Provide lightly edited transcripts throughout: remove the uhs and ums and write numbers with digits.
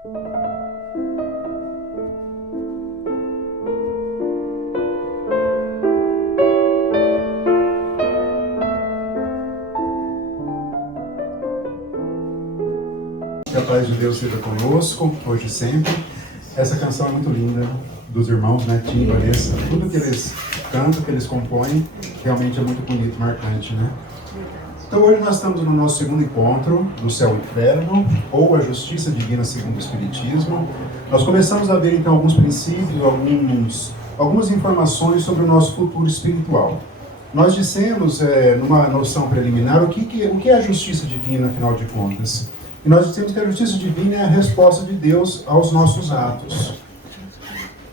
Que a paz de Deus seja conosco, hoje e sempre. Essa canção é muito linda, dos irmãos, né, Tim e Vanessa. Tudo que eles cantam, que eles compõem, realmente é muito bonito, marcante, né? Então hoje nós estamos no nosso segundo encontro do Céu e Inferno, ou a Justiça Divina segundo o Espiritismo. Nós começamos a ver então alguns princípios, algumas informações sobre o nosso futuro espiritual. Nós dissemos, numa noção preliminar, o que é a Justiça Divina, afinal de contas. E nós dissemos que a justiça divina é a resposta de Deus aos nossos atos.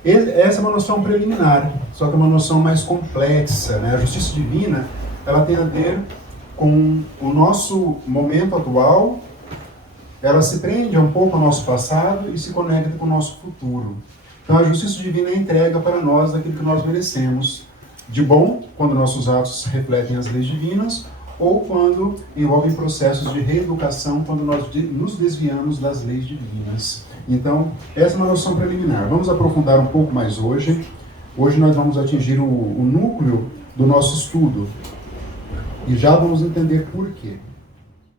Essa é uma noção preliminar, só que é uma noção mais complexa, né? A justiça divina, ela tem a ver com o nosso momento atual, ela se prende um pouco ao nosso passado e se conecta com o nosso futuro. Então a justiça divina entrega para nós aquilo que nós merecemos, de bom, quando nossos atos refletem as leis divinas, ou quando envolvem processos de reeducação, quando nós nos desviamos das leis divinas. Então, essa é uma noção preliminar. Vamos aprofundar um pouco mais hoje. Hoje nós vamos atingir o núcleo do nosso estudo. E já vamos entender por quê.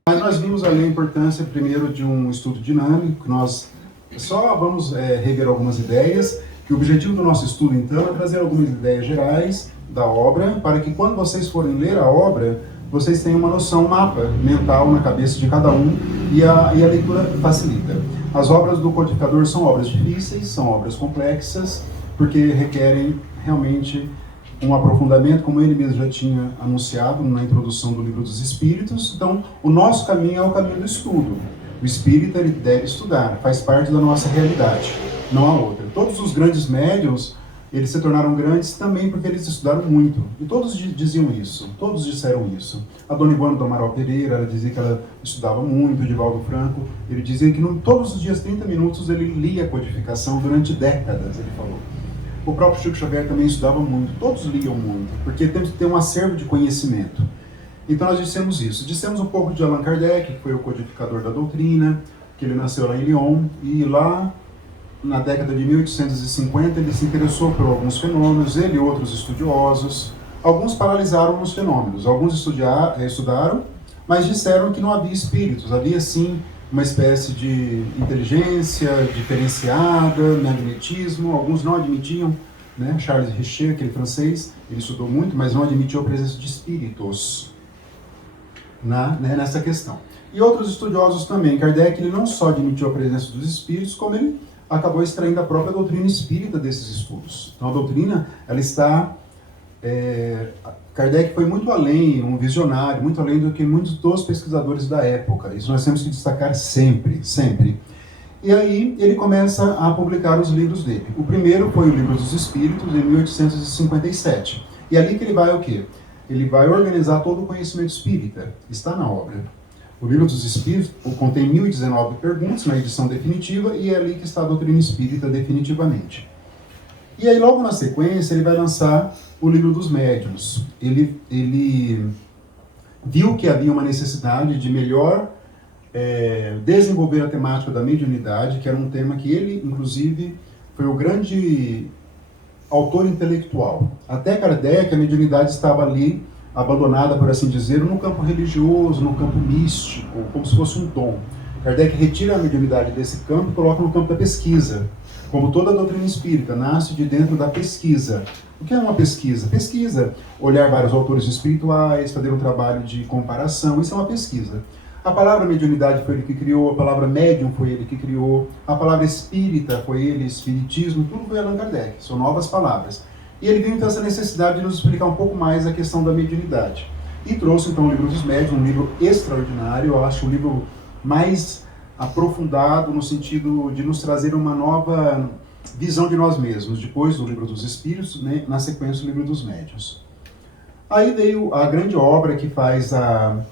Mas nós vimos ali a importância, primeiro, de um estudo dinâmico. Nós só vamos rever algumas ideias, que o objetivo do nosso estudo, então, é trazer algumas ideias gerais da obra, para que quando vocês forem ler a obra, vocês tenham uma noção, um mapa mental na cabeça de cada um, e a leitura facilita. As obras do codificador são obras difíceis, são obras complexas, porque requerem realmente um aprofundamento, como ele mesmo já tinha anunciado na introdução do Livro dos Espíritos. Então, o nosso caminho é o caminho do estudo. O espírita, ele deve estudar, faz parte da nossa realidade, não há outra. Todos os grandes médiuns, eles se tornaram grandes também porque eles estudaram muito. E todos diziam isso, todos disseram isso. A Dona Ivone do Amaral Pereira, ela dizia que ela estudava muito, o Divaldo Franco, ele dizia que todos os dias, 30 minutos, ele lia a codificação durante décadas, ele falou. O próprio Chico Xavier também estudava muito, todos liam muito, porque temos que ter um acervo de conhecimento. Então nós dissemos isso. Dissemos um pouco de Allan Kardec, que foi o codificador da doutrina, que ele nasceu lá em Lyon, e lá na década de 1850 ele se interessou por alguns fenômenos, ele e outros estudiosos. Alguns paralisaram os fenômenos, alguns estudaram, mas disseram que não havia espíritos, havia sim uma espécie de inteligência diferenciada, magnetismo. Alguns não admitiam, né? Charles Richer, aquele francês, ele estudou muito, mas não admitiu a presença de espíritos nessa questão. E outros estudiosos também. Kardec, ele não só admitiu a presença dos espíritos, como ele acabou extraindo a própria doutrina espírita desses estudos. Então a doutrina, ela está... Kardec foi muito além, um visionário, muito além do que muitos dos pesquisadores da época. Isso nós temos que destacar sempre, sempre. E aí ele começa a publicar os livros dele. O primeiro foi o Livro dos Espíritos, em 1857. E ali que ele vai o quê? Ele vai organizar todo o conhecimento espírita. Está na obra. O Livro dos Espíritos contém 1019 perguntas na edição definitiva, e é ali que está a doutrina espírita definitivamente. E aí, logo na sequência, ele vai lançar o Livro dos Médiuns. Ele viu que havia uma necessidade de melhor desenvolver a temática da mediunidade, que era um tema que ele, inclusive, foi o grande autor intelectual. Até Kardec, a mediunidade estava ali, abandonada, por assim dizer, no campo religioso, no campo místico, como se fosse um dom. Kardec retira a mediunidade desse campo e coloca no campo da pesquisa. Como toda a doutrina espírita, nasce de dentro da pesquisa. O que é uma pesquisa? Pesquisa, olhar vários autores espirituais, fazer um trabalho de comparação, isso é uma pesquisa. A palavra mediunidade foi ele que criou, a palavra médium foi ele que criou, a palavra espírita foi ele, espiritismo, tudo foi Allan Kardec, são novas palavras. E ele viu então essa necessidade de nos explicar um pouco mais a questão da mediunidade. E trouxe então o Livro dos Médiuns, um livro extraordinário, eu acho o livro mais aprofundado no sentido de nos trazer uma nova visão de nós mesmos, depois do Livro dos Espíritos, né, na sequência do Livro dos Médiuns. Aí veio a grande obra que faz a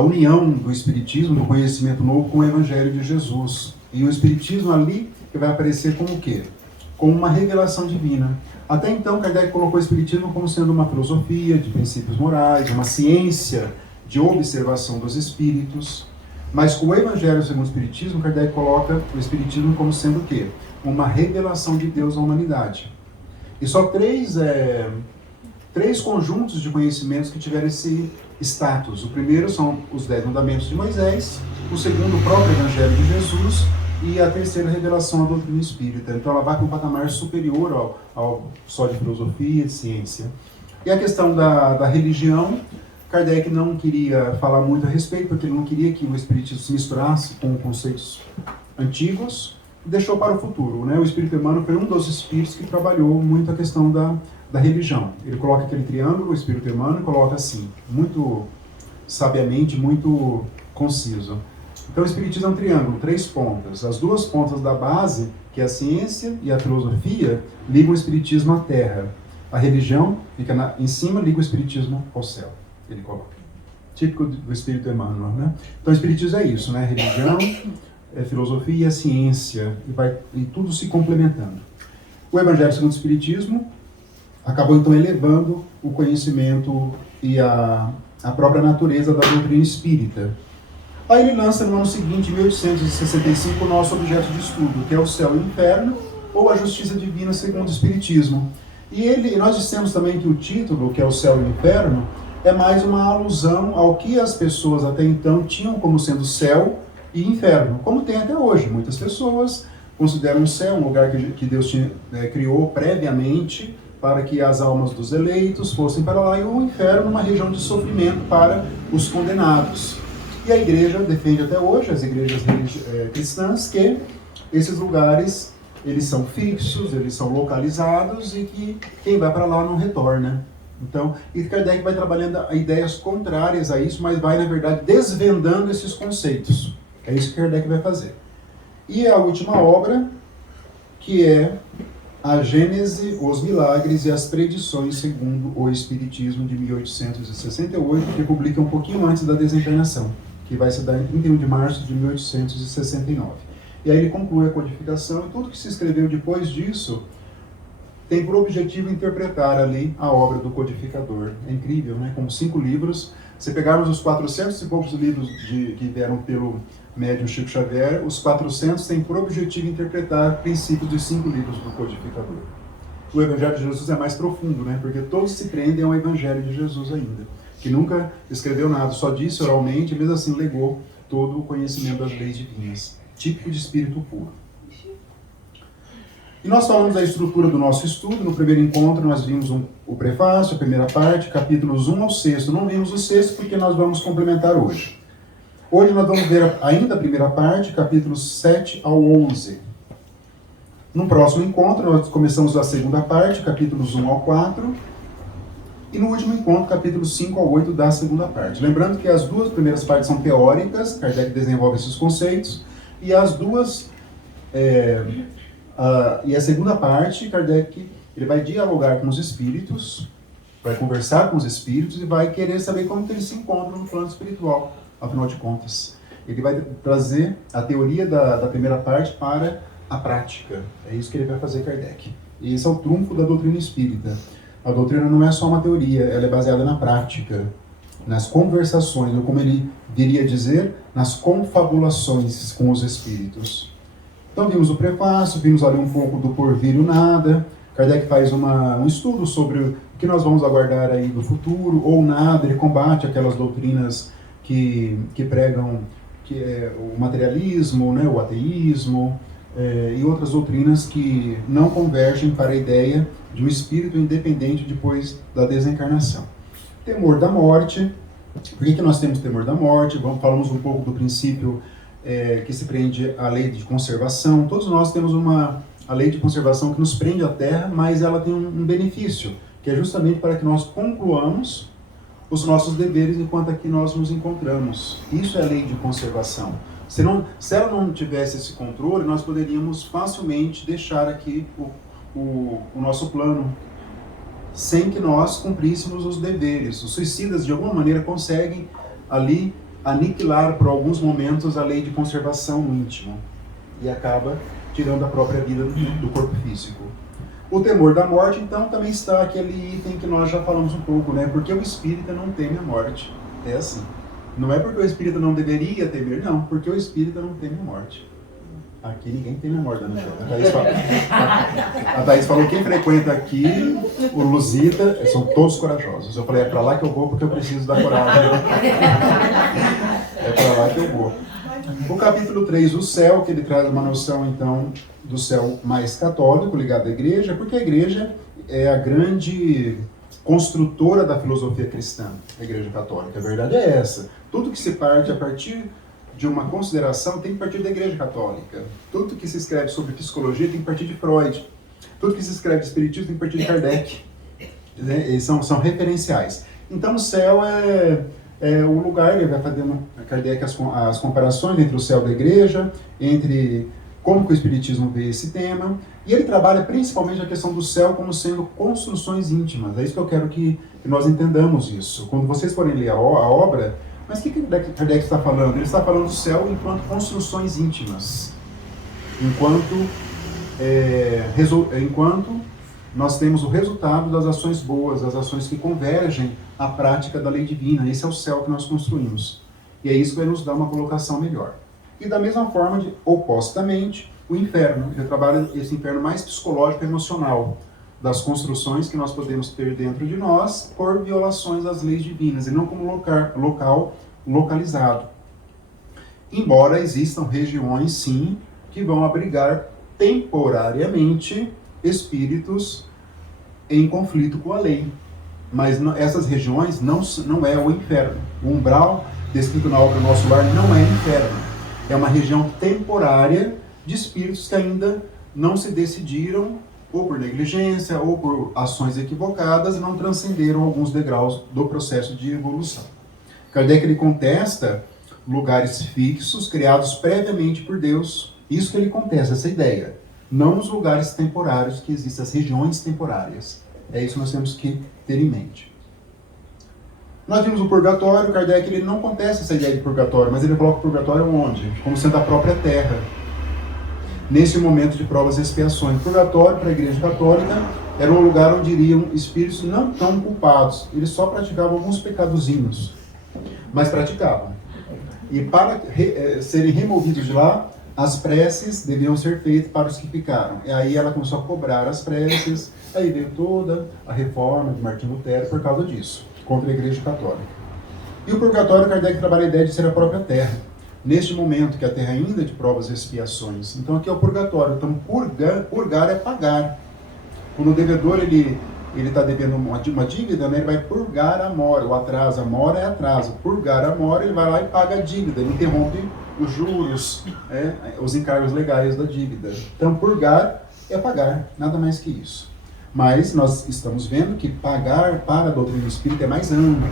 união do Espiritismo, do conhecimento novo, com o Evangelho de Jesus. E o Espiritismo ali que vai aparecer como o quê? Como uma revelação divina. Até então, Kardec colocou o Espiritismo como sendo uma filosofia de princípios morais, uma ciência de observação dos espíritos. Mas o Evangelho segundo o Espiritismo, Kardec coloca o Espiritismo como sendo o quê? Uma revelação de Deus à humanidade. E só três conjuntos de conhecimentos que tiveram esse status. O primeiro são os 10 mandamentos de Moisés, o segundo o próprio Evangelho de Jesus, e a terceira revelação, a doutrina espírita. Então ela vai para um patamar superior ao só de filosofia e ciência. E a questão da religião, Kardec não queria falar muito a respeito, porque ele não queria que o espiritismo se misturasse com conceitos antigos, e deixou para o futuro, né? O Espírito Emmanuel foi um dos espíritos que trabalhou muito a questão da religião. Ele coloca aquele triângulo, o Espírito Emmanuel, coloca assim, muito sabiamente, muito conciso. Então o Espiritismo é um triângulo, 3 pontas. As 2 pontas da base, que é a ciência e a filosofia, ligam o Espiritismo à Terra. A religião fica em cima, liga o Espiritismo ao céu. Ele coloca. Típico do Espírito Emmanuel, né? Então o Espiritismo é isso, né? Religião, filosofia e a ciência, e tudo se complementando. O Evangelho segundo o Espiritismo acabou então elevando o conhecimento e a própria natureza da doutrina espírita. Aí ele lança no ano seguinte, em 1865, o nosso objeto de estudo, que é o céu e o inferno, ou a justiça divina segundo o Espiritismo. E nós dissemos também que o título, que é o céu e o inferno, é mais uma alusão ao que as pessoas até então tinham como sendo céu e inferno, como tem até hoje. Muitas pessoas consideram o céu um lugar que Deus criou previamente para que as almas dos eleitos fossem para lá, e o inferno uma região de sofrimento para os condenados. E a igreja defende até hoje, as igrejas cristãs, que esses lugares, eles são fixos, eles são localizados e que quem vai para lá não retorna. Então, e Kardec vai trabalhando ideias contrárias a isso, mas vai, na verdade, desvendando esses conceitos. É isso que Kardec vai fazer. E a última obra, que é a Gênese, os Milagres e as Predições segundo o Espiritismo, de 1868, que publica um pouquinho antes da desencarnação, que vai se dar em 31 de março de 1869. E aí ele conclui a codificação, e tudo que se escreveu depois disso tem por objetivo interpretar ali a obra do codificador. É incrível, né? Como 5 livros. Se pegarmos os 400 e poucos livros que vieram pelo médium Chico Xavier, os 400 têm por objetivo interpretar princípios dos 5 livros do codificador. O Evangelho de Jesus é mais profundo, né? Porque todos se prendem ao Evangelho de Jesus ainda, que nunca escreveu nada, só disse oralmente, e mesmo assim legou todo o conhecimento das leis divinas. Típico de espírito puro. E nós falamos da estrutura do nosso estudo. No primeiro encontro nós vimos o prefácio, a primeira parte, capítulos 1 ao 6º. Não vimos o 6º porque nós vamos complementar hoje. Hoje nós vamos ver ainda a primeira parte, capítulos 7 ao 11. No próximo encontro nós começamos a segunda parte, capítulos 1 ao 4. E no último encontro, capítulos 5 ao 8 da segunda parte. Lembrando que as 2 primeiras partes são teóricas, Kardec desenvolve esses conceitos, e as duas... e a segunda parte, Kardec ele vai dialogar com os espíritos, vai conversar com os espíritos e vai querer saber como que eles se encontram no plano espiritual, afinal de contas. Ele vai trazer a teoria da primeira parte para a prática. É isso que ele vai fazer, Kardec. E esse é o trunfo da doutrina espírita. A doutrina não é só uma teoria, ela é baseada na prática, nas conversações, ou como ele viria a dizer, nas confabulações com os espíritos. Então vimos o prefácio, vimos ali um pouco do porvir e o nada. Kardec faz um estudo sobre o que nós vamos aguardar aí do futuro, ou nada. Ele combate aquelas doutrinas que pregam o materialismo, né, o ateísmo, e outras doutrinas que não convergem para a ideia de um espírito independente depois da desencarnação. Temor da morte. Por que nós temos temor da morte? Falamos um pouco do princípio que se prende à lei de conservação. Todos nós temos a lei de conservação que nos prende à terra, mas ela tem um benefício, que é justamente para que nós concluamos os nossos deveres enquanto aqui nós nos encontramos. Isso é a lei de conservação. Se ela não tivesse esse controle, nós poderíamos facilmente deixar aqui o nosso plano, sem que nós cumpríssemos os deveres. Os suicidas, de alguma maneira, conseguem ali aniquilar por alguns momentos a lei de conservação no íntimo e acaba tirando a própria vida do corpo físico. O temor da morte, então, também está aquele item que nós já falamos um pouco, né? Porque o espírita não teme a morte. É assim. Não é porque o espírita não deveria temer, não, porque o espírita não teme a morte. Aqui ninguém teme a morte, né? A Thaís falou, quem frequenta aqui, o Luzita, são todos corajosos. Eu falei, é para lá que eu vou porque eu preciso da coragem. É para lá que eu vou. O capítulo 3, o céu, que ele traz uma noção, então, do céu mais católico, ligado à igreja, porque a igreja é a grande construtora da filosofia cristã, a igreja católica. A verdade é essa. Tudo que se parte a partir de uma consideração tem que partir da igreja católica. Tudo que se escreve sobre psicologia tem que partir de Freud. Tudo que se escreve de espiritismo tem que partir de Kardec. Eles são referenciais. Então o céu é o lugar, ele vai fazendo Kardec as comparações entre o céu da igreja, entre como que o espiritismo vê esse tema, e ele trabalha principalmente a questão do céu como sendo construções íntimas. É isso que eu quero que nós entendamos isso. Quando vocês forem ler a obra, mas o que Kardec está falando? Ele está falando do céu enquanto construções íntimas. Enquanto nós temos o resultado das ações boas, das ações que convergem à prática da lei divina. Esse é o céu que nós construímos. E é isso que vai nos dar uma colocação melhor. E da mesma forma, opostamente, o inferno. Ele trabalha esse inferno mais psicológico e emocional, das construções que nós podemos ter dentro de nós por violações às leis divinas, e não como local localizado. Embora existam regiões, sim, que vão abrigar temporariamente espíritos em conflito com a lei. Mas essas regiões não é o inferno. O umbral, descrito na obra Nosso Lar, não é inferno. É uma região temporária de espíritos que ainda não se decidiram, ou por negligência, ou por ações equivocadas, e não transcenderam alguns degraus do processo de evolução. Kardec ele contesta lugares fixos, criados previamente por Deus. Isso que ele contesta, essa ideia. Não os lugares temporários que existem, as regiões temporárias. É isso que nós temos que ter em mente. Nós vimos o purgatório. Kardec ele não contesta essa ideia de purgatório, mas ele coloca o purgatório onde? Como sendo a própria terra. Nesse momento de provas e expiações. O purgatório, para a Igreja Católica, era um lugar onde iriam espíritos não tão culpados. Eles só praticavam alguns pecadozinhos, mas praticavam. E para serem removidos de lá, as preces deviam ser feitas para os que ficaram. E aí ela começou a cobrar as preces, aí veio toda a reforma de Martim Lutero por causa disso, contra a Igreja Católica. E o purgatório, Kardec trabalha a ideia de ser a própria terra. Neste momento que a terra ainda é de provas e expiações. Então aqui é o purgatório. Então purgar é pagar. Quando o devedor ele está devendo uma dívida, né, ele vai purgar a mora. O atraso, a mora é atraso. Purgar a mora, ele vai lá e paga a dívida. Ele interrompe os juros, os encargos legais da dívida. Então purgar é pagar, nada mais que isso. Mas nós estamos vendo que pagar para a doutrina espírita é mais amplo.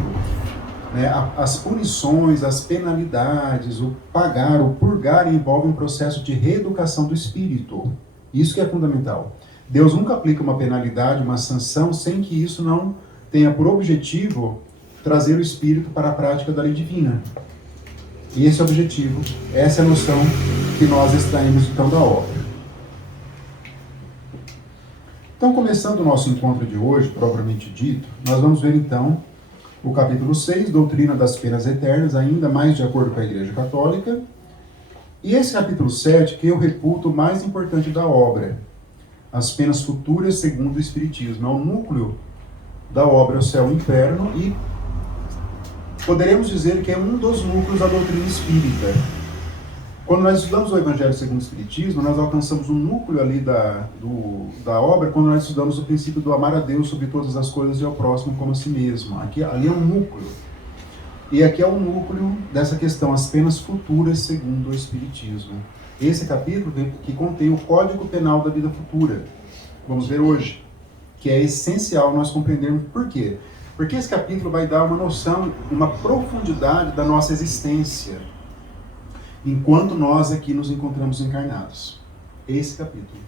As punições, as penalidades, o pagar, o purgar envolve um processo de reeducação do espírito. Isso que é fundamental. Deus nunca aplica uma penalidade, uma sanção, sem que isso não tenha por objetivo trazer o espírito para a prática da lei divina. E esse é o objetivo, essa é a noção que nós extraímos então da obra. Então, começando o nosso encontro de hoje, propriamente dito, nós vamos ver então o capítulo 6, Doutrina das Penas Eternas, ainda mais de acordo com a Igreja Católica. E esse capítulo 7, que eu reputo o mais importante da obra, as penas futuras segundo o Espiritismo. É o núcleo da obra, o céu e o inferno, e poderemos dizer que é um dos núcleos da doutrina espírita. Quando nós estudamos o Evangelho segundo o Espiritismo, nós alcançamos um núcleo ali da obra, quando nós estudamos o princípio do amar a Deus sobre todas as coisas e ao próximo como a si mesmo. Ali é um núcleo. E aqui é o núcleo dessa questão, as penas futuras segundo o Espiritismo. Esse capítulo que contém o Código Penal da Vida Futura. Vamos ver hoje. Que é essencial nós compreendermos por quê. Porque esse capítulo vai dar uma noção, uma profundidade da nossa existência, enquanto nós aqui nos encontramos encarnados. Esse capítulo.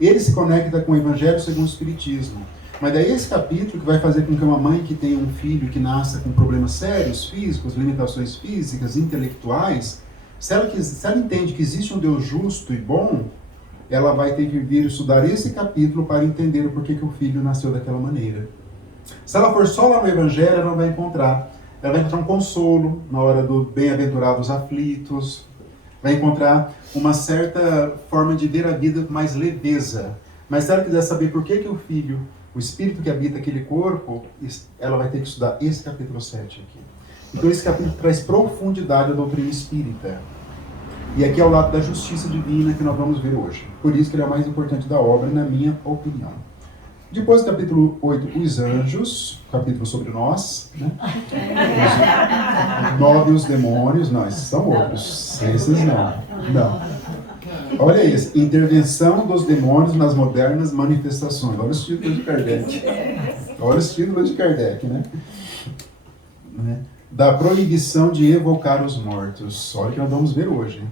Ele se conecta com o Evangelho segundo o Espiritismo. Mas daí esse capítulo que vai fazer com que uma mãe que tenha um filho que nasça com problemas sérios, físicos, limitações físicas, intelectuais, se ela entende que existe um Deus justo e bom, ela vai ter que vir estudar esse capítulo para entender o porquê que o filho nasceu daquela maneira. Se ela for só lá no Evangelho, ela não vai encontrar. Ela vai encontrar um consolo na hora do bem-aventurados aflitos, vai encontrar uma certa forma de ver a vida com mais leveza. Mas se ela quiser saber por que o Filho, o Espírito que habita aquele corpo, ela vai ter que estudar esse capítulo 7 aqui. Então esse capítulo traz profundidade à doutrina espírita. E aqui é o lado da justiça divina que nós vamos ver hoje. Por isso que ele é o mais importante da obra, na minha opinião. Depois, capítulo 8, os anjos, capítulo sobre nós, né? Os 9, os demônios, não, esses são outros. Esses não. Olha isso, intervenção dos demônios nas modernas manifestações. Olha os títulos de Kardec. Olha os títulos de Kardec, né? Da proibição de evocar os mortos. Olha o que nós vamos ver hoje.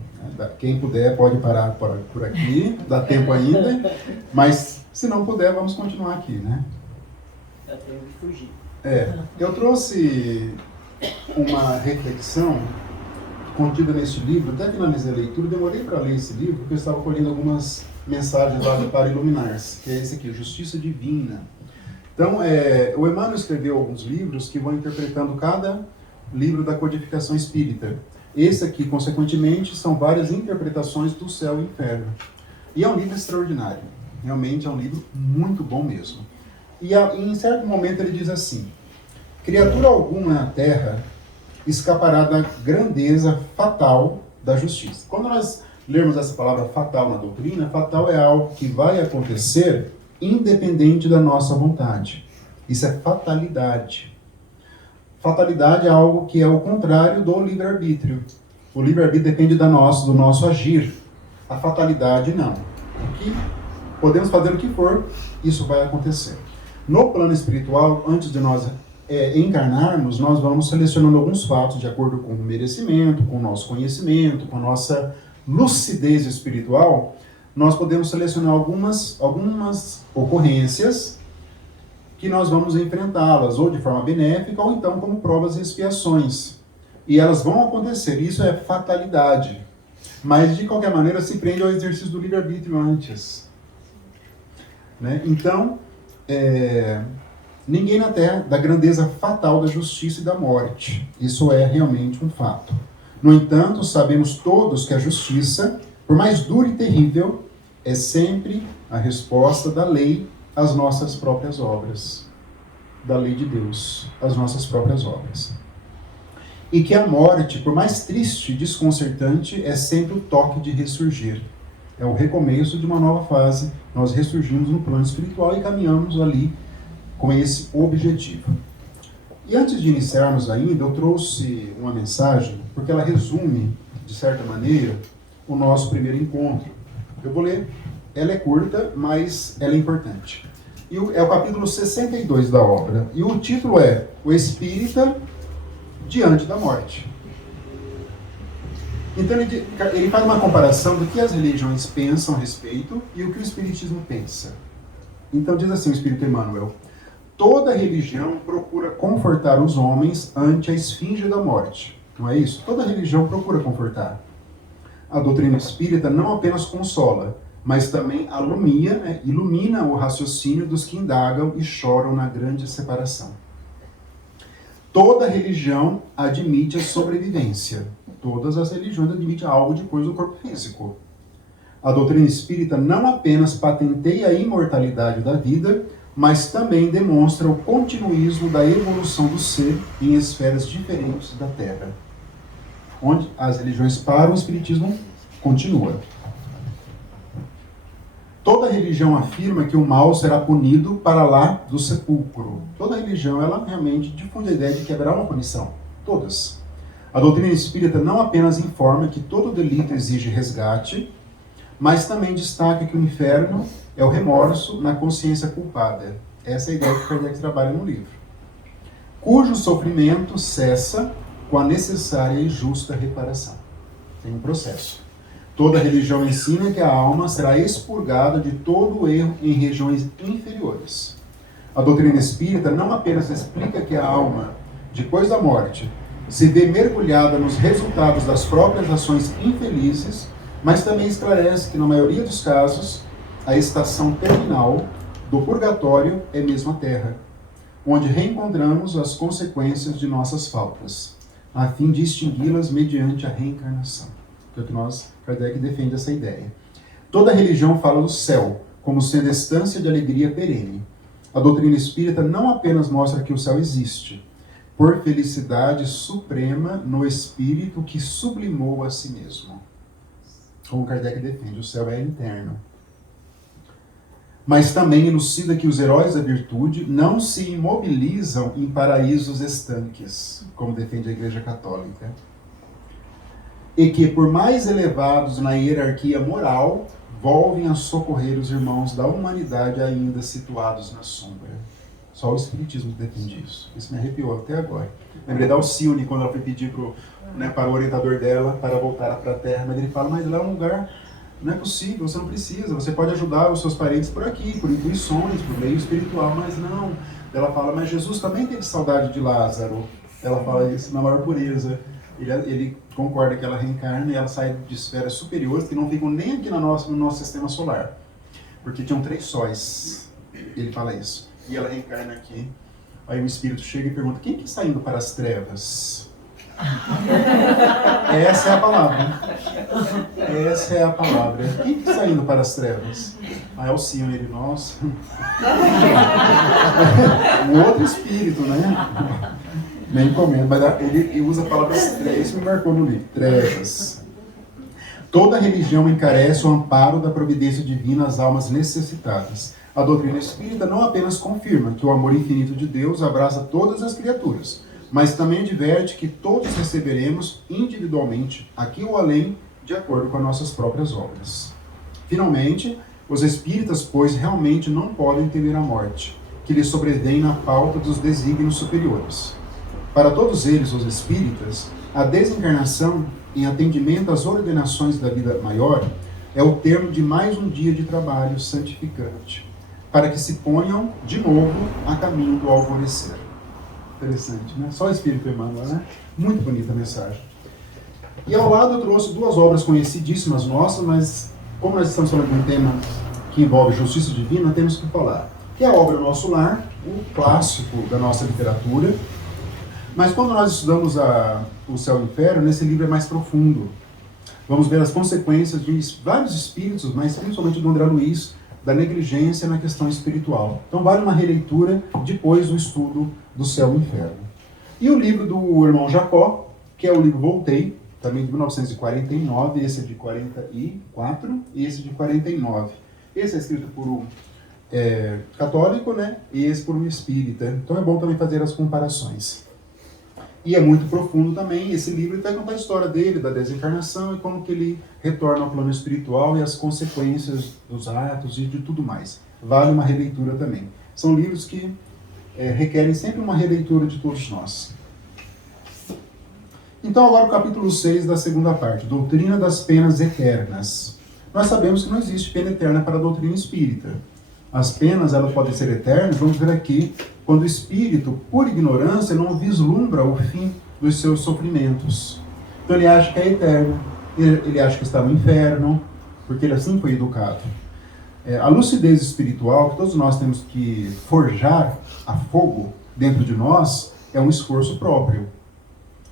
Quem puder pode parar por aqui, dá tempo ainda, mas se não puder, vamos continuar aqui, né? Dá tempo de fugir. Eu trouxe uma reflexão contida neste livro, até finalizei a leitura, demorei para ler esse livro, porque eu estava colhendo algumas mensagens lá para iluminar-se, que é esse aqui, Justiça Divina. Então, o Emmanuel escreveu alguns livros que vão interpretando cada livro da codificação espírita. Esse aqui, consequentemente, são várias interpretações do céu e inferno. E é um livro extraordinário. Realmente é um livro muito bom mesmo. E em certo momento ele diz assim: criatura alguma na terra escapará da grandeza fatal da justiça. Quando nós lermos essa palavra fatal na doutrina, fatal é algo que vai acontecer independente da nossa vontade. Isso é fatalidade. Fatalidade é algo que é o contrário do livre-arbítrio. O livre-arbítrio depende do nosso agir. A fatalidade não. Podemos fazer o que for, isso vai acontecer. No plano espiritual, antes de nós encarnarmos, nós vamos selecionando alguns fatos de acordo com o merecimento, com o nosso conhecimento, com a nossa lucidez espiritual. Nós podemos selecionar algumas ocorrências que nós vamos enfrentá-las, ou de forma benéfica, ou então como provas e expiações. E elas vão acontecer, isso é fatalidade. Mas, de qualquer maneira, se prende ao exercício do livre-arbítrio antes. Né? Então, ninguém na Terra da grandeza fatal da justiça e da morte. Isso é realmente um fato. No entanto, sabemos todos que a justiça, por mais dura e terrível, é sempre a resposta da lei às nossas próprias obras. Da lei de Deus, às nossas próprias obras. E que a morte, por mais triste e desconcertante, é sempre o toque de ressurgir. É o recomeço de uma nova fase. Nós ressurgimos no plano espiritual e caminhamos ali com esse objetivo. E antes de iniciarmos ainda, eu trouxe uma mensagem, porque ela resume, de certa maneira, o nosso primeiro encontro. Eu vou ler, ela é curta, mas ela é importante. É o capítulo 62 da obra. E o título é O Espírita Diante da Morte. Então ele faz uma comparação do que as religiões pensam a respeito e o que o Espiritismo pensa. Então diz assim o Espírito Emmanuel: toda religião procura confortar os homens ante a esfinge da morte. Não é isso? Toda religião procura confortar. A doutrina espírita não apenas consola, mas também ilumina o raciocínio dos que indagam e choram na grande separação. Toda religião admite a sobrevivência. Todas as religiões admitem algo depois do corpo físico. A doutrina espírita não apenas patenteia a imortalidade da vida, mas também demonstra o continuismo da evolução do ser em esferas diferentes da Terra. Onde as religiões param, o Espiritismo continua. Toda religião afirma que o mal será punido para lá do sepulcro. Toda religião, ela realmente difunde a ideia de que haverá uma punição. Todas. A doutrina espírita não apenas informa que todo delito exige resgate, mas também destaca que o inferno é o remorso na consciência culpada. Essa é a ideia que Kardec trabalha no livro. Cujo sofrimento cessa com a necessária e justa reparação. Tem um processo. Toda religião ensina que a alma será expurgada de todo o erro em regiões inferiores. A doutrina espírita não apenas explica que a alma, depois da morte, se vê mergulhada nos resultados das próprias ações infelizes, mas também esclarece que, na maioria dos casos, a estação terminal do purgatório é mesmo a terra, onde reencontramos as consequências de nossas faltas, a fim de extingui-las mediante a reencarnação. Que é o que Kardec defende essa ideia. Toda religião fala do céu, como sendo estância de alegria perene. A doutrina espírita não apenas mostra que o céu existe, por felicidade suprema no espírito que sublimou a si mesmo. Como Kardec defende, o céu é eterno. Mas também elucida que os heróis da virtude não se imobilizam em paraísos estanques, como defende a Igreja Católica. E que, por mais elevados na hierarquia moral, volvem a socorrer os irmãos da humanidade ainda situados na sombra. Só o Espiritismo defende isso. Isso me arrepiou até agora. Lembrei da Alcione, quando ela foi pedir para o orientador dela para voltar para a Terra, mas ele fala, mas lá é um lugar, não é possível, você não precisa, você pode ajudar os seus parentes por aqui, por intuições, por meio espiritual, mas não. Ela fala, mas Jesus também teve saudade de Lázaro. Ela fala isso na maior pureza. Ele concorda que ela reencarna e ela sai de esferas superiores que não ficam nem aqui no nosso sistema solar. Porque tinham 3 sóis. Ele fala isso. E ela reencarna aqui. Aí o espírito chega e pergunta, quem que está indo para as trevas? Essa é a palavra. Essa é a palavra. Quem que está indo para as trevas? Aí Alcione, ele, nossa. Um outro espírito, né? Nem comendo, mas ele usa a palavra trevas, isso me marcou no livro, trevas. Toda religião encarece o amparo da providência divina às almas necessitadas. A doutrina espírita não apenas confirma que o amor infinito de Deus abraça todas as criaturas, mas também adverte que todos receberemos individualmente, aqui ou além, de acordo com as nossas próprias obras. Finalmente, os espíritas, pois, realmente não podem temer a morte, que lhes sobrevém na falta dos desígnios superiores. Para todos eles, os espíritas, a desencarnação, em atendimento às ordenações da vida maior, é o termo de mais um dia de trabalho santificante, para que se ponham, de novo, a caminho do alvorecer. Interessante, né? Só o Espírito Emmanuel, né? Muito bonita a mensagem. E ao lado eu trouxe 2 obras conhecidíssimas nossas, mas como nós estamos falando de um tema que envolve justiça divina, temos que falar. Que é a obra Nosso Lar, um clássico da nossa literatura. Mas quando nós estudamos o Céu e o Inferno, nesse livro é mais profundo. Vamos ver as consequências de vários espíritos, mas principalmente do André Luiz, da negligência na questão espiritual. Então vale uma releitura depois do estudo do Céu e o Inferno. E o livro do irmão Jacó, que é o livro Voltei, também de 1949, esse é de 44 e esse de 49. Esse é escrito por um católico, né? E esse por um espírita. Então é bom também fazer as comparações. E é muito profundo também, esse livro vai contar a história dele, da desencarnação e como que ele retorna ao plano espiritual e as consequências dos atos e de tudo mais. Vale uma releitura também. São livros que requerem sempre uma releitura de todos nós. Então agora o capítulo 6 da segunda parte, Doutrina das Penas Eternas. Nós sabemos que não existe pena eterna para a doutrina espírita. As penas, elas podem ser eternas, vamos ver aqui, quando o espírito, por ignorância, não vislumbra o fim dos seus sofrimentos. Então ele acha que é eterno, ele acha que está no inferno, porque ele assim foi educado. A lucidez espiritual, que todos nós temos que forjar a fogo dentro de nós, é um esforço próprio.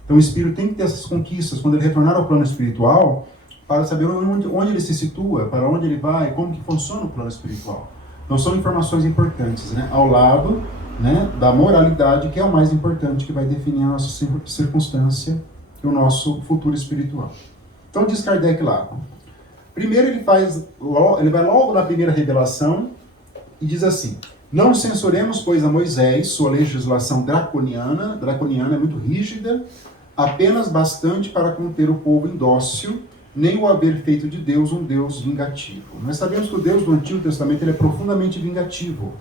Então o espírito tem que ter essas conquistas, quando ele retornar ao plano espiritual, para saber onde ele se situa, para onde ele vai, como que funciona o plano espiritual. Então são informações importantes, né? Ao lado, né, da moralidade, que é o mais importante, que vai definir a nossa circunstância e o nosso futuro espiritual. Então diz Kardec lá. Primeiro ele vai logo na primeira revelação e diz assim: não censuremos, pois, a Moisés sua legislação draconiana é muito rígida, apenas bastante para conter o povo indócil, nem o haver feito de Deus um Deus vingativo. Nós sabemos que o Deus do Antigo Testamento ele é profundamente vingativo.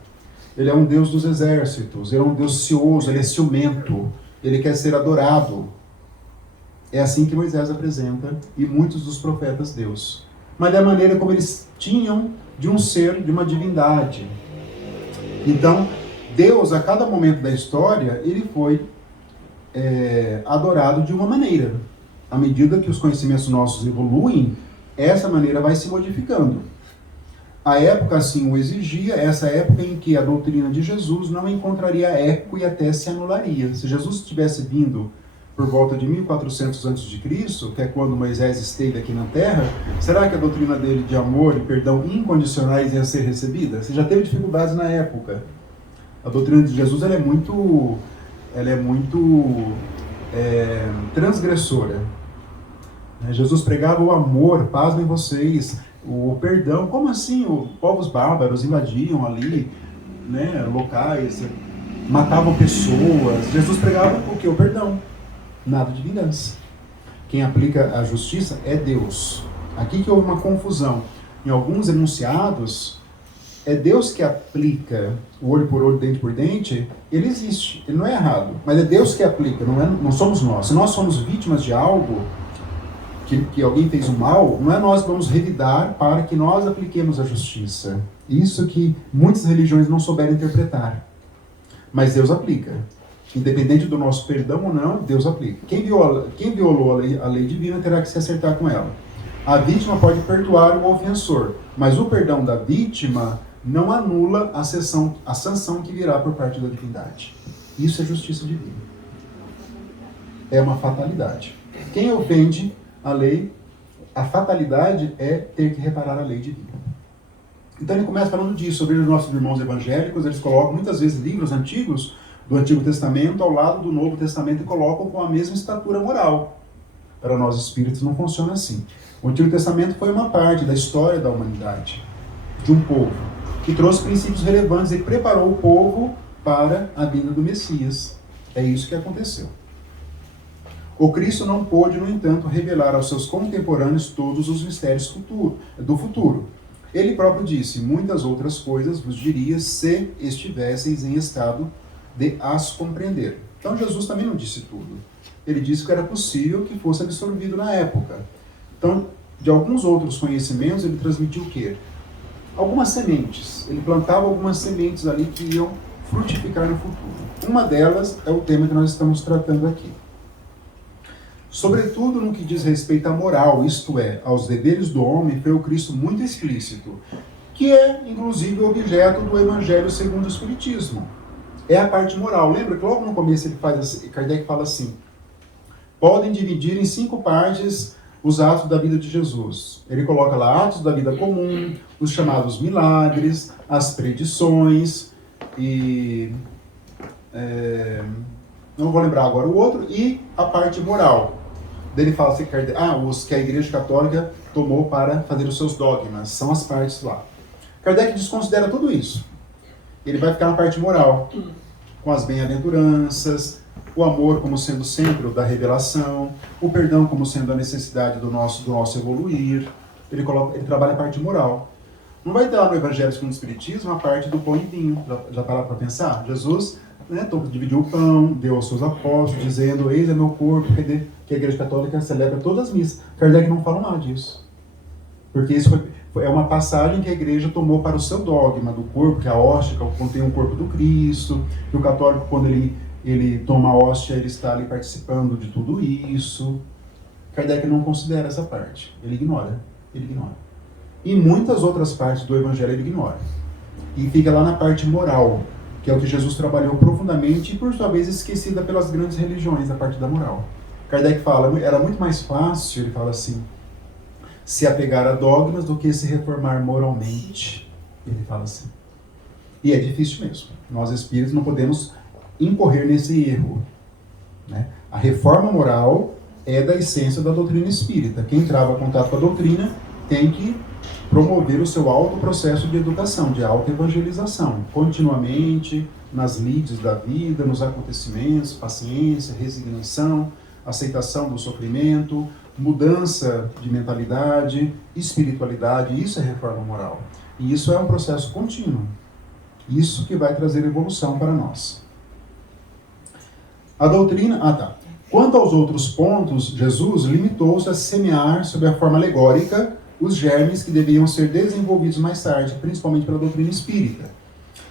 Ele é um Deus dos exércitos, ele é um Deus cioso, ele é ciumento, ele quer ser adorado. É assim que Moisés apresenta e muitos dos profetas Deus. Mas da maneira como eles tinham de um ser, de uma divindade. Então, Deus, a cada momento da história, ele foi adorado de uma maneira. À medida que os conhecimentos nossos evoluem, essa maneira vai se modificando. A época assim o exigia, essa época em que a doutrina de Jesus não encontraria eco e até se anularia. Se Jesus tivesse vindo por volta de 1400 a.C., que é quando Moisés esteve aqui na Terra, será que a doutrina dele de amor e perdão incondicionais ia ser recebida? Você já teve dificuldades na época. A doutrina de Jesus ela é muito transgressora. Jesus pregava o amor, paz em vocês, o perdão. Como assim? Os povos bárbaros invadiam ali, né, locais, matavam pessoas. Jesus pregava o que? O perdão. Nada de vingança. Quem aplica a justiça é Deus. Aqui que houve uma confusão. Em alguns enunciados, é Deus que aplica o olho por olho, dente por dente. Ele existe, ele não é errado. Mas é Deus que aplica, não somos nós. Se nós somos vítimas de algo, que alguém fez um mal, não é nós que vamos revidar para que nós apliquemos a justiça. Isso que muitas religiões não souberam interpretar. Mas Deus aplica. Independente do nosso perdão ou não, Deus aplica. Quem violou a lei divina terá que se acertar com ela. A vítima pode perdoar o ofensor, mas o perdão da vítima não anula a sanção que virá por parte da divindade. Isso é justiça divina. É uma fatalidade. Quem ofende a lei, a fatalidade é ter que reparar a lei divina. Então ele começa falando disso, sobre os nossos irmãos evangélicos. Eles colocam muitas vezes livros antigos do Antigo Testamento ao lado do Novo Testamento e colocam com a mesma estatura moral. Para nós espíritos não funciona assim. O Antigo Testamento foi uma parte da história da humanidade, de um povo, que trouxe princípios relevantes e preparou o povo para a vinda do Messias. É isso que aconteceu. O Cristo não pôde, no entanto, revelar aos seus contemporâneos todos os mistérios do futuro. Ele próprio disse: muitas outras coisas vos diria se estivesseis em estado de as compreender. Então Jesus também não disse tudo. Ele disse que era possível que fosse absorvido na época. Então, de alguns outros conhecimentos, ele transmitiu o quê? Algumas sementes. Ele plantava algumas sementes ali que iam frutificar no futuro. Uma delas é o tema que nós estamos tratando aqui. Sobretudo no que diz respeito à moral, isto é, aos deveres do homem, foi o Cristo muito explícito, que é, inclusive, o objeto do Evangelho segundo o Espiritismo. É a parte moral. Lembra que logo no começo Kardec fala assim: podem dividir em 5 partes os atos da vida de Jesus. Ele coloca lá atos da vida comum, os chamados milagres, as predições, e não vou lembrar agora o outro, e a parte moral. Dele fala assim, os que a Igreja Católica tomou para fazer os seus dogmas, são as partes lá. Kardec desconsidera tudo isso. Ele vai ficar na parte moral, com as bem-aventuranças, o amor como sendo o centro da revelação, o perdão como sendo a necessidade do nosso evoluir. Ele trabalha a parte moral. Não vai ter lá no Evangelho segundo o Espiritismo a parte do pão e vinho. Já pararam para pensar? Jesus dividiu o pão, deu aos seus apóstolos, dizendo: eis é meu corpo, que a Igreja Católica celebra todas as missas. Kardec não fala nada disso. Porque isso é uma passagem que a Igreja tomou para o seu dogma do corpo, que a hóstia contém o corpo do Cristo, que o católico, quando ele toma a hóstia, ele está ali participando de tudo isso. Kardec não considera essa parte. Ele ignora. E muitas outras partes do Evangelho ele ignora. E fica lá na parte moral, que é o que Jesus trabalhou profundamente e, por sua vez, esquecida pelas grandes religiões, a parte da moral. Kardec fala, era muito mais fácil, ele fala assim, se apegar a dogmas do que se reformar moralmente. Ele fala assim. E é difícil mesmo. Nós espíritos não podemos incorrer nesse erro. Né? A reforma moral é da essência da doutrina espírita. Quem trava contato com a doutrina tem que promover o seu alto processo de educação, de auto-evangelização, continuamente, nas lides da vida, nos acontecimentos, paciência, resignação, aceitação do sofrimento, mudança de mentalidade, espiritualidade. Isso é reforma moral. E isso é um processo contínuo. Isso que vai trazer evolução para nós. A doutrina... Quanto aos outros pontos, Jesus limitou-se a semear, sob a forma alegórica, os germes que deviam ser desenvolvidos mais tarde, principalmente pela doutrina espírita.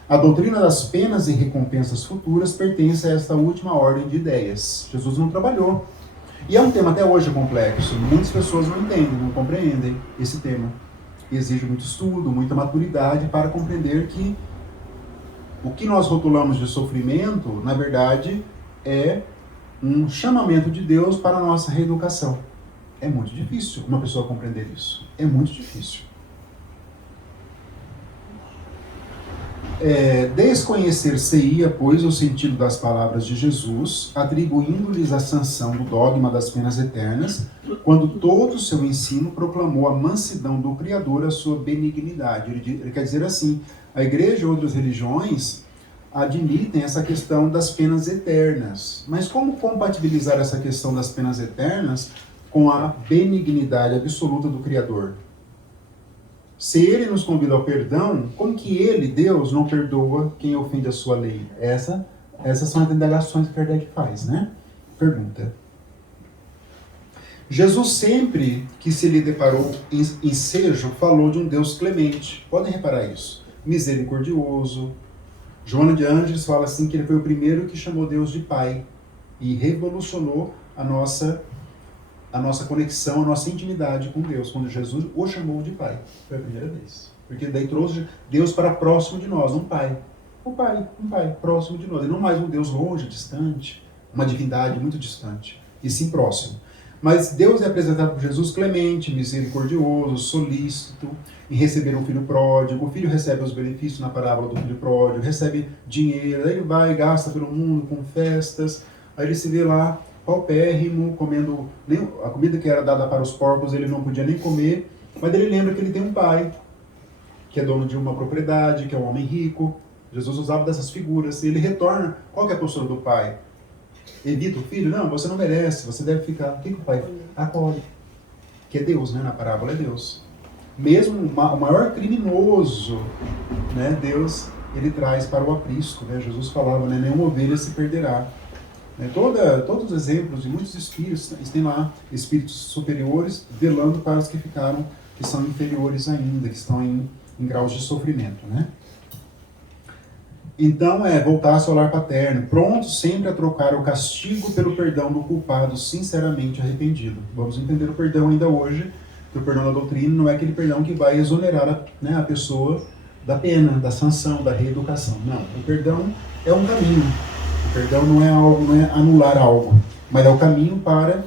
A doutrina das penas e recompensas futuras pertence a esta última ordem de ideias. Jesus não trabalhou. E é um tema até hoje complexo. Muitas pessoas não entendem, não compreendem esse tema. exige muito estudo, muita maturidade para compreender que o que nós rotulamos de sofrimento, na verdade, é um chamamento de Deus para a nossa reeducação. É muito difícil uma pessoa compreender isso. É muito difícil. Desconhecer-se-ia, pois, o sentido das palavras de Jesus, atribuindo-lhes a sanção do dogma das penas eternas, quando todo o seu ensino proclamou a mansidão do Criador, a sua benignidade. Ele quer dizer assim, a igreja e outras religiões admitem essa questão das penas eternas. Mas como compatibilizar essa questão das penas eternas com a benignidade absoluta do Criador? Se ele nos convida ao perdão, como que ele, Deus, não perdoa quem ofende a sua lei? Essas são as indagações que Kardec faz, né? Pergunta. Jesus sempre que se lhe deparou em ensejo, falou de um Deus clemente. Podem reparar isso. Misericordioso. Joana de Ângeles fala assim que ele foi o primeiro que chamou Deus de Pai e revolucionou a nossa conexão, a nossa intimidade com Deus, quando Jesus o chamou de Pai. Foi a primeira vez. Porque daí trouxe Deus para próximo de nós, um Pai. Um Pai próximo de nós. E não mais um Deus longe, distante, uma divindade muito distante, e sim próximo. Mas Deus é apresentado por Jesus clemente, misericordioso, solícito, em receber um filho pródigo. O filho recebe os benefícios na parábola do filho pródigo, recebe dinheiro, aí ele vai e gasta pelo mundo com festas, aí ele se vê lá paupérrimo, comendo a comida que era dada para os porcos, ele não podia nem comer, mas ele lembra que ele tem um pai, que é dono de uma propriedade, que é um homem rico. Jesus usava dessas figuras, e ele retorna. Qual que é a postura do pai? Evita o filho? Não, você não merece, você deve ficar. O que o pai acolhe? Que é Deus, né? Na parábola é Deus. Mesmo o maior criminoso, né? Deus, ele traz para o aprisco, né? Jesus falava, né? Nenhuma ovelha se perderá. Todos os exemplos de muitos espíritos, tem lá espíritos superiores velando para os que ficaram, que são inferiores ainda, que estão em graus de sofrimento, né? Então voltar-se ao lar paterno, pronto sempre a trocar o castigo pelo perdão do culpado sinceramente arrependido. Vamos entender o perdão ainda hoje, que o perdão da doutrina não é aquele perdão que vai exonerar a pessoa da pena, da sanção, da reeducação. Não, o perdão é um caminho. O perdão não é anular algo, mas é o caminho para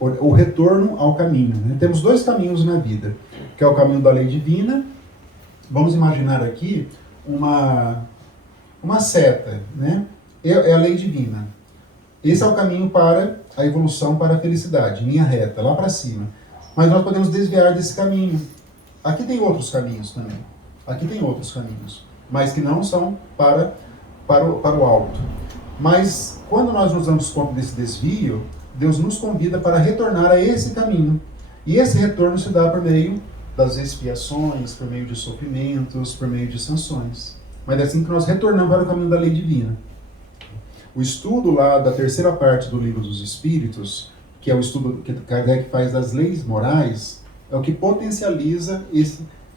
o retorno ao caminho, né? Temos dois caminhos na vida, que é o caminho da lei divina. Vamos imaginar aqui uma seta, né? É a lei divina. Esse é o caminho para a evolução, para a felicidade, linha reta, lá para cima. Mas nós podemos desviar desse caminho. Aqui tem outros caminhos também. Aqui tem outros caminhos, mas que não são para o alto. Mas quando nós nos damos conta desse desvio, Deus nos convida para retornar a esse caminho. E esse retorno se dá por meio das expiações, por meio de sofrimentos, por meio de sanções. Mas é assim que nós retornamos para o caminho da lei divina. O estudo lá da terceira parte do Livro dos Espíritos, que é o estudo que Kardec faz das leis morais, é o que potencializa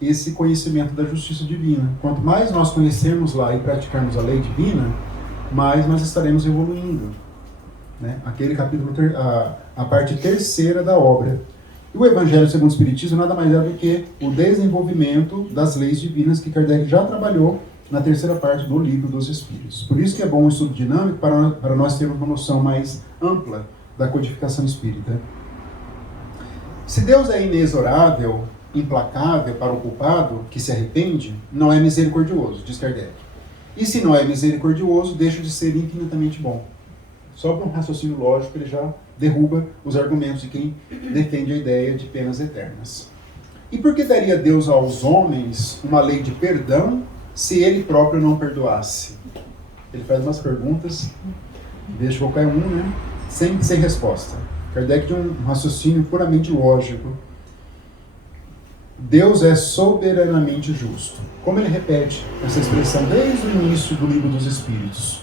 esse conhecimento da justiça divina. Quanto mais nós conhecermos lá e praticarmos a lei divina, mais nós estaremos evoluindo, né? Aquele capítulo, a parte terceira da obra. E o Evangelho segundo o Espiritismo nada mais é do que o desenvolvimento das leis divinas que Kardec já trabalhou na terceira parte do Livro dos Espíritos. Por isso que é bom o estudo dinâmico para nós termos uma noção mais ampla da codificação espírita. Se Deus é inexorável, implacável para o culpado que se arrepende, não é misericordioso, diz Kardec. E se não é misericordioso, deixa de ser infinitamente bom. Só por um raciocínio lógico ele já derruba os argumentos de quem defende a ideia de penas eternas. E por que daria Deus aos homens uma lei de perdão se ele próprio não perdoasse? Ele faz umas perguntas, deixa qualquer um, né, sem resposta. Kardec tem um raciocínio puramente lógico. Deus é soberanamente justo. Como ele repete essa expressão desde o início do Livro dos Espíritos.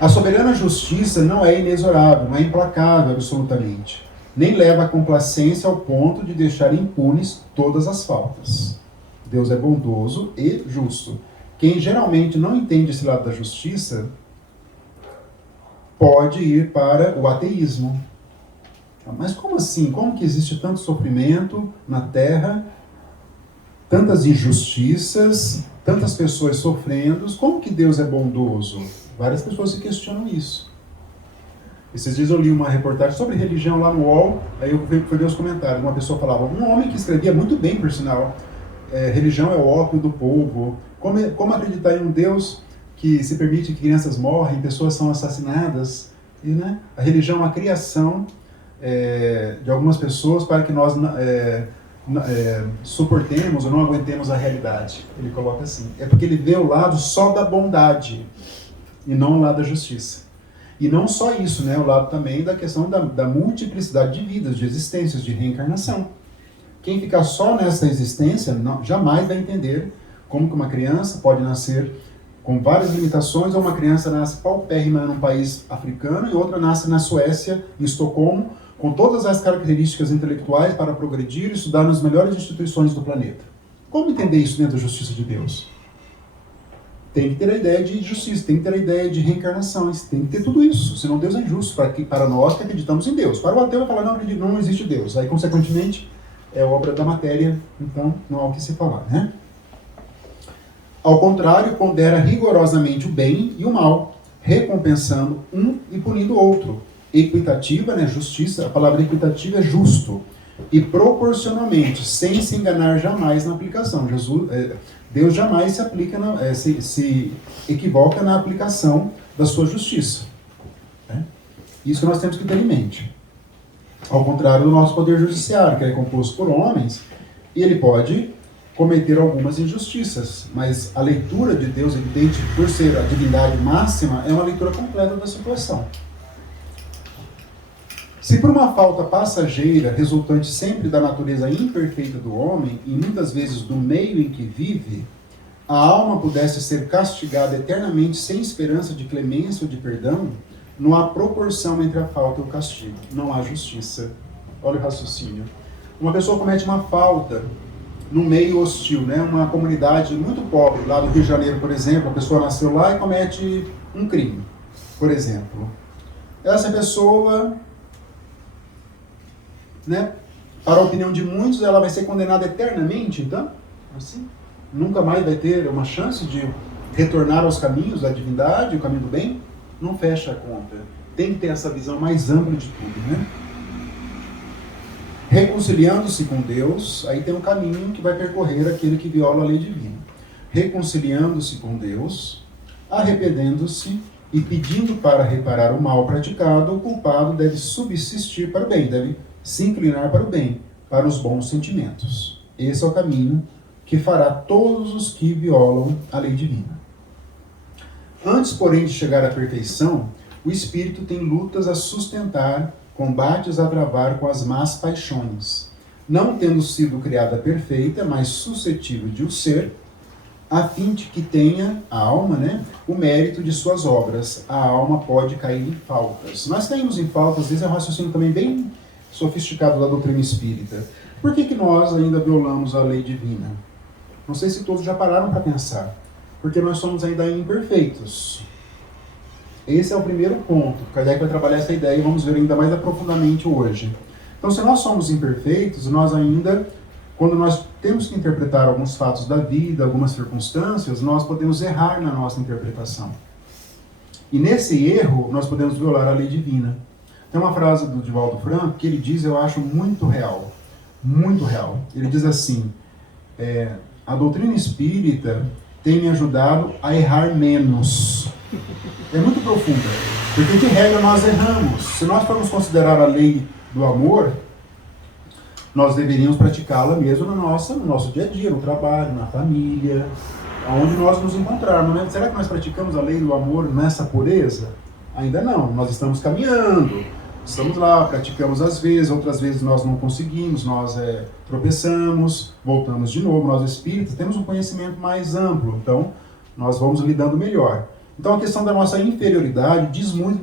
A soberana justiça não é inexorável, não é implacável absolutamente, nem leva a complacência ao ponto de deixar impunes todas as faltas. Deus é bondoso e justo. Quem geralmente não entende esse lado da justiça pode ir para o ateísmo. Mas como assim? Como que existe tanto sofrimento na Terra, tantas injustiças, tantas pessoas sofrendo? Como que Deus é bondoso? Várias pessoas se questionam isso. Esses dias eu li uma reportagem sobre religião lá no UOL, aí eu fui ver os comentários. Uma pessoa falava, um homem que escrevia muito bem, por sinal, religião é o ópio do povo. Como acreditar em um Deus que se permite que crianças morrem, pessoas são assassinadas? E, né, a religião é uma criação de algumas pessoas para que nós suportemos ou não aguentemos a realidade. Ele coloca assim. É porque ele vê o lado só da bondade e não o lado da justiça. E não só isso, né? O lado também da questão da multiplicidade de vidas, de existências, de reencarnação. Quem ficar só nessa existência jamais vai entender como que uma criança pode nascer com várias limitações, ou uma criança nasce paupérrima num país africano e outra nasce na Suécia, em Estocolmo, com todas as características intelectuais para progredir e estudar nas melhores instituições do planeta. Como entender isso dentro da justiça de Deus? Tem que ter a ideia de justiça, tem que ter a ideia de reencarnações, tem que ter tudo isso, senão Deus é injusto para nós que acreditamos em Deus. Para o ateu vai falar, não existe Deus. Aí, consequentemente, é obra da matéria, então não há o que se falar, né? Ao contrário, pondera rigorosamente o bem e o mal, recompensando um e punindo o outro. Equitativa, né, justiça, a palavra equitativa é justo. E proporcionalmente, sem se enganar jamais na aplicação. Deus jamais se aplica, se equivoca na aplicação da sua justiça. Né? Isso que nós temos que ter em mente. Ao contrário do nosso poder judiciário, que é composto por homens, e ele pode cometer algumas injustiças, mas a leitura de Deus, evidente, por ser a divindade máxima, é uma leitura completa da situação. Se por uma falta passageira, resultante sempre da natureza imperfeita do homem, e muitas vezes do meio em que vive, a alma pudesse ser castigada eternamente sem esperança de clemência ou de perdão, não há proporção entre a falta e o castigo. Não há justiça. Olha o raciocínio. Uma pessoa comete uma falta num meio hostil, né? Uma comunidade muito pobre, lá do Rio de Janeiro, por exemplo, a pessoa nasceu lá e comete um crime, por exemplo. Essa pessoa, né, para a opinião de muitos, ela vai ser condenada eternamente, então, assim, nunca mais vai ter uma chance de retornar aos caminhos da divindade, o caminho do bem. Não fecha a conta. Tem que ter essa visão mais ampla de tudo, né? Reconciliando-se com Deus, aí tem um caminho que vai percorrer aquele que viola a lei divina. Reconciliando-se com Deus, arrependendo-se e pedindo para reparar o mal praticado, o culpado deve subsistir para o bem, deve se inclinar para o bem, para os bons sentimentos. Esse é o caminho que fará todos os que violam a lei divina. Antes, porém, de chegar à perfeição, o espírito tem lutas a sustentar, combates a travar com as más paixões, não tendo sido criada perfeita, mas suscetível de o ser, a fim de que tenha a alma, né, o mérito de suas obras. A alma pode cair em faltas. Nós caímos em faltas, esse é um raciocínio também bem sofisticado da doutrina espírita. Por que nós ainda violamos a lei divina? Não sei se todos já pararam para pensar. Porque nós somos ainda imperfeitos. Esse é o primeiro ponto. Kardec vai trabalhar essa ideia e vamos ver ainda mais aprofundadamente hoje. Então, se nós somos imperfeitos, nós ainda, quando nós temos que interpretar alguns fatos da vida, algumas circunstâncias, nós podemos errar na nossa interpretação. E nesse erro, nós podemos violar a lei divina. Tem uma frase do Divaldo Franco que ele diz, eu acho muito real. Muito real. Ele diz assim, a doutrina espírita tem me ajudado a errar menos. É muito profunda, porque de regra nós erramos. Se nós formos considerar a lei do amor, nós deveríamos praticá-la mesmo no nosso dia a dia, no trabalho, na família, onde nós nos encontrarmos. Né? Será que nós praticamos a lei do amor nessa pureza? Ainda não, nós estamos caminhando. Estamos lá, praticamos às vezes, outras vezes nós não conseguimos, nós tropeçamos, voltamos de novo. Nós espíritas temos um conhecimento mais amplo, então nós vamos lidando melhor. Então a questão da nossa inferioridade diz muito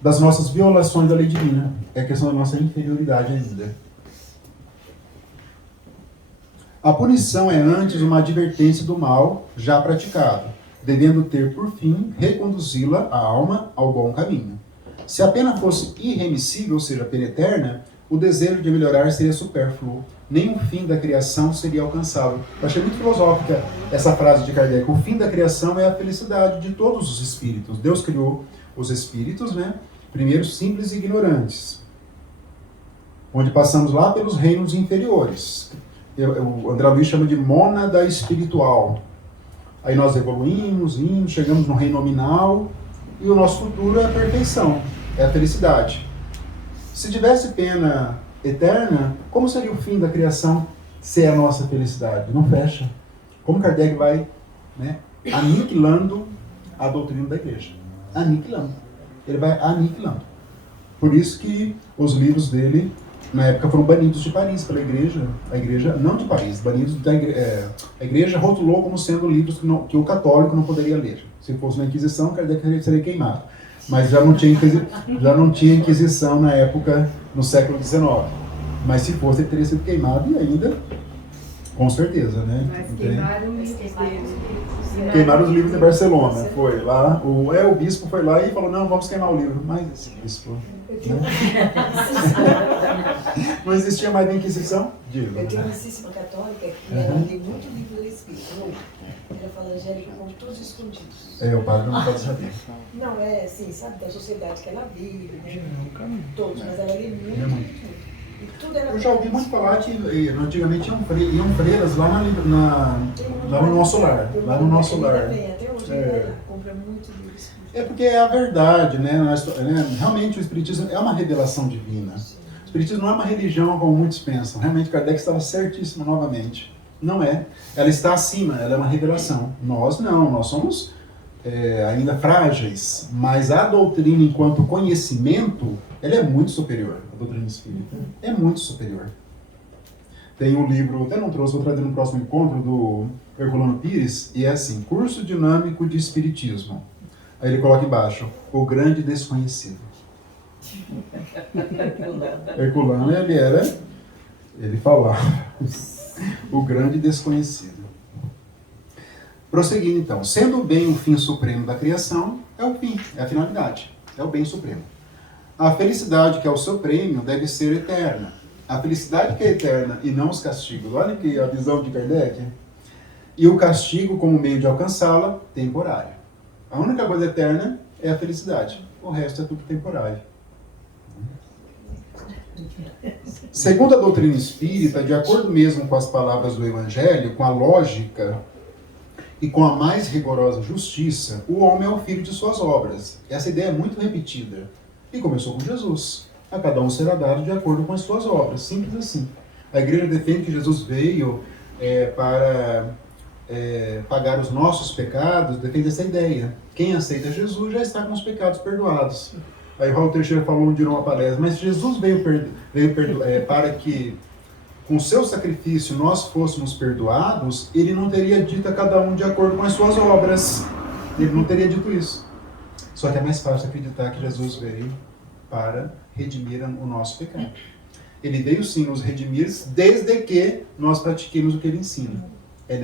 das nossas violações da lei divina. É a questão da nossa inferioridade ainda. A punição é antes uma advertência do mal já praticado, devendo ter por fim reconduzi-la, a alma, ao bom caminho. Se a pena fosse irremissível, ou seja, a pena eterna, o desejo de melhorar seria supérfluo. Nem o fim da criação seria alcançável. Eu achei muito filosófica essa frase de Kardec. O fim da criação é a felicidade de todos os espíritos. Deus criou os espíritos, né? Primeiro simples e ignorantes, onde passamos lá pelos reinos inferiores. O André Luiz chama de mônada espiritual. Aí nós evoluímos, chegamos no reino nominal, e o nosso futuro é a perfeição, é a felicidade. Se tivesse pena eterna, como seria o fim da criação se é a nossa felicidade? Não fecha. Como Kardec vai, né, aniquilando a doutrina da igreja. Aniquilando. Ele vai aniquilando. Por isso que os livros dele, na época, foram banidos de Paris pela igreja. A igreja, não de Paris, banidos da igreja. A igreja rotulou como sendo livros que o católico não poderia ler. Se fosse na Inquisição, Kardec seria queimado. Mas já não tinha Inquisição na época, no século XIX. Mas se fosse, ele teria sido queimado e ainda, com certeza, né? Mas queimaram os livros dele. Queimaram os livros de Barcelona. Foi lá, o bispo foi lá e falou, não, vamos queimar o livro. Mas esse bispo... Né? Não existia mais a Inquisição? Digo. Eu tenho uma discípula católica que ela lê muito livro do Espírito. Ela fala Angélica como todos escondidos. O padre não pode saber. Não, é assim, sabe, da sociedade que ela vive, né? Todos, mas ela lê muito. E tudo ela... Eu já ouvi muito falar que antigamente iam freiras lá no nosso lar. Lá no nosso lar. Até hoje ela compra muito livro espírita. É porque é a verdade, né? Realmente o Espiritismo é uma revelação divina. O Espiritismo não é uma religião como muitos pensam. Realmente Kardec estava certíssimo novamente. Não é. Ela está acima, ela é uma revelação. Nós não, nós somos ainda frágeis. Mas a doutrina enquanto conhecimento, ela é muito superior. A doutrina espírita é muito superior. Tem um livro, até não trouxe, vou trazer no próximo encontro, do Herculano Pires, e é assim, Curso Dinâmico de Espiritismo. Aí ele coloca embaixo, o grande desconhecido. Herculano, ele falava, o grande desconhecido. Prosseguindo então, sendo o bem o fim supremo da criação, é o fim, é a finalidade, é o bem supremo. A felicidade, que é o seu prêmio, deve ser eterna. A felicidade que é eterna e não os castigos. Olha que a visão de Kardec. E o castigo, como meio de alcançá-la, temporário. A única coisa eterna é a felicidade. O resto é tudo temporário. Segundo a doutrina espírita, de acordo mesmo com as palavras do Evangelho, com a lógica e com a mais rigorosa justiça, o homem é o filho de suas obras. Essa ideia é muito repetida. E começou com Jesus. A cada um será dado de acordo com as suas obras. Simples assim. A igreja defende que Jesus veio para pagar os nossos pecados, defende essa ideia. Quem aceita Jesus já está com os pecados perdoados. Aí Raul Teixeira falou um dia numa palestra, mas Jesus veio para que com o seu sacrifício nós fôssemos perdoados, ele não teria dito a cada um de acordo com as suas obras. Ele não teria dito isso. Só que é mais fácil acreditar que Jesus veio para redimir o nosso pecado. Ele veio sim nos redimir desde que nós pratiquemos o que ele ensina. É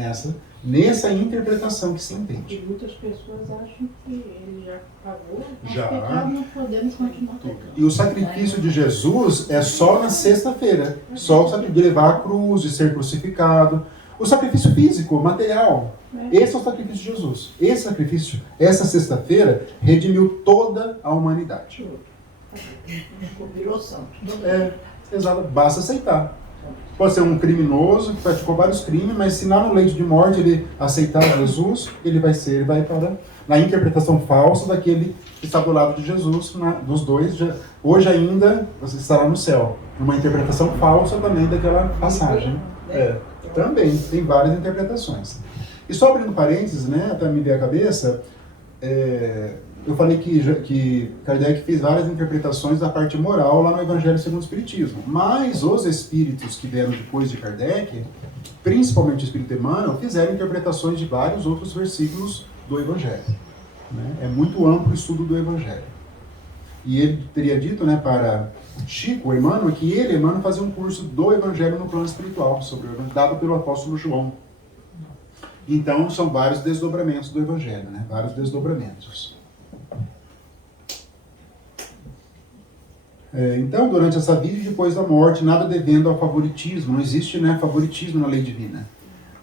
nessa interpretação que se entende. E muitas pessoas acham que ele já pagou, Já. Não podemos continuar pecando. E o sacrifício de Jesus é só na sexta-feira. Só o sacrifício de levar a cruz, de ser crucificado. O sacrifício físico, material. Esse é o sacrifício de Jesus. Esse sacrifício, essa sexta-feira, redimiu toda a humanidade. Virou santo. Exato. Basta aceitar. Pode ser um criminoso que praticou vários crimes, mas se lá no leito de morte ele aceitar Jesus, ele vai para na interpretação falsa daquele que está do lado de Jesus, dos dois. Hoje ainda você estará no céu. Uma interpretação falsa também daquela passagem. Também, tem várias interpretações. E só abrindo parênteses, né, até me ver a cabeça, eu falei que Kardec fez várias interpretações da parte moral lá no Evangelho segundo o Espiritismo. Mas os espíritos que vieram depois de Kardec, principalmente o Espírito Emmanuel, fizeram interpretações de vários outros versículos do Evangelho. Né? É muito amplo o estudo do Evangelho. E ele teria dito, né, para Chico, Emmanuel, que Emmanuel, fazia um curso do Evangelho no plano espiritual, dado pelo apóstolo João. Então, são vários desdobramentos do Evangelho, né? Vários desdobramentos. Então, durante essa vida e depois da morte, nada devendo ao favoritismo. Não existe, né, favoritismo na lei divina.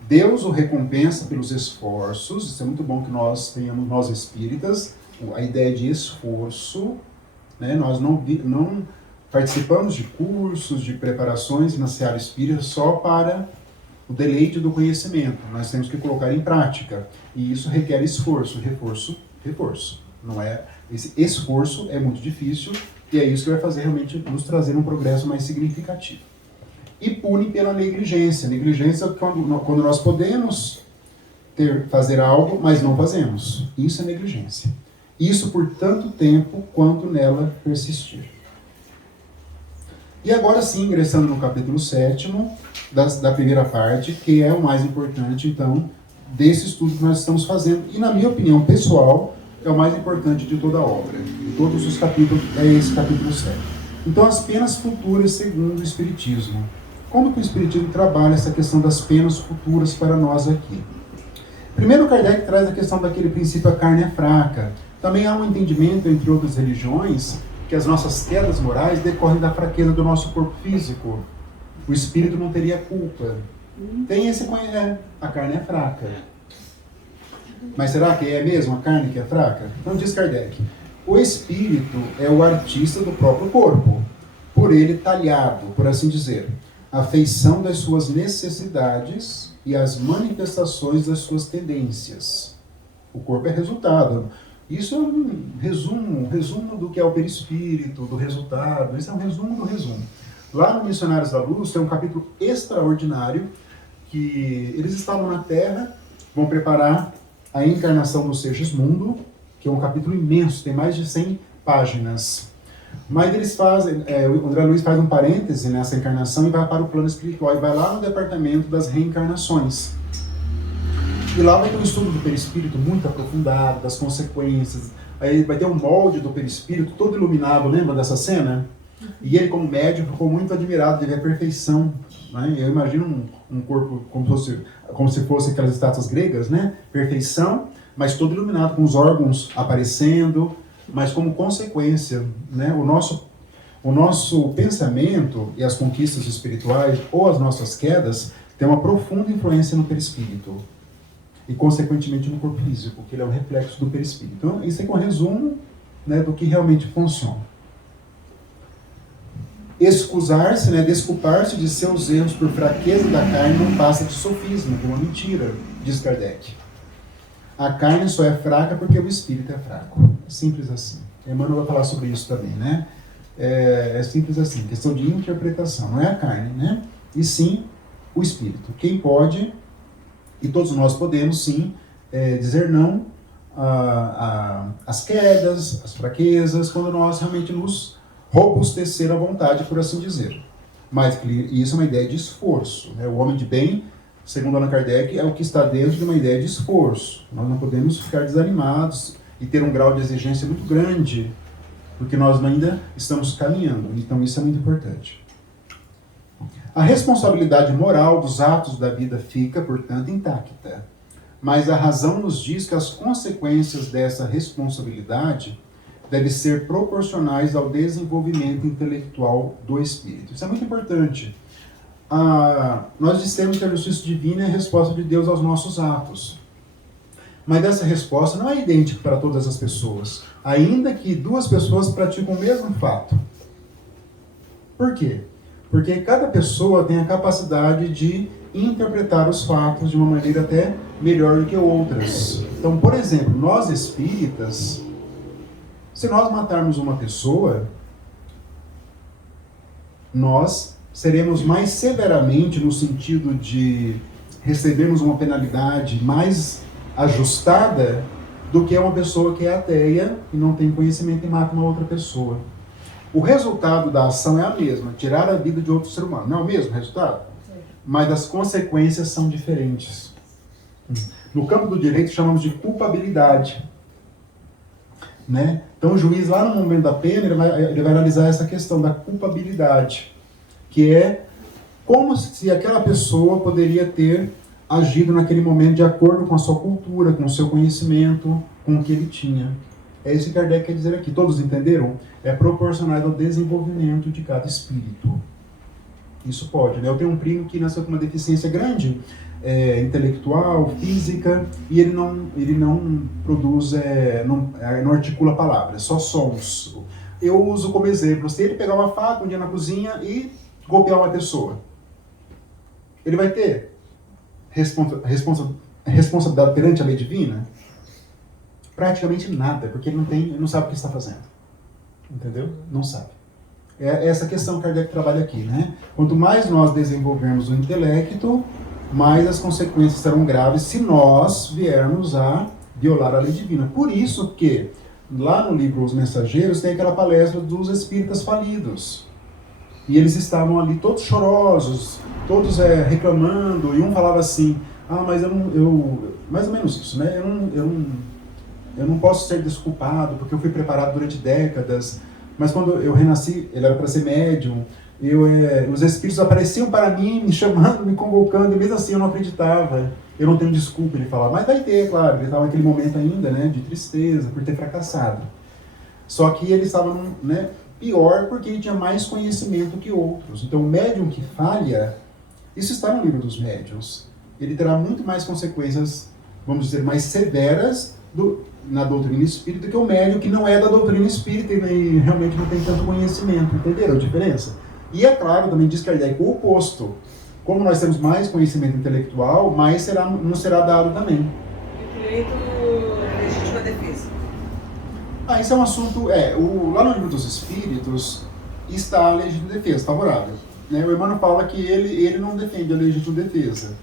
Deus o recompensa pelos esforços. Isso é muito bom que nós tenhamos, nós espíritas, a ideia de esforço. Né? Nós não participamos de cursos, de preparações na seara espírita só para o deleite do conhecimento. Nós temos que colocar em prática. E isso requer esforço, reforço. Não é, esse esforço é muito difícil e é isso que vai fazer realmente nos trazer um progresso mais significativo. E pune pela negligência. Negligência é quando nós podemos fazer algo, mas não fazemos. Isso é negligência. Isso por tanto tempo quanto nela persistir. E agora sim, ingressando no capítulo 7º, da primeira parte, que é o mais importante, então, desse estudo que nós estamos fazendo. E, na minha opinião pessoal, é o mais importante de toda a obra. De todos os capítulos, é esse capítulo 7. Então, as penas futuras segundo o Espiritismo. Como que o Espiritismo trabalha essa questão das penas futuras para nós aqui? Primeiro, Kardec traz a questão daquele princípio, a carne é fraca. Também há um entendimento, entre outras religiões, que as nossas quedas morais decorrem da fraqueza do nosso corpo físico. O espírito não teria culpa. Tem esse conhecimento, a carne é fraca. Mas será que é mesmo a carne que é fraca? Então diz Kardec, o espírito é o artista do próprio corpo, por ele talhado, por assim dizer, a feição das suas necessidades e as manifestações das suas tendências. O corpo é resultado. Isso é um resumo do que é o perispírito, do resultado. Isso é um resumo do resumo. Lá no Missionários da Luz tem um capítulo extraordinário que eles estavam na Terra, vão preparar a encarnação do Segismundo, que é um capítulo imenso, tem mais de 100 páginas. Mas eles fazem, o André Luiz faz um parêntese nessa encarnação e vai para o plano espiritual, e vai lá no departamento das reencarnações. E lá vai ter um estudo do perispírito muito aprofundado, das consequências. Aí vai ter um molde do perispírito todo iluminado, lembra dessa cena? E ele, como médico, ficou muito admirado de ver a perfeição. Né? Eu imagino um corpo como se fosse aquelas estátuas gregas, né? Perfeição, mas todo iluminado, com os órgãos aparecendo, mas como consequência, né? O nosso pensamento e as conquistas espirituais, ou as nossas quedas, têm uma profunda influência no perispírito. E, consequentemente, no corpo físico, que ele é um reflexo do perispírito. Então, isso é um resumo, né, do que realmente funciona. Excusar-se, né, desculpar-se de seus erros por fraqueza da carne não passa de sofisma, de uma mentira, diz Kardec. A carne só é fraca porque o espírito é fraco. Simples assim. Emmanuel vai falar sobre isso também, né? É simples assim, questão de interpretação. Não é a carne, né? E sim o espírito. Quem pode... E todos nós podemos, sim, dizer não às quedas, às fraquezas, quando nós realmente nos robustecer à vontade, por assim dizer. Mas isso é uma ideia de esforço. Né? O homem de bem, segundo Allan Kardec, é o que está dentro de uma ideia de esforço. Nós não podemos ficar desanimados e ter um grau de exigência muito grande, porque nós ainda estamos caminhando. Então isso é muito importante. A responsabilidade moral dos atos da vida fica, portanto, intacta. Mas a razão nos diz que as consequências dessa responsabilidade devem ser proporcionais ao desenvolvimento intelectual do espírito. Isso é muito importante. Nós dissemos que a justiça divina é a resposta de Deus aos nossos atos. Mas essa resposta não é idêntica para todas as pessoas, ainda que duas pessoas praticam o mesmo fato. Por quê? Porque cada pessoa tem a capacidade de interpretar os fatos de uma maneira até melhor do que outras. Então, por exemplo, nós espíritas, se nós matarmos uma pessoa, nós seremos mais severamente no sentido de recebermos uma penalidade mais ajustada do que uma pessoa que é ateia e não tem conhecimento e mata uma outra pessoa. O resultado da ação é a mesma, tirar a vida de outro ser humano. Não é o mesmo resultado? Mas as consequências são diferentes. No campo do direito chamamos de culpabilidade. Né? Então o juiz lá no momento da pena ele vai analisar essa questão da culpabilidade, que é como se aquela pessoa poderia ter agido naquele momento de acordo com a sua cultura, com o seu conhecimento, com o que ele tinha. É isso que Kardec quer dizer aqui. Todos entenderam? É proporcional ao desenvolvimento de cada espírito. Isso pode, né? Eu tenho um primo que nasceu com uma deficiência grande, intelectual, física, e ele não produz, não articula palavras, só sons. Eu uso como exemplo, se ele pegar uma faca um dia na cozinha e golpear uma pessoa, ele vai ter responsabilidade perante a lei divina? Praticamente nada, porque ele não sabe o que está fazendo. Entendeu? Não sabe. É essa questão que Kardec trabalha aqui, né? Quanto mais nós desenvolvermos o intelecto, mais as consequências serão graves se nós viermos a violar a lei divina. Por isso que, lá no livro Os Mensageiros, tem aquela palestra dos espíritas falidos. E eles estavam ali todos chorosos, todos reclamando, e um falava assim, mas mais ou menos isso, né? Eu não posso ser desculpado, porque eu fui preparado durante décadas, mas quando eu renasci, ele era para ser médium, os espíritos apareciam para mim, me chamando, me convocando, e mesmo assim eu não acreditava. Eu não tenho desculpa, ele falava, mas vai ter, claro, ele estava naquele momento ainda, né, de tristeza, por ter fracassado. Só que ele estava, né, pior porque ele tinha mais conhecimento que outros. Então o médium que falha, isso está no livro dos médiuns, ele terá muito mais consequências, vamos dizer, mais severas na doutrina espírita que o médium que não é da doutrina espírita e realmente não tem tanto conhecimento. Entenderam a diferença? E é claro, também diz Kardec o oposto. Como nós temos mais conhecimento intelectual, mais não será dado também. E o direito à legítima defesa? Esse é um assunto... lá no livro dos Espíritos está a legítima defesa, favorável. Né? O Emmanuel fala que ele não defende a legítima defesa,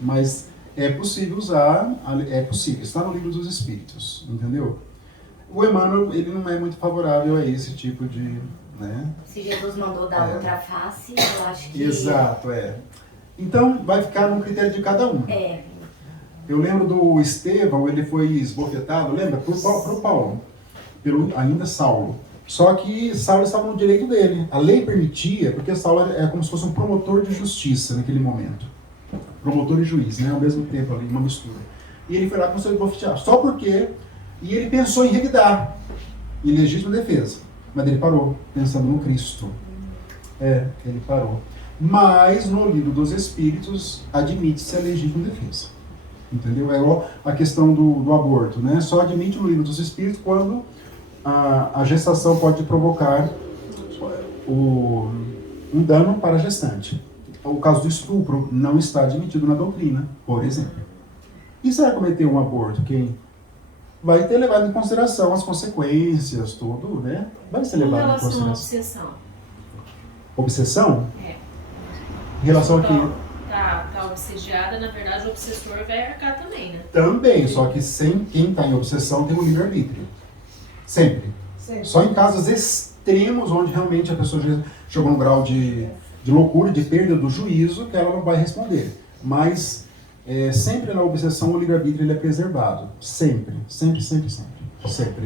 mas é possível usar, está no livro dos Espíritos, entendeu? O Emmanuel, ele não é muito favorável a esse tipo de... Né? Se Jesus mandou dar outra face, eu acho que... Exato, Então, vai ficar no critério de cada um. Eu lembro do Estevão, ele foi esbofetado, lembra? Por Paulo, pelo ainda Saulo. Só que Saulo estava no direito dele. A lei permitia, porque Saulo é como se fosse um promotor de justiça naquele momento. Promotor e juiz, né? Ao mesmo tempo ali, uma mistura. E ele foi lá com o seu esbofeteado. Só porque... E ele pensou em revidar, em legítima defesa. Mas ele parou, pensando no Cristo. Ele parou. Mas no livro dos Espíritos admite-se a legítima defesa. Entendeu? É igual a questão do aborto, né? Só admite no livro dos Espíritos quando a gestação pode provocar um dano para a gestante. O caso do estupro não está admitido na doutrina, por exemplo. E se ela cometer um aborto, quem vai ter levado em consideração as consequências, tudo, né? Vai ser levado em consideração. Com relação à obsessão. Obsessão? Em relação a quê? Tá obsediada, na verdade o obsessor vai arcar também, né? Também, só que quem está em obsessão tem o livre-arbítrio. Sempre. Só em casos extremos, onde realmente a pessoa já chegou num grau de loucura, de perda do juízo, que ela não vai responder. Mas sempre na obsessão o livre-arbítrio ele é preservado. Sempre.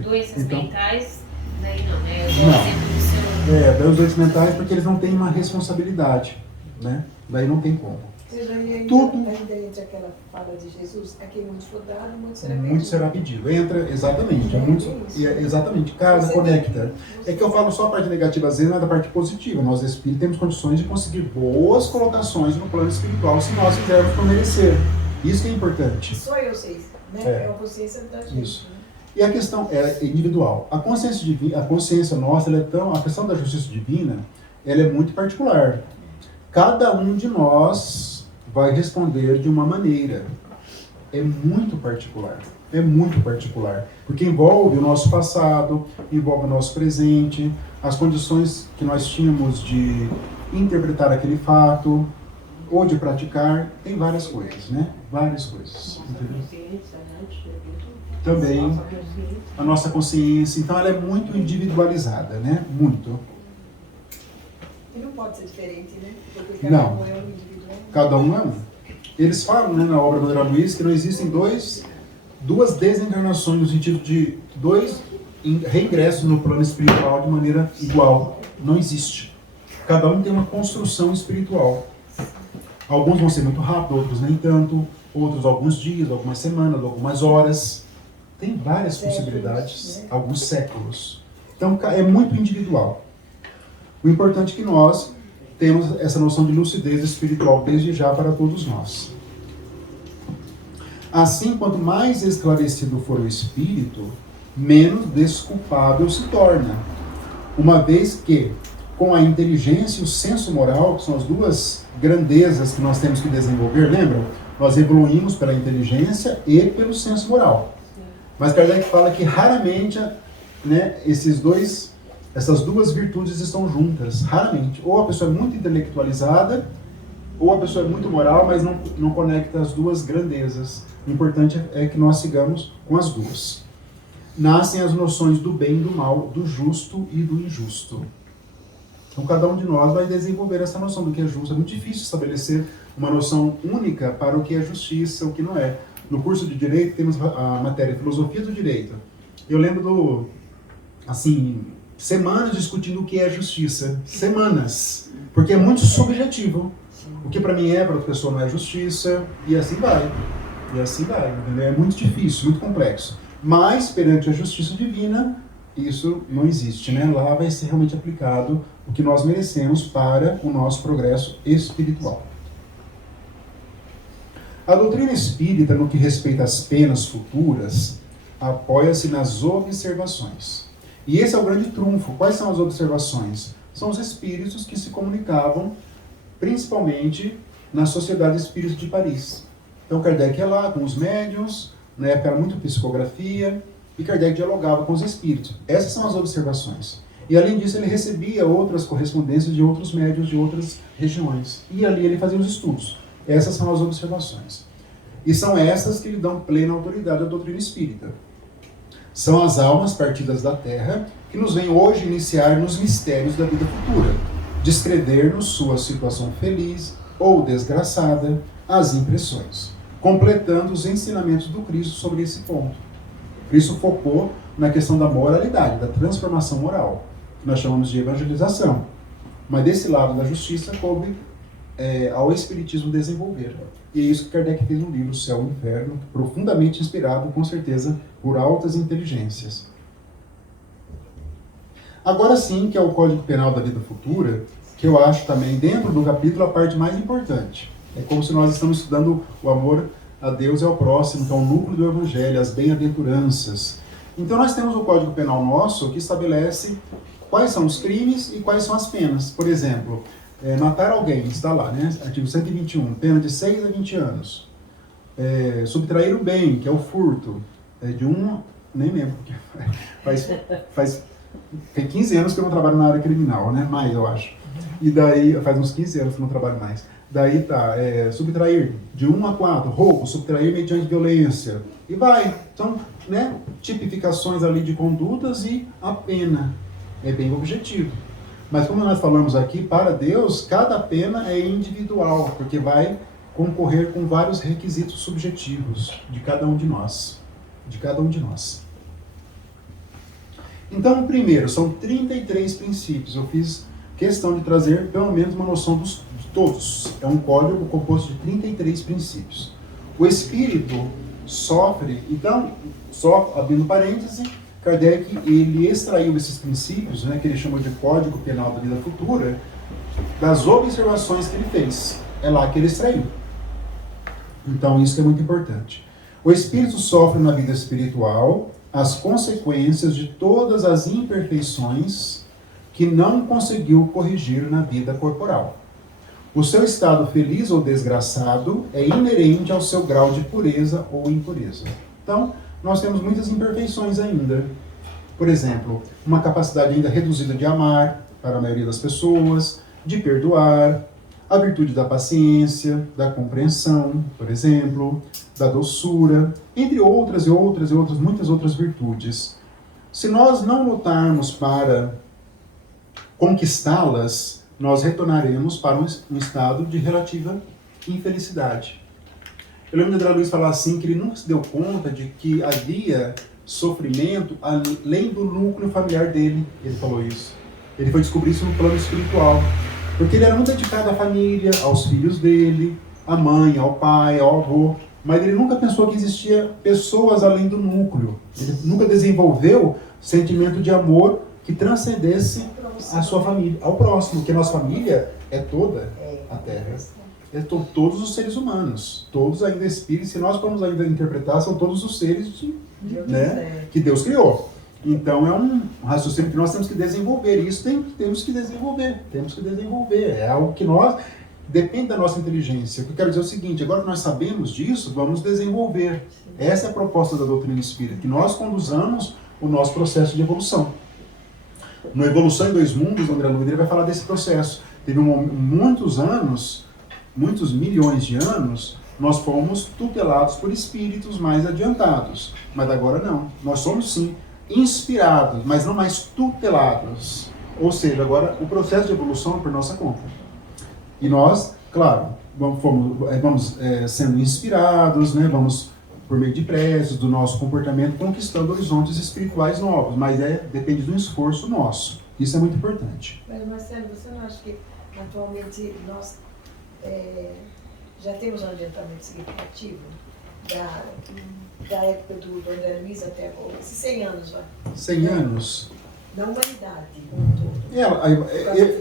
Doenças mentais, daí não, né? Não. Doenças mentais porque eles não têm uma responsabilidade, né? Daí não tem como. Tudo. Ainda entre aquela fala de Jesus, a quem muito for dado, muito será pedido. Entra, exatamente. Exatamente. Casa, conecta. É que eu falo só a parte negativa, às vezes, não é da parte positiva. Nós, espíritos, temos condições de conseguir boas colocações no plano espiritual se nós fizermos por merecer. Isso que é importante. Só eu sei, né? É uma consciência da gente. Isso. E a questão é individual. A consciência divina, a consciência nossa, a questão da justiça divina, ela é muito particular. Cada um de nós vai responder de uma maneira. É muito particular. Porque envolve o nosso passado, envolve o nosso presente, as condições que nós tínhamos de interpretar aquele fato, ou de praticar, tem várias coisas, né? Várias coisas. Entendeu? Também a nossa consciência. Então ela é muito individualizada, né? Muito. E não pode ser diferente, né? Porque cada um é um indivíduo. Cada um é um. Eles falam, né, na obra do André Luiz que não existem duas desencarnações no sentido de dois reingressos no plano espiritual de maneira igual. Não existe. Cada um tem uma construção espiritual. Alguns vão ser muito rápidos, outros nem tanto. Outros alguns dias, algumas semanas, algumas horas. Tem várias Séculos, possibilidades, né? alguns séculos. Então é muito individual. O importante é que nós temos essa noção de lucidez espiritual desde já para todos nós. Assim, quanto mais esclarecido for o espírito, menos desculpável se torna. Uma vez que, com a inteligência e o senso moral, que são as duas grandezas que nós temos que desenvolver, lembram? Nós evoluímos pela inteligência e pelo senso moral. Mas Kardec fala que raramente, né, essas duas virtudes estão juntas. Raramente. Ou a pessoa é muito intelectualizada, ou a pessoa é muito moral, mas não conecta as duas grandezas. O importante é que nós sigamos com as duas. Nascem as noções do bem e do mal, do justo e do injusto. Então cada um de nós vai desenvolver essa noção do que é justo. É muito difícil estabelecer uma noção única para o que é justiça, o que não é. No curso de Direito temos a matéria Filosofia do Direito. Eu lembro semanas discutindo o que é justiça. Semanas. Porque é muito subjetivo. O que para mim é, para outra pessoa não é justiça, e assim vai. E assim vai, entendeu? É muito difícil, muito complexo. Mas, perante a justiça divina, isso não existe, né? Lá vai ser realmente aplicado o que nós merecemos para o nosso progresso espiritual. A doutrina espírita, no que respeita às penas futuras, apoia-se nas observações. E esse é o grande trunfo. Quais são as observações? São os espíritos que se comunicavam, principalmente na Sociedade Espírita de Paris. Então Kardec ia lá com os médiuns, na época era muito psicografia, e Kardec dialogava com os espíritos. Essas são as observações. E além disso ele recebia outras correspondências de outros médiuns de outras regiões. E ali ele fazia os estudos. Essas são as observações. E são essas que lhe dão plena autoridade à doutrina espírita. São as almas partidas da Terra que nos vêm hoje iniciar nos mistérios da vida futura, descrever-nos sua situação feliz ou desgraçada, as impressões, completando os ensinamentos do Cristo sobre esse ponto. Cristo focou na questão da moralidade, da transformação moral, que nós chamamos de evangelização. Mas desse lado da justiça coube ao Espiritismo desenvolver. E é isso que Kardec fez no livro Céu e Inferno, profundamente inspirado, com certeza, por altas inteligências. Agora sim, que é o Código Penal da Vida Futura, que eu acho também, dentro do capítulo, a parte mais importante. É como se nós estamos estudando o amor a Deus e ao próximo, que é o núcleo do Evangelho, as bem-aventuranças. Então nós temos o Código Penal nosso, que estabelece quais são os crimes e quais são as penas. Por exemplo, matar alguém, está lá, né? Artigo 121, pena de 6 a 20 anos. Subtrair o bem, que é o furto, de nem lembro, porque faz 15 anos que eu não trabalho na área criminal, né? Mais, eu acho. E daí, faz uns 15 anos que eu não trabalho mais. Daí tá, subtrair de 1 a 4, roubo, subtrair mediante violência. E vai. Então, né, tipificações ali de condutas e a pena. É bem objetivo. Mas como nós falamos aqui, para Deus, cada pena é individual, porque vai concorrer com vários requisitos subjetivos de cada um de nós. De cada um de nós. Então, o primeiro, são 33 princípios. Eu fiz questão de trazer pelo menos uma noção de todos. É um código composto de 33 princípios. O espírito sofre, então, só abrindo parêntese, Kardec, ele extraiu esses princípios, né, que ele chamou de Código Penal da Vida Futura, das observações que ele fez. É lá que ele extraiu. Então, isso que é muito importante. O espírito sofre na vida espiritual as consequências de todas as imperfeições que não conseguiu corrigir na vida corporal. O seu estado feliz ou desgraçado é inerente ao seu grau de pureza ou impureza. Então, nós temos muitas imperfeições ainda. Por exemplo, uma capacidade ainda reduzida de amar para a maioria das pessoas, de perdoar, a virtude da paciência, da compreensão, por exemplo, da doçura, entre outras e muitas outras virtudes. Se nós não lutarmos para conquistá-las, nós retornaremos para um estado de relativa infelicidade. Eu lembro de André Luiz falar assim, que ele nunca se deu conta de que havia sofrimento além do núcleo familiar dele. Ele falou isso. Ele foi descobrir isso no plano espiritual. Porque ele era muito dedicado à família, aos filhos dele, à mãe, ao pai, ao avô. mas ele nunca pensou que existia pessoas além do núcleo. Ele nunca desenvolveu sentimento de amor que transcendesse a sua família, ao próximo, porque a nossa família é toda a Terra. Todos os seres humanos, todos ainda espíritos, se nós formos ainda interpretar, são todos os seres né, que Deus criou. Então é um raciocínio que nós temos que desenvolver, e isso temos que desenvolver, é algo que depende da nossa inteligência. O que eu quero dizer é o seguinte, agora que nós sabemos disso, vamos desenvolver. Essa é a proposta da doutrina espírita, que nós conduzamos o nosso processo de evolução. No Evolução em Dois Mundos, o André Luiz vai falar desse processo. Teve muitos anos, muitos milhões de anos, nós fomos tutelados por espíritos mais adiantados. Mas agora não. Nós somos sim inspirados, mas não mais tutelados. Ou seja, agora o processo de evolução é por nossa conta. E nós, claro, vamos sendo inspirados, né? Vamos, por meio de preces, do nosso comportamento, conquistando horizontes espirituais novos. Mas depende do esforço nosso. Isso é muito importante. Mas, Marcelo, você não acha que atualmente nós já temos um adiantamento significativo da época do André Luiz até agora? Esses 100 anos, vai. 100 anos? Da humanidade como um todo.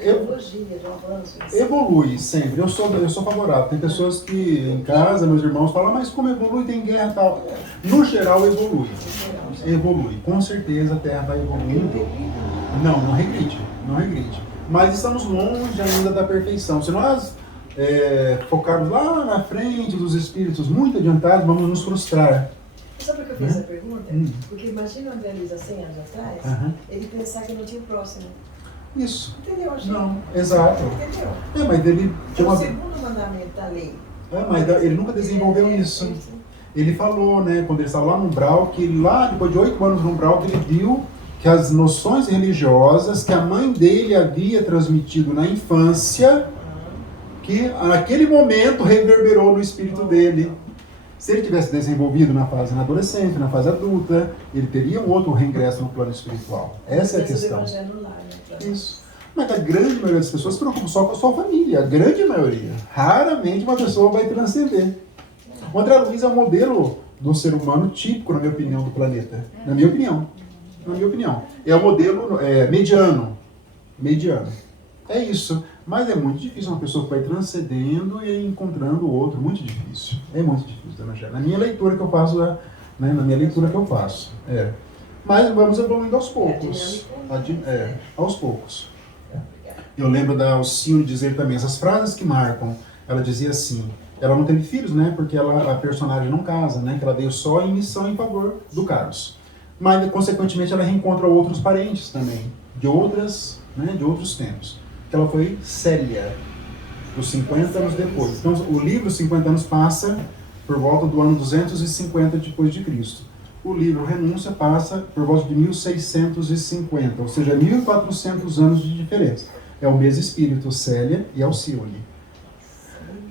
Tecnologia, do avanço. Evolui sempre. Eu sou favorável. Tem pessoas que em casa, meus irmãos, falam, mas como evolui, tem guerra e tal. No geral, evolui. Evolui. Com certeza a Terra vai evoluindo. Não regride. Mas estamos longe ainda da perfeição. Se nós focarmos lá na frente dos espíritos muito adiantados, vamos nos frustrar. Sabe por que eu fiz essa pergunta? Porque imagina o André Luiz há 100 anos atrás, ele pensar que não tinha próximo. Isso. Entendeu? Não, exato. Entendeu? Mas ele tinha o segundo mandamento da lei. Mas ele nunca desenvolveu isso. Ele falou, né, quando ele estava lá no umbral, que lá, depois de 8 anos no umbral, que ele viu que as noções religiosas que a mãe dele havia transmitido na infância, que naquele momento reverberou no espírito dele. Se ele tivesse desenvolvido na fase adolescente, na fase adulta, ele teria um outro reingresso no plano espiritual. Essa é a questão. Isso. Mas a grande maioria das pessoas se preocupa só com a sua família. A grande maioria. Raramente uma pessoa vai transcender. O André Luiz é um modelo do ser humano típico, na minha opinião, do planeta. Na minha opinião. É um modelo mediano. É isso. Mas é muito difícil uma pessoa que vai transcendendo e encontrando o outro. Muito difícil. É muito difícil, dona Gé. Na minha leitura que eu faço, Mas vamos evoluindo aos poucos. Aos poucos. Eu lembro da Alcione dizer também essas frases que marcam. Ela dizia assim, ela não teve filhos, né? Porque a personagem não casa, né? Que ela veio só em missão em favor do Carlos. Mas, consequentemente, ela reencontra outros parentes também, de outros tempos. Que ela foi Célia, os 50 anos depois. Então, o livro 50 anos passa por volta do ano 250 depois de Cristo. O livro Renúncia passa por volta de 1650, ou seja, 1400 anos de diferença. É o mesmo espírito, Célia e Alcione.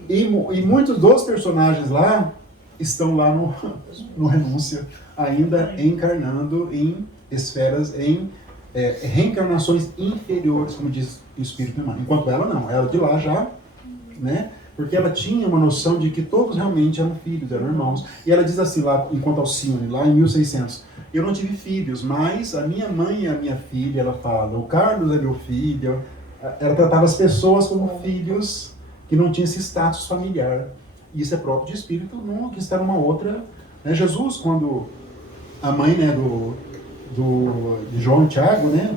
E muitos dos personagens lá estão lá no Renúncia, ainda encarnando em esferas, em reencarnações inferiores, como diz o espírito humano. Enquanto ela não, ela de lá já, né? Porque ela tinha uma noção de que todos realmente eram filhos, eram irmãos. E ela diz assim lá, enquanto Alcione, lá em 1600, eu não tive filhos, mas a minha mãe é a minha filha, ela fala, o Carlos é meu filho. Ela tratava as pessoas como filhos que não tinham esse status familiar. E isso é próprio de espírito, que está numa outra... Né? Jesus, quando a mãe, né, de João e Tiago, né,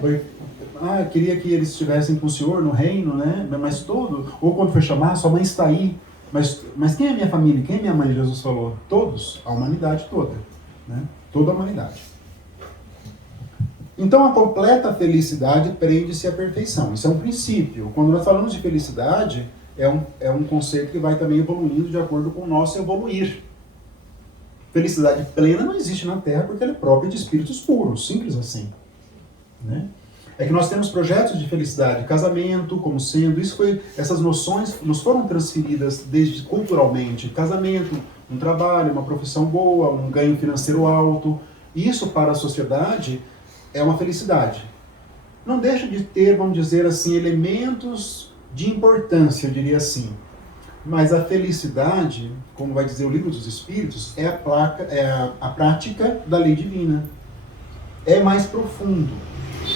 queria que eles estivessem com o Senhor no reino, né, mas todo, ou quando foi chamar, sua mãe está aí, mas quem é minha família, quem é minha mãe? Jesus falou, todos, a humanidade toda, né, toda a humanidade. Então a completa felicidade prende-se à perfeição, isso é um princípio. Quando nós falamos de felicidade, é um conceito que vai também evoluindo de acordo com o nosso evoluir. Felicidade plena não existe na Terra porque ela é própria de espíritos puros, simples assim. Né? É que nós temos projetos de felicidade, casamento como sendo, essas noções nos foram transferidas desde culturalmente, casamento, um trabalho, uma profissão boa, um ganho financeiro alto, isso para a sociedade é uma felicidade. Não deixa de ter, vamos dizer assim, elementos de importância, eu diria assim. Mas a felicidade, como vai dizer o Livro dos Espíritos, é a prática da lei divina. É mais profundo.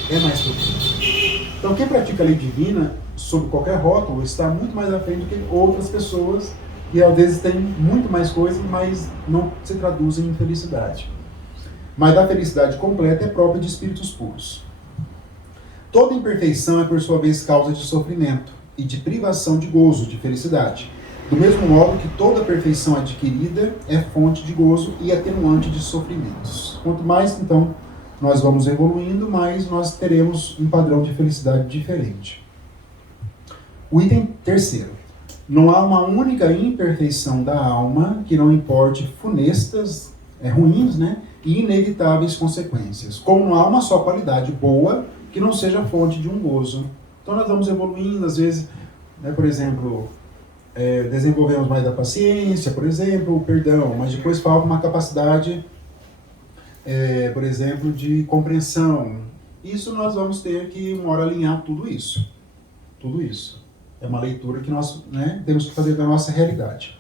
É mais profundo. Então, quem pratica a lei divina, sob qualquer rótulo, está muito mais à frente do que outras pessoas que às vezes têm muito mais coisas, mas não se traduzem em felicidade. Mas a felicidade completa é própria de espíritos puros. Toda imperfeição é, por sua vez, causa de sofrimento e de privação de gozo, de felicidade. Do mesmo modo que toda perfeição adquirida é fonte de gozo e atenuante de sofrimentos. Quanto mais, então, nós vamos evoluindo, mais nós teremos um padrão de felicidade diferente. O item terceiro. Não há uma única imperfeição da alma que não importe funestas, ruins, né, e inevitáveis consequências. Como não há uma só qualidade boa que não seja fonte de um gozo. Então nós vamos evoluindo, às vezes, né, por exemplo, desenvolvemos mais a paciência, por exemplo, o perdão, mas depois falta uma capacidade, por exemplo, de compreensão. Isso nós vamos ter que, uma hora, alinhar tudo isso. Tudo isso. É uma leitura que nós, né, temos que fazer da nossa realidade.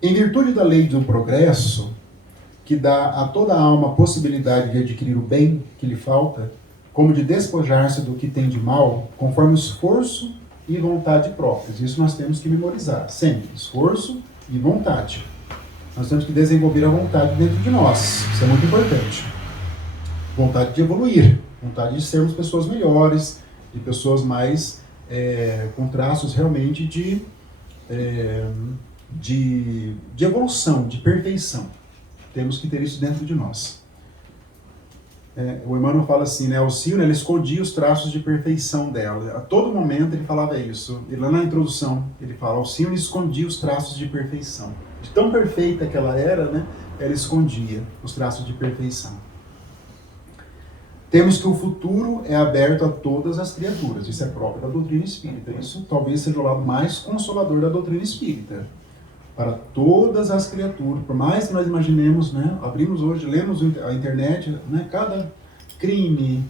Em virtude da lei do progresso, que dá a toda a alma a possibilidade de adquirir o bem que lhe falta, como de despojar-se do que tem de mal, conforme esforço e vontade próprios. Isso nós temos que memorizar, sempre. Esforço e vontade. Nós temos que desenvolver a vontade dentro de nós. Isso é muito importante. Vontade de evoluir, vontade de sermos pessoas melhores, de pessoas mais com traços realmente de evolução, de perfeição. Temos que ter isso dentro de nós. O Emmanuel fala assim, né, Alcino, ele escondia os traços de perfeição dela. A todo momento ele falava isso. E lá na introdução ele fala, Alcino escondia os traços de perfeição. De tão perfeita que ela era, né, ela escondia os traços de perfeição. Temos que o futuro é aberto a todas as criaturas. Isso é próprio da doutrina espírita. Isso talvez seja o lado mais consolador da doutrina espírita. Para todas as criaturas, por mais que nós imaginemos, né, abrimos hoje, lemos a internet, né, cada crime,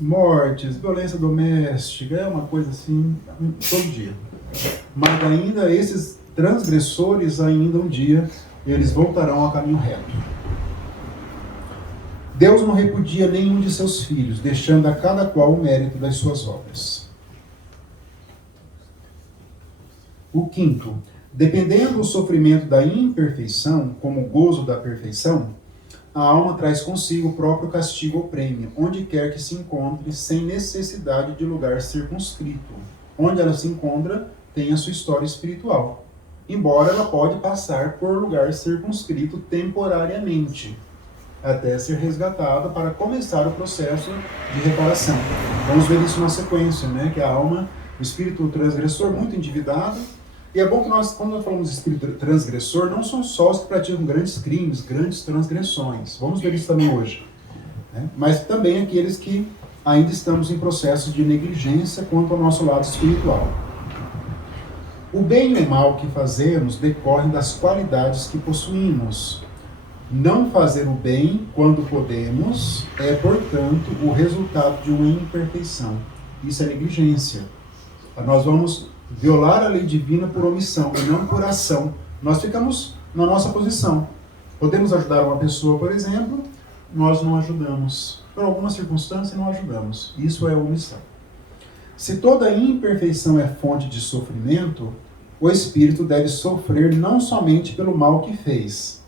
mortes, violência doméstica, é uma coisa assim, todo dia. Mas ainda esses transgressores, ainda um dia, eles voltarão ao caminho reto. Deus não repudia nenhum de seus filhos, deixando a cada qual o mérito das suas obras. O quinto. Dependendo do sofrimento da imperfeição, como o gozo da perfeição, a alma traz consigo o próprio castigo ou prêmio, onde quer que se encontre, sem necessidade de lugar circunscrito. Onde ela se encontra, tem a sua história espiritual. Embora ela pode passar por lugar circunscrito temporariamente, até ser resgatada para começar o processo de reparação. Vamos ver isso na sequência, né? Que a alma, o espírito transgressor, muito endividado. E é bom que nós, quando nós falamos de espírito transgressor, não são só os que praticam grandes crimes, grandes transgressões. Vamos ver isso também hoje. Né? Mas também aqueles que ainda estamos em processo de negligência quanto ao nosso lado espiritual. O bem e o mal que fazemos decorrem das qualidades que possuímos. Não fazer o bem quando podemos é, portanto, o resultado de uma imperfeição. Isso é negligência. Nós vamos violar a lei divina por omissão e não por ação. Nós ficamos na nossa posição. Podemos ajudar uma pessoa, por exemplo, nós não ajudamos. Por alguma circunstância, não ajudamos. Isso é omissão. Se toda imperfeição é fonte de sofrimento, o espírito deve sofrer não somente pelo mal que fez,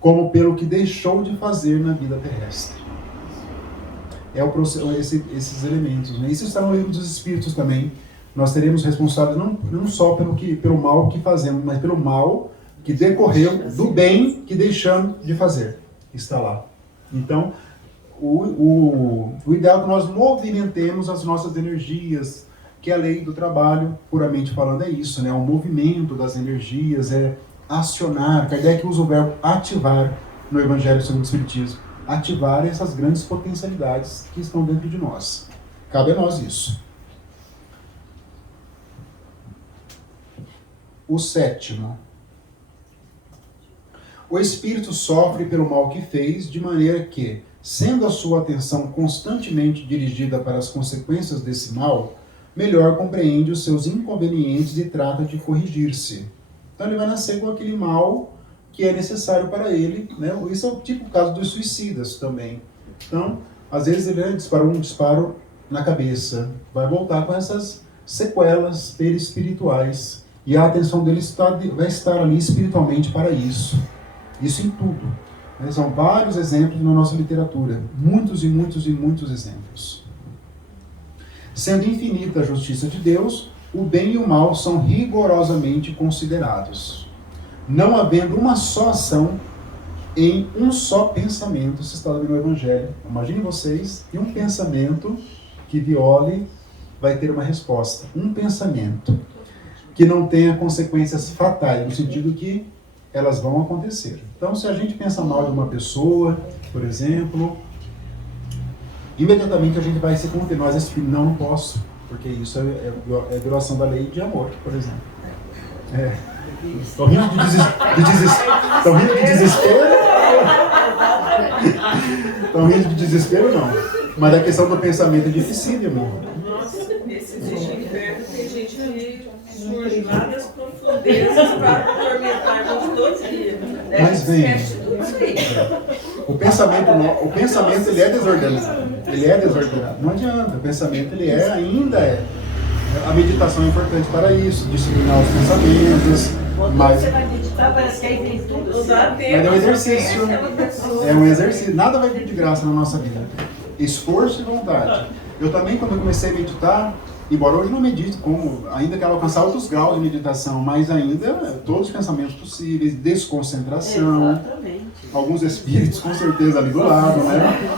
como pelo que deixou de fazer na vida terrestre. Esses elementos. Né? Isso está no Livro dos Espíritos também. Nós seremos responsáveis não só pelo mal que fazemos, mas pelo mal que decorreu do bem que deixamos de fazer. Está lá. Então, o ideal é que nós movimentemos as nossas energias, que a lei do trabalho, puramente falando, é isso, né? O movimento das energias, é acionar. Kardec usa o verbo ativar no Evangelho segundo o Espiritismo. Ativar essas grandes potencialidades que estão dentro de nós. Cabe a nós isso. O sétimo. O espírito sofre pelo mal que fez, de maneira que, sendo a sua atenção constantemente dirigida para as consequências desse mal, melhor compreende os seus inconvenientes e trata de corrigir-se. Então ele vai nascer com aquele mal que é necessário para ele, né? Isso é o tipo caso dos suicidas também. Então, às vezes ele disparou um disparo na cabeça, vai voltar com essas sequelas perispirituais, e a atenção dele vai estar ali espiritualmente para isso. Isso em tudo. São vários exemplos na nossa literatura, muitos e muitos e muitos exemplos. Sendo infinita a justiça de Deus, o bem e o mal são rigorosamente considerados, não havendo uma só ação em um só pensamento. Se está no Evangelho, imagine vocês, e um pensamento que viole vai ter uma resposta. Um pensamento que não tenha consequências fatais, no sentido que elas vão acontecer. Então, se a gente pensa mal de uma pessoa, por exemplo, imediatamente a gente vai se conter. Nós, não posso, porque isso é violação da lei de amor, por exemplo. Estão rindo de desespero? Estão rindo de desespero, não. Mas a questão do pensamento é dificílimo, amor. Nossa, nesse inferno tem gente que surge lá das profundezas para atormentar-nos todos os dias. Mas vem. O pensamento ele é desordenado. Ele é desordenado. Não adianta. O pensamento ele ainda é. A meditação é importante para isso, disciplinar os pensamentos. Mas você vai meditar, parece que aí tem tudo. Não dá tempo. é um exercício. É um exercício. Nada vai vir de graça na nossa vida. Esforço e vontade. Eu também, quando eu comecei a meditar, embora hoje não medite, ainda quero alcançar outros graus de meditação, mas ainda todos os pensamentos possíveis, desconcentração. Exatamente. Alguns espíritos com certeza ali do lado, né?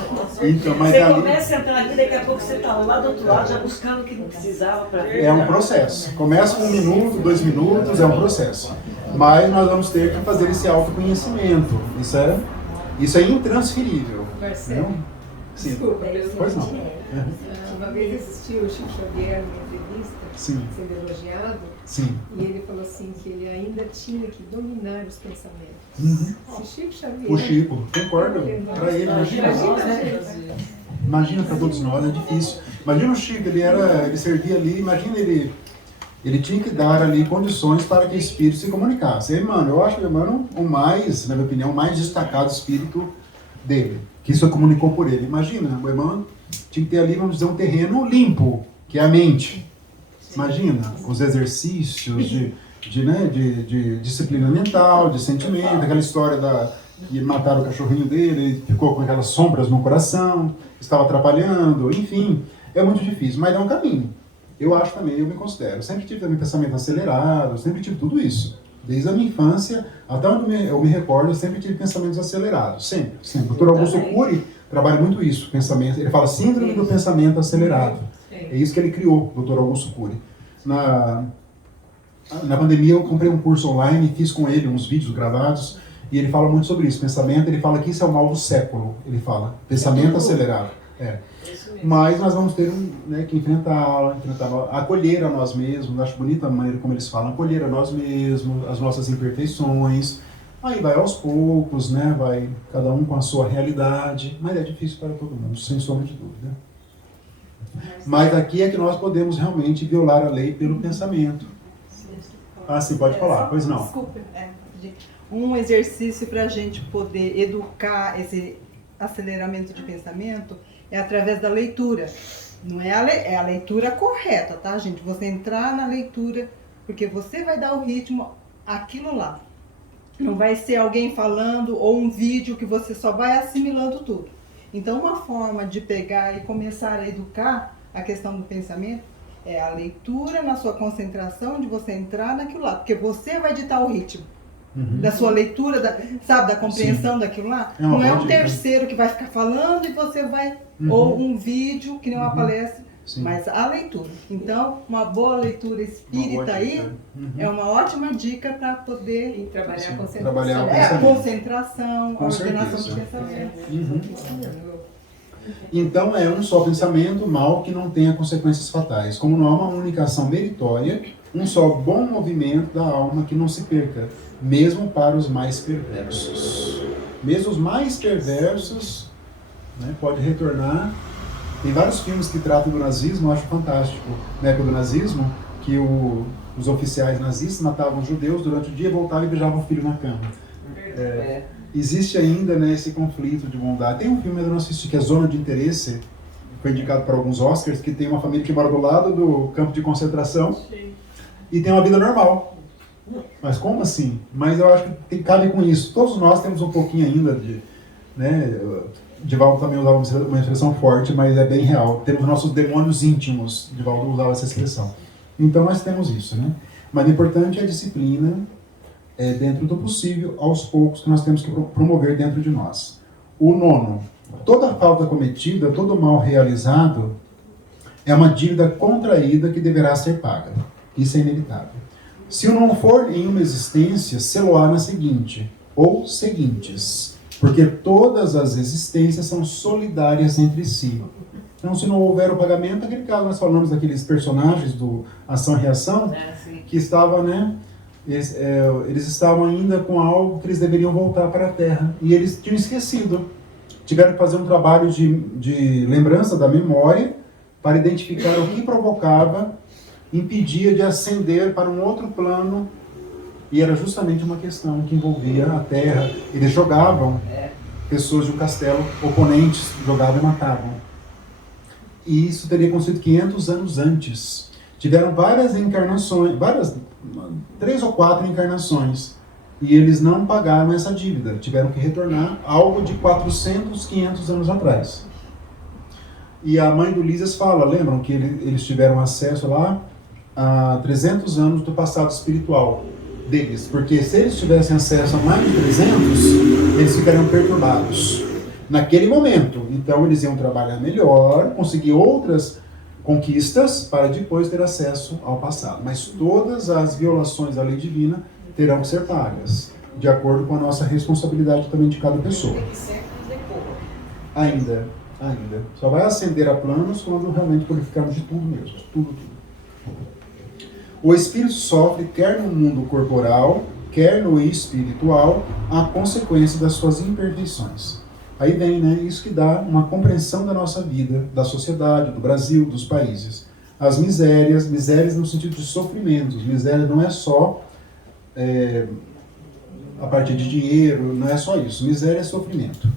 Então, mas Você ali começa a entrar aqui, daqui a pouco você está lá do outro lado, já buscando o que não precisava para ver. é um processo. Começa com 1 minuto, 2 minutos, é um processo. Mas nós vamos ter que fazer esse autoconhecimento. Isso é intransferível. Marcelo, Não? Sim. desculpa, Pois não. Uma vez assisti o Chico Xavier numa entrevista, Sim. sendo elogiado, Sim. e ele falou assim que ele ainda tinha que dominar os pensamentos. Uhum. Se Chico Xavier... O Chico, concordo. Para ele, imagina. Imagina para todos nós, é difícil. Imagina o Chico, ele servia ali, imagina ele tinha que dar ali condições para que o espírito se comunicasse. E, mano, eu acho que o Emmanuel, na minha opinião, o mais destacado espírito dele, que isso comunicou por ele. Imagina, o Emmanuel tinha que ter ali, vamos dizer, um terreno limpo, que é a mente. Imagina, os exercícios de disciplina mental, de sentimento, aquela história que mataram o cachorrinho dele, ele ficou com aquelas sombras no coração, estava atrapalhando, enfim, é muito difícil, mas é um caminho. Eu acho também, eu me considero, sempre tive também pensamento acelerado, sempre tive tudo isso. Desde a minha infância, até onde eu me recordo, eu sempre tive pensamentos acelerados, sempre. O Dr. Augusto Cury trabalha muito isso, pensamento, ele fala síndrome do pensamento acelerado. É isso que ele criou, o Dr. Augusto Cury. Na pandemia eu comprei um curso online, fiz com ele uns vídeos gravados, e ele fala muito sobre isso, pensamento, ele fala que isso é o mal do século, ele fala, pensamento acelerado. Mas nós vamos ter que enfrentá-la, acolher a nós mesmos, acho bonita a maneira como eles falam, acolher a nós mesmos, as nossas imperfeições, aí vai aos poucos, vai cada um com a sua realidade, mas é difícil para todo mundo, sem sombra de dúvida. Mas aqui é que nós podemos realmente violar a lei pelo pensamento. Ah, sim, pode falar, pois não. Desculpa, um exercício para a gente poder educar esse aceleramento de pensamento é através da leitura. Não é a leitura correta, tá, gente? Você entrar na leitura, porque você vai dar o ritmo àquilo lá. Não vai ser alguém falando ou um vídeo que você só vai assimilando tudo. Então, uma forma de pegar e começar a educar a questão do pensamento é a leitura na sua concentração, de você entrar naquilo lá, porque você vai ditar o ritmo da sua leitura, da compreensão daquilo lá. Não é um terceiro que vai ficar falando e você vai, ou um vídeo, que nem uma palestra, mas a leitura. Então, uma boa leitura espírita é uma ótima dica para poder trabalhar a concentração. Trabalhar a concentração, a ordenação do pensamento. Então é um só pensamento, mal que não tenha consequências fatais. Como não há uma única ação meritória, um só bom movimento da alma que não se perca, mesmo para os mais perversos. Mesmo os mais perversos, pode retornar Tem vários filmes que tratam do nazismo, eu acho fantástico. Na época do nazismo, que os oficiais nazistas matavam os judeus durante o dia, voltavam e beijavam o filho na cama. Existe ainda, né, esse conflito de bondade. Tem um filme que eu não assisti, que é Zona de Interesse, foi indicado para alguns Oscars, que tem uma família que mora do lado do campo de concentração e tem uma vida normal. Mas como assim? Mas eu acho que cabe com isso. Todos nós temos um pouquinho ainda de... né, Divaldo também usava uma expressão forte, mas é bem real. Temos nossos demônios íntimos. Divaldo usava essa expressão. Então nós temos isso, né? Mas o importante é a disciplina, dentro do possível, aos poucos, que nós temos que promover dentro de nós. O 9. Toda falta cometida, todo mal realizado, é uma dívida contraída que deverá ser paga. Isso é inevitável. Se o não for em uma existência, sê-lo-á na seguinte, ou seguintes, porque todas as existências são solidárias entre si. Então, se não houver o pagamento, aquele caso nós falamos daqueles personagens do Ação e Reação, que estavam, né, eles estavam ainda com algo que eles deveriam voltar para a Terra, e eles tinham esquecido. Tiveram que fazer um trabalho de lembrança da memória para identificar o que provocava, impedia de ascender para um outro plano, e era justamente uma questão que envolvia a Terra. Eles jogavam pessoas de um castelo, oponentes, jogavam e matavam. E isso teria acontecido 500 anos antes. Tiveram várias encarnações, 3 ou 4 encarnações, e eles não pagaram essa dívida. Tiveram que retornar algo de 400, 500 anos atrás. E a mãe do Lísias fala, lembram que eles tiveram acesso lá a 300 anos do passado espiritual deles, porque se eles tivessem acesso a mais de 300, eles ficariam perturbados naquele momento. Então eles iam trabalhar melhor, conseguir outras conquistas para depois ter acesso ao passado. Mas todas as violações da lei divina terão que ser pagas, de acordo com a nossa responsabilidade também de cada pessoa. Ainda. Só vai ascender a planos quando realmente purificarmos de tudo mesmo, tudo. O espírito sofre, quer no mundo corporal, quer no espiritual, a consequência das suas imperfeições. Aí vem, né, isso que dá uma compreensão da nossa vida, da sociedade, do Brasil, dos países. As misérias no sentido de sofrimentos. Miséria não é só a partir de dinheiro, não é só isso. Miséria é sofrimento.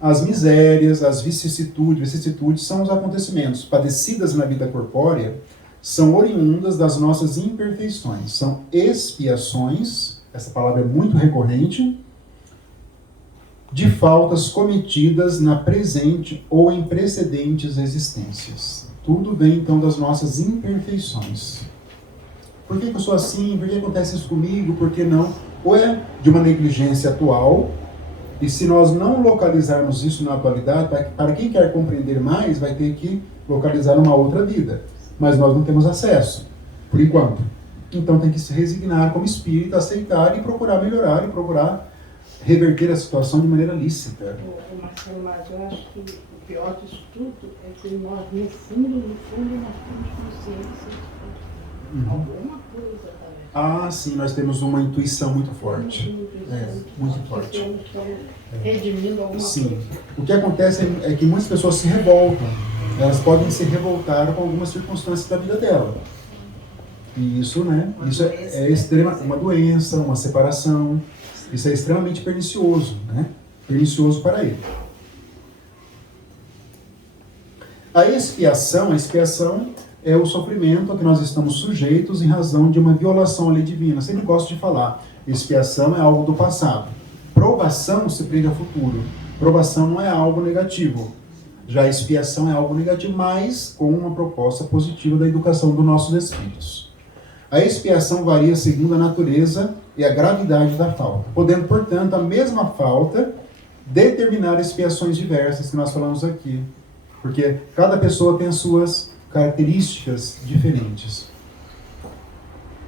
As misérias, as vicissitudes são os acontecimentos padecidas na vida corpórea, são oriundas das nossas imperfeições, são expiações, essa palavra é muito recorrente, de faltas cometidas na presente ou em precedentes existências. Tudo vem então das nossas imperfeições. Por que eu sou assim? Por que acontece isso comigo? Por que não? Ou é de uma negligência atual, e se nós não localizarmos isso na atualidade, para quem quer compreender mais, vai ter que localizar uma outra vida. Mas nós não temos acesso, por enquanto. Então tem que se resignar como espírito, aceitar e procurar melhorar, e procurar reverter a situação de maneira lícita. Marcelo, mas eu acho que o pior disso tudo é que nós, no fundo, nós temos consciência de alguma coisa também. Ah, sim, nós temos uma intuição muito forte. Muito forte. Redimindo alguma coisa. Sim. O que acontece é que muitas pessoas se revoltam. Elas podem se revoltar com algumas circunstâncias da vida dela. E isso, né? Isso é uma doença, uma separação. Isso é extremamente pernicioso, né? Pernicioso para ele. A expiação é o sofrimento a que nós estamos sujeitos em razão de uma violação à lei divina. Sempre gosto de falar, expiação é algo do passado. Provação se prende ao futuro. Provação não é algo negativo. Já a expiação é algo negativo, mas com uma proposta positiva da educação dos nossos espíritos. A expiação varia segundo a natureza e a gravidade da falta, podendo, portanto, a mesma falta determinar expiações diversas que nós falamos aqui. Porque cada pessoa tem as suas características diferentes,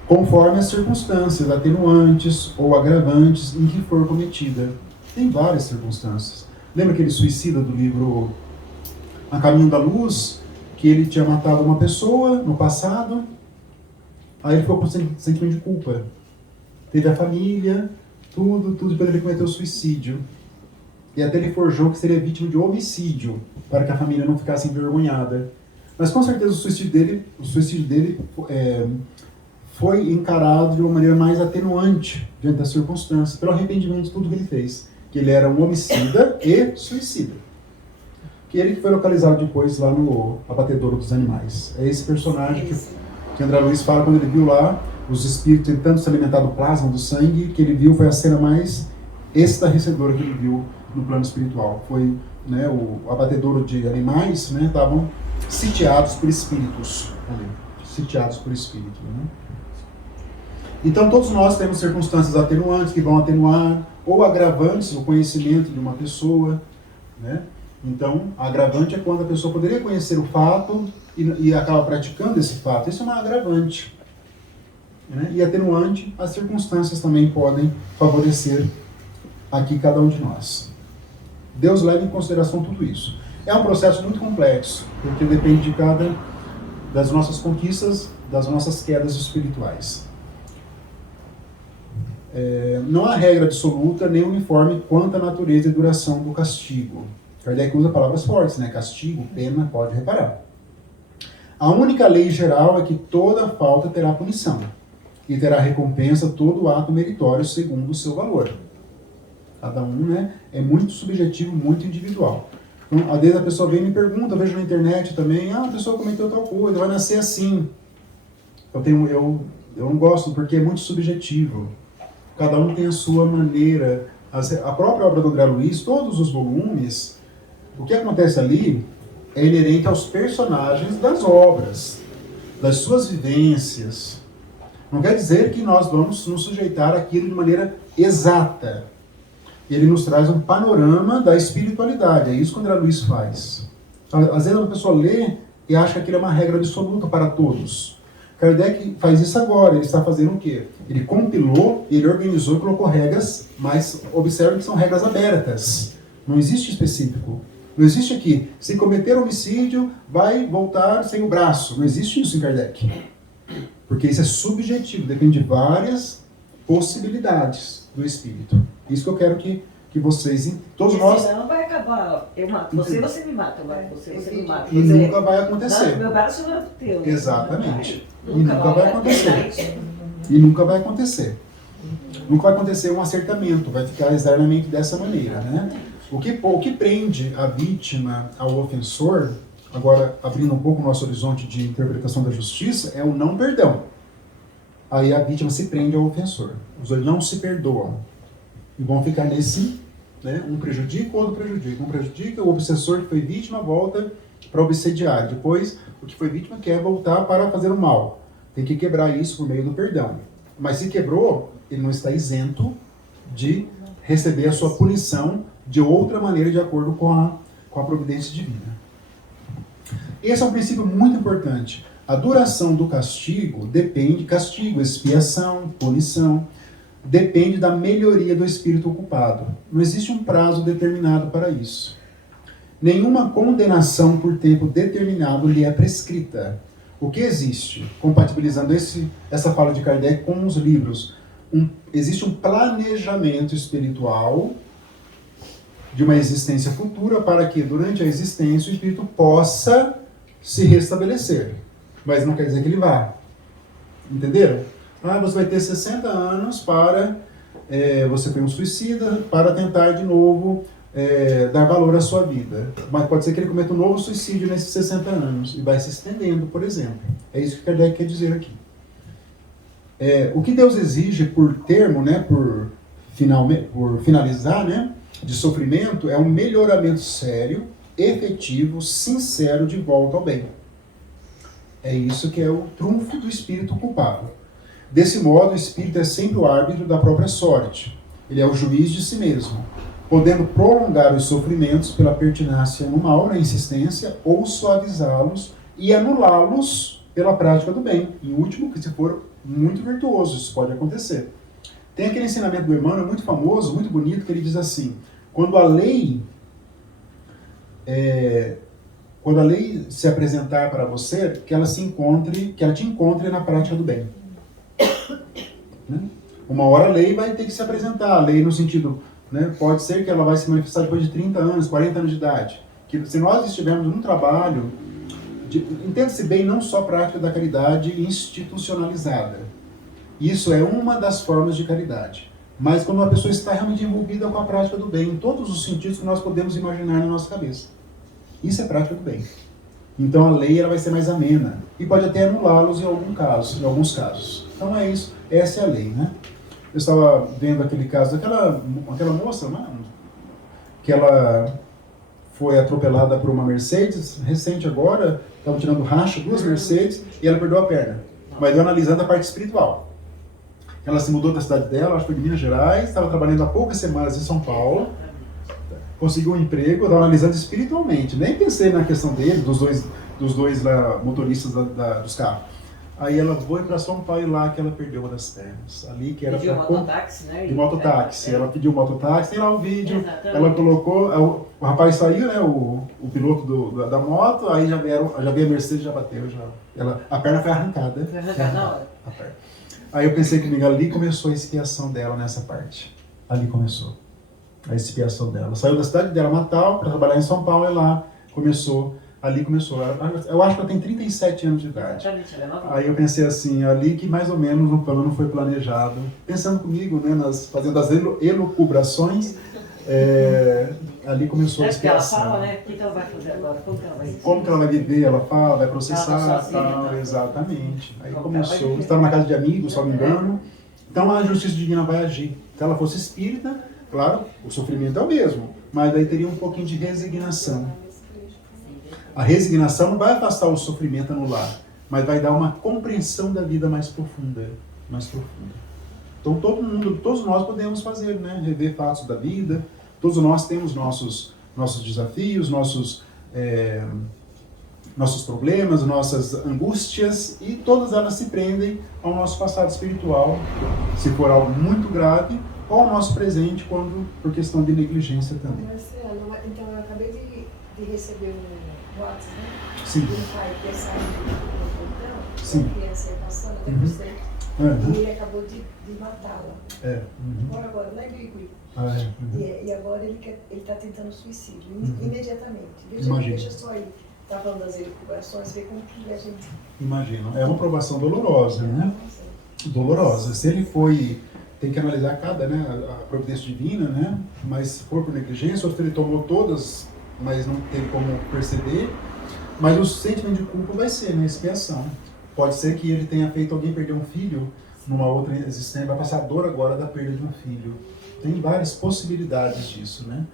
conforme as circunstâncias, atenuantes ou agravantes em que for cometida. Tem várias circunstâncias. Lembra aquele suicida do livro A Caminho da Luz, que ele tinha matado uma pessoa no passado, aí ele ficou com sentimento de culpa. Teve a família, tudo, depois ele cometeu suicídio. e até ele forjou que seria vítima de homicídio, para que a família não ficasse envergonhada. Mas com certeza o suicídio dele foi encarado de uma maneira mais atenuante diante das circunstâncias, pelo arrependimento de tudo que ele fez. Que ele era um homicida e suicida. Que ele foi localizado depois lá no abatedouro dos animais. É esse personagem que André Luiz fala quando ele viu lá os espíritos tentando se alimentar do plasma, do sangue, que ele viu foi a cena mais estarrecedora que ele viu no plano espiritual. Foi, né, o abatedouro de animais, né, estavam sitiados por espíritos. Sitiados por espíritos, né? Então todos nós temos circunstâncias atenuantes que vão atenuar, ou agravantes, o conhecimento de uma pessoa, né? Então, agravante é quando a pessoa poderia conhecer o fato e acaba praticando esse fato. Isso é uma agravante. Né? E atenuante, as circunstâncias também podem favorecer aqui cada um de nós. Deus leva em consideração tudo isso. É um processo muito complexo, porque depende de das nossas conquistas, das nossas quedas espirituais. Não há regra absoluta nem uniforme quanto à natureza e duração do castigo. Kardec usa palavras fortes, né? Castigo, pena, pode reparar. A única lei geral é que toda falta terá punição e terá recompensa todo ato meritório segundo o seu valor. Cada um, né, é muito subjetivo, muito individual. Então, às vezes a pessoa vem e me pergunta, eu vejo na internet também, a pessoa cometeu tal coisa, vai nascer assim. Eu não gosto porque é muito subjetivo. Cada um tem a sua maneira. A própria obra do André Luiz, todos os volumes, o que acontece ali é inerente aos personagens das obras, das suas vivências. Não quer dizer que nós vamos nos sujeitar àquilo de maneira exata. Ele nos traz um panorama da espiritualidade. É isso que o André Luiz faz. Às vezes a pessoa lê e acha que aquilo é uma regra absoluta para todos. Kardec faz isso agora. Ele está fazendo o quê? Ele compilou, ele organizou e colocou regras, mas observe que são regras abertas. Não existe específico. Não existe aqui, se cometer homicídio, vai voltar sem o braço. Não existe isso em Kardec. Porque isso é subjetivo, depende de várias possibilidades do espírito. Isso que eu quero que vocês, todos nós... Senão vai acabar, eu mato você, você me mata, você me mata. E nunca vai acontecer. Não, meu braço não é o teu. Exatamente. E nunca vai acontecer. E nunca vai acontecer. Nunca vai acontecer um acertamento, vai ficar externamente dessa maneira, né? O que prende a vítima ao ofensor, agora abrindo um pouco o nosso horizonte de interpretação da justiça, é o não perdão. Aí a vítima se prende ao ofensor. Os dois não se perdoam. E vão ficar nesse, né, um prejudica, o outro prejudica. Um prejudica, o obsessor que foi vítima volta para obsediar. Depois, o que foi vítima quer voltar para fazer o mal. Tem que quebrar isso por meio do perdão. Mas se quebrou, ele não está isento de receber a sua punição de outra maneira, de acordo com a providência divina. Esse é um princípio muito importante. A duração do castigo depende, castigo, expiação, punição, depende da melhoria do espírito ocupado. Não existe um prazo determinado para isso. Nenhuma condenação por tempo determinado lhe é prescrita. O que existe, compatibilizando essa fala de Kardec com os livros, existe um planejamento espiritual de uma existência futura para que, durante a existência, o espírito possa se restabelecer. Mas não quer dizer que ele vá. Entenderam? Você vai ter 60 anos para... você foi um suicida, para tentar de novo dar valor à sua vida. Mas pode ser que ele cometa um novo suicídio nesses 60 anos e vai se estendendo, por exemplo. É isso que Kardec quer dizer aqui. O que Deus exige por termo, né, por finalizar, né, de sofrimento, é um melhoramento sério, efetivo, sincero de volta ao bem. É isso que é o trunfo do espírito culpado. Desse modo, o espírito é sempre o árbitro da própria sorte. Ele é o juiz de si mesmo, podendo prolongar os sofrimentos pela pertinácia no mal, na insistência, ou suavizá-los e anulá-los pela prática do bem. Em último, que se for muito virtuoso, isso pode acontecer. Tem aquele ensinamento do Emmanuel muito famoso, muito bonito, que ele diz assim: quando a lei se apresentar para você, que ela te encontre na prática do bem. Né? Uma hora a lei vai ter que se apresentar, a lei no sentido né? Pode ser que ela vai se manifestar depois de 30 anos, 40 anos de idade. Que se nós estivermos num trabalho, entenda-se bem, não só prática da caridade institucionalizada. Isso é uma das formas de caridade. Mas quando uma pessoa está realmente envolvida com a prática do bem, em todos os sentidos que nós podemos imaginar na nossa cabeça. Isso é prática do bem. Então a lei ela vai ser mais amena. E pode até anulá-los em alguns casos. Então é isso, essa é a lei, né? Eu estava vendo aquele caso daquela moça, né? Que ela foi atropelada por uma Mercedes, recente agora, estavam tirando racha, 2 Mercedes, e ela perdeu a perna. Mas eu analisando a parte espiritual. Ela se mudou da cidade dela, acho que foi de Minas Gerais, estava trabalhando há poucas semanas em São Paulo, conseguiu um emprego, estava analisando espiritualmente. Nem pensei na questão dele, dos dois lá, motoristas dos carros. Aí ela foi para São Paulo e lá que ela perdeu uma das pernas. Ali que era Pediu pra mototáxi, né? de mototáxi. Ela pediu mototáxi, tem lá o vídeo. Exatamente. Ela colocou, o rapaz saiu, né? O piloto da moto, aí já veio a Mercedes, já bateu. A perna foi arrancada. Foi arrancada na hora. A perna. Aí eu pensei comigo, ali começou a expiação dela nessa parte. Ali começou a expiação dela. Saiu da cidade dela, Natal, para trabalhar em São Paulo e lá ali começou. Eu acho que ela tem 37 anos de idade. Aí eu pensei assim, ali que mais ou menos o plano foi planejado. Pensando comigo, né, fazendo as elucubrações, ali começou a expiação. Ela fala, né? O que ela vai fazer agora? Como que ela vai viver? Ela fala, vai processar, ela tá sozinha, tal, então. Exatamente. Aí Como começou, estava na casa de amigos, se não me engano. Então a justiça divina vai agir. Se ela fosse espírita, claro, o sofrimento é o mesmo, mas aí teria um pouquinho de resignação. A resignação não vai afastar o sofrimento, anular, mas vai dar uma compreensão da vida mais profunda. Então todos nós podemos fazer, né? Rever fatos da vida. Todos nós temos nossos desafios, nossos problemas, nossas angústias, e todas elas se prendem ao nosso passado espiritual, se for algo muito grave, ou ao nosso presente, por questão de negligência também. Marcelo, então eu acabei de receber um WhatsApp, né? Sim. De um pai que saiu do portão, Sim. a criança ia passando, até Uhum. por cento, Uhum. e ele acabou de matá-la. Agora, lá em Bicuí. E agora ele está tentando suicídio, imediatamente. Deixa só ele estar falando das elucubrações, ver como que a gente... Imagino. É uma provação dolorosa, né? Dolorosa. Se ele tem que analisar a providência divina, né? Mas se for por negligência, ou se ele tomou todas, mas não teve como perceber, mas o sentimento de culpa vai ser, né? Expiação. Pode ser que ele tenha feito alguém perder um filho numa outra existência, vai passar a dor agora da perda de um filho. Tem várias possibilidades disso, né?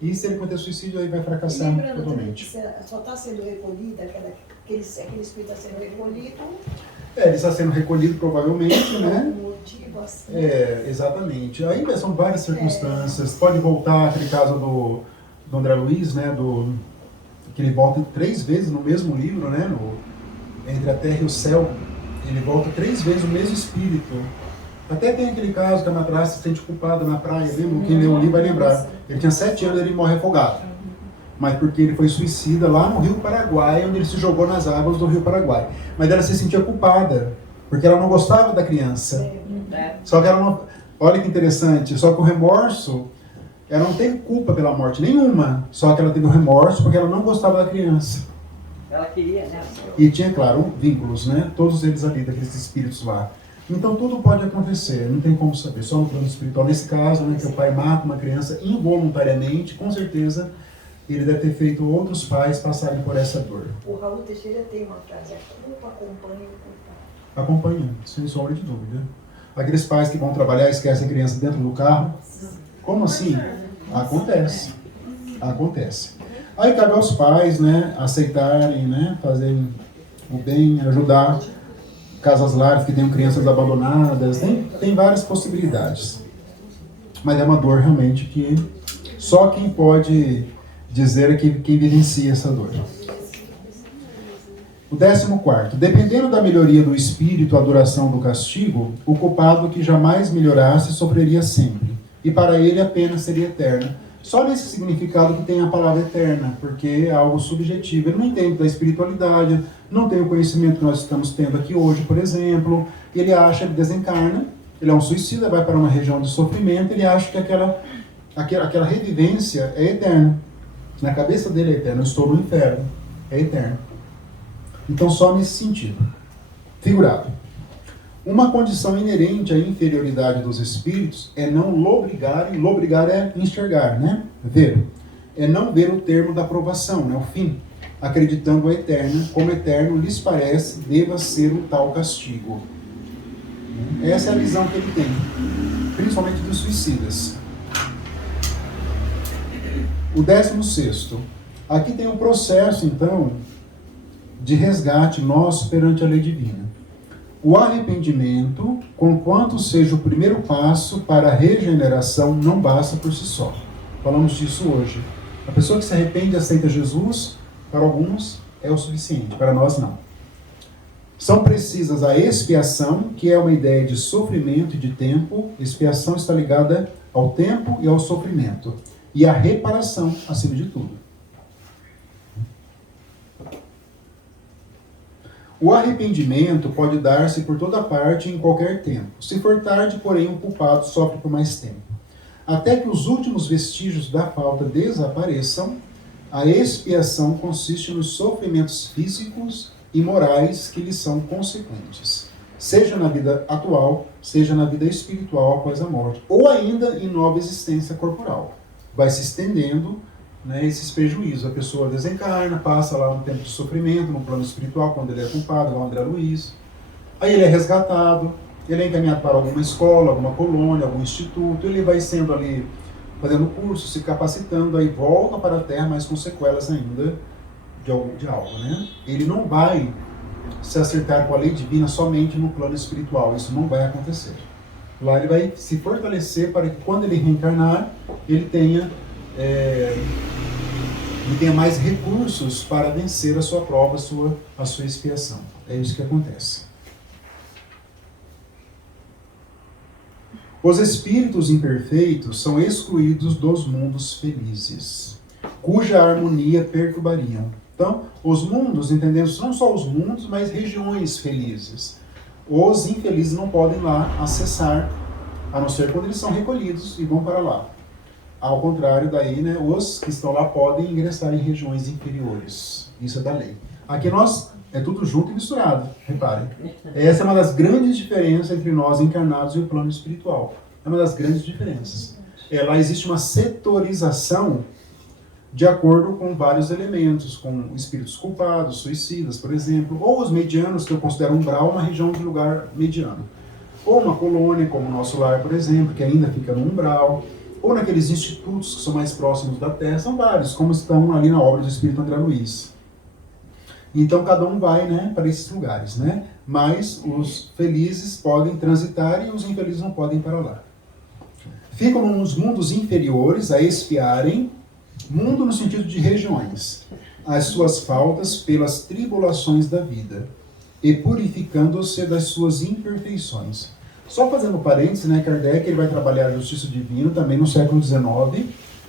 E se ele cometer suicídio, aí vai fracassar totalmente. Só está sendo recolhido, aquele espírito está sendo recolhido. Ele está sendo recolhido provavelmente, né? Motivo assim. Exatamente. Aí são várias circunstâncias. Pode voltar aquele caso do André Luiz, né? Que ele volta 3 vezes no mesmo livro, né? Entre a Terra e o Céu. Ele volta 3 vezes o mesmo espírito. Até tem aquele caso que a madrasta se sente culpada na praia, lembra? Quem leu o livro vai lembrar. Ele tinha 7 anos e ele morre afogado. Mas porque ele foi suicida lá no Rio Paraguai, onde ele se jogou nas águas do Rio Paraguai. Mas ela se sentia culpada, porque ela não gostava da criança. Só que ela não... Olha que interessante, só que o remorso, ela não teve culpa pela morte nenhuma, só que ela teve o remorso porque ela não gostava da criança. Ela queria, né? E tinha, claro, vínculos, né? Todos eles ali, daqueles espíritos lá. Então tudo pode acontecer, não tem como saber, só no plano espiritual. Nesse caso, né, que o pai mata uma criança involuntariamente, com certeza ele deve ter feito outros pais passarem por essa dor. O Raul Teixeira tem uma frase, a culpa acompanha o culpado. Acompanha, sem sombra de dúvida. Aqueles pais que vão trabalhar e esquecem a criança dentro do carro, como assim? Acontece. Aí cabe aos pais, né, aceitarem, né, fazerem o bem, ajudar casas lares que tenham crianças abandonadas, tem várias possibilidades. Mas é uma dor realmente que só quem pode dizer é quem vivencia essa dor. O 14º. Dependendo da melhoria do espírito, a duração do castigo, o culpado que jamais melhorasse sofreria sempre, e para ele a pena seria eterna. Só nesse significado que tem a palavra eterna, porque é algo subjetivo. Ele não entende da espiritualidade, não tem o conhecimento que nós estamos tendo aqui hoje, por exemplo. Ele acha, ele desencarna, ele é um suicida, vai para uma região de sofrimento, ele acha que aquela revivência é eterna. Na cabeça dele é eterno. Eu estou no inferno. É eterno. Então, só nesse sentido. Figurado. Uma condição inerente à inferioridade dos espíritos é não lobrigarem. Lobrigar é enxergar, né? Ver. É não ver o termo da provação, né? O fim. Acreditando a eterna, como eterno lhes parece, deva ser o tal castigo. Essa é a visão que ele tem. Principalmente dos suicidas. O 16º. Aqui tem um processo, então, de resgate nosso perante a lei divina. O arrependimento, conquanto seja o primeiro passo para a regeneração, não basta por si só. Falamos disso hoje. A pessoa que se arrepende e aceita Jesus, para alguns, é o suficiente. Para nós, não. São precisas a expiação, que é uma ideia de sofrimento e de tempo. Expiação está ligada ao tempo e ao sofrimento. E a reparação, acima de tudo. O arrependimento pode dar-se por toda parte em qualquer tempo. Se for tarde, porém, o culpado sofre por mais tempo. Até que os últimos vestígios da falta desapareçam, a expiação consiste nos sofrimentos físicos e morais que lhes são consequentes, seja na vida atual, seja na vida espiritual após a morte, ou ainda em nova existência corporal. Vai se estendendo, né, esses prejuízos. A pessoa desencarna, passa lá um tempo de sofrimento no plano espiritual, quando ele é culpado, igual o André Luiz. Aí ele é resgatado, ele é encaminhado para alguma escola, alguma colônia, algum instituto, ele vai sendo ali, fazendo curso, se capacitando, aí volta para a Terra, mas com sequelas ainda de algo, né? Ele não vai se acertar com a lei divina somente no plano espiritual, isso não vai acontecer. Lá ele vai se fortalecer para que quando ele reencarnar, ele tenha mais recursos para vencer a sua prova, a sua expiação. É isso que acontece. Os espíritos imperfeitos são excluídos dos mundos felizes, cuja harmonia perturbariam. Então, os mundos, entendemos, não só os mundos, mas regiões felizes. Os infelizes não podem lá acessar, a não ser quando eles são recolhidos e vão para lá. Ao contrário daí, né, os que estão lá podem ingressar em regiões inferiores. Isso é da lei. Aqui nós, é tudo junto e misturado, reparem. Essa é uma das grandes diferenças entre nós encarnados e o plano espiritual. É uma das grandes diferenças. Lá existe uma setorização de acordo com vários elementos, com espíritos culpados, suicidas, por exemplo, ou os medianos, que eu considero umbral, uma região de lugar mediano. Ou uma colônia, como o nosso lar, por exemplo, que ainda fica no umbral, ou naqueles institutos que são mais próximos da Terra, são vários, como estão ali na obra do Espírito André Luiz. Então cada um vai, né, para esses lugares, né? Mas os felizes podem transitar e os infelizes não podem ir para lá. Ficam nos mundos inferiores a expiarem, mundo no sentido de regiões, as suas faltas pelas tribulações da vida, e purificando-se das suas imperfeições. Só fazendo parênteses, né, Kardec ele vai trabalhar a justiça divina também no século XIX,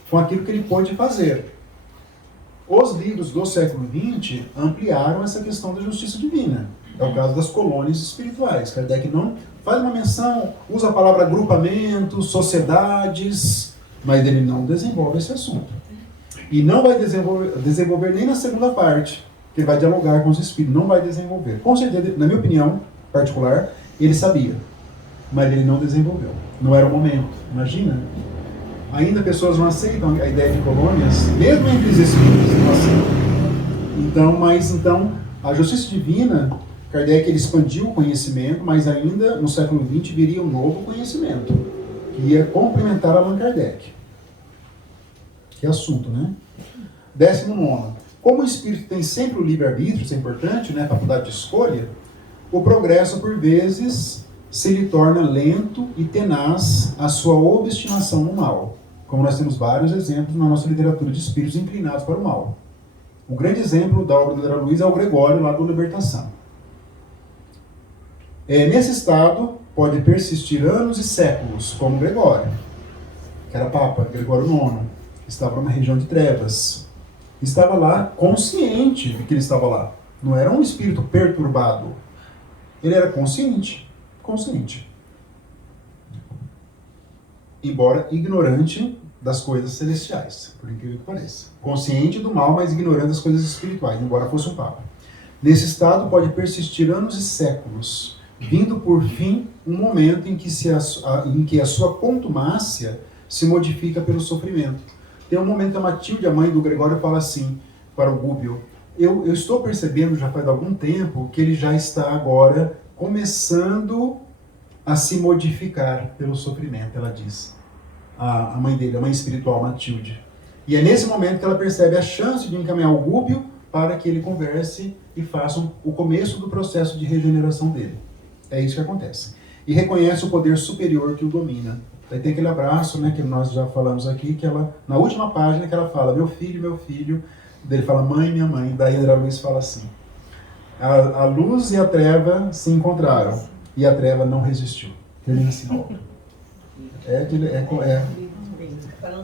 com aquilo que ele pôde fazer. Os livros do século XX ampliaram essa questão da justiça divina. É o caso das colônias espirituais. Kardec não faz uma menção, usa a palavra agrupamento, sociedades, mas ele não desenvolve esse assunto. E não vai desenvolver nem na segunda parte, que ele vai dialogar com os espíritos, não vai desenvolver. Com certeza, na minha opinião particular, ele sabia, mas ele não desenvolveu. Não era o momento, imagina. Ainda pessoas não aceitam a ideia de colônias, mesmo entre os espíritos não aceitam. Então, a justiça divina, Kardec ele expandiu o conhecimento, mas ainda no século XX viria um novo conhecimento, que ia complementar Allan Kardec. Que assunto, né? 19º. Como o espírito tem sempre o livre-arbítrio, isso é importante, né? A faculdade de escolha, o progresso, por vezes, se lhe torna lento e tenaz a sua obstinação no mal. Como nós temos vários exemplos na nossa literatura de espíritos inclinados para o mal. O grande exemplo da obra do André Luiz é o Gregório, lá do Libertação. Nesse estado, pode persistir anos e séculos, como Gregório, que era Papa, Gregório IX, estava numa região de trevas. Estava lá consciente de que ele estava lá. Não era um espírito perturbado. Ele era consciente. Embora ignorante das coisas celestiais, por incrível que pareça. Consciente do mal, mas ignorando as coisas espirituais, embora fosse um papa. Nesse estado pode persistir anos e séculos, vindo por fim um momento em que a sua contumácia se modifica pelo sofrimento. Tem um momento que a Matilde, a mãe do Gregório, fala assim para o Gúbio: eu estou percebendo já faz algum tempo que ele já está agora começando a se modificar pelo sofrimento, ela diz. A mãe dele, a mãe espiritual, Matilde. E é nesse momento que ela percebe a chance de encaminhar o Gúbio para que ele converse e faça o começo do processo de regeneração dele. É isso que acontece. E reconhece o poder superior que o domina. Aí tem aquele abraço, né, que nós já falamos aqui, que ela, na última página, que ela fala, meu filho, daí ele fala, mãe, minha mãe, daí André Luiz fala assim, a luz e a treva se encontraram, e a treva não resistiu. Termina assim, ó.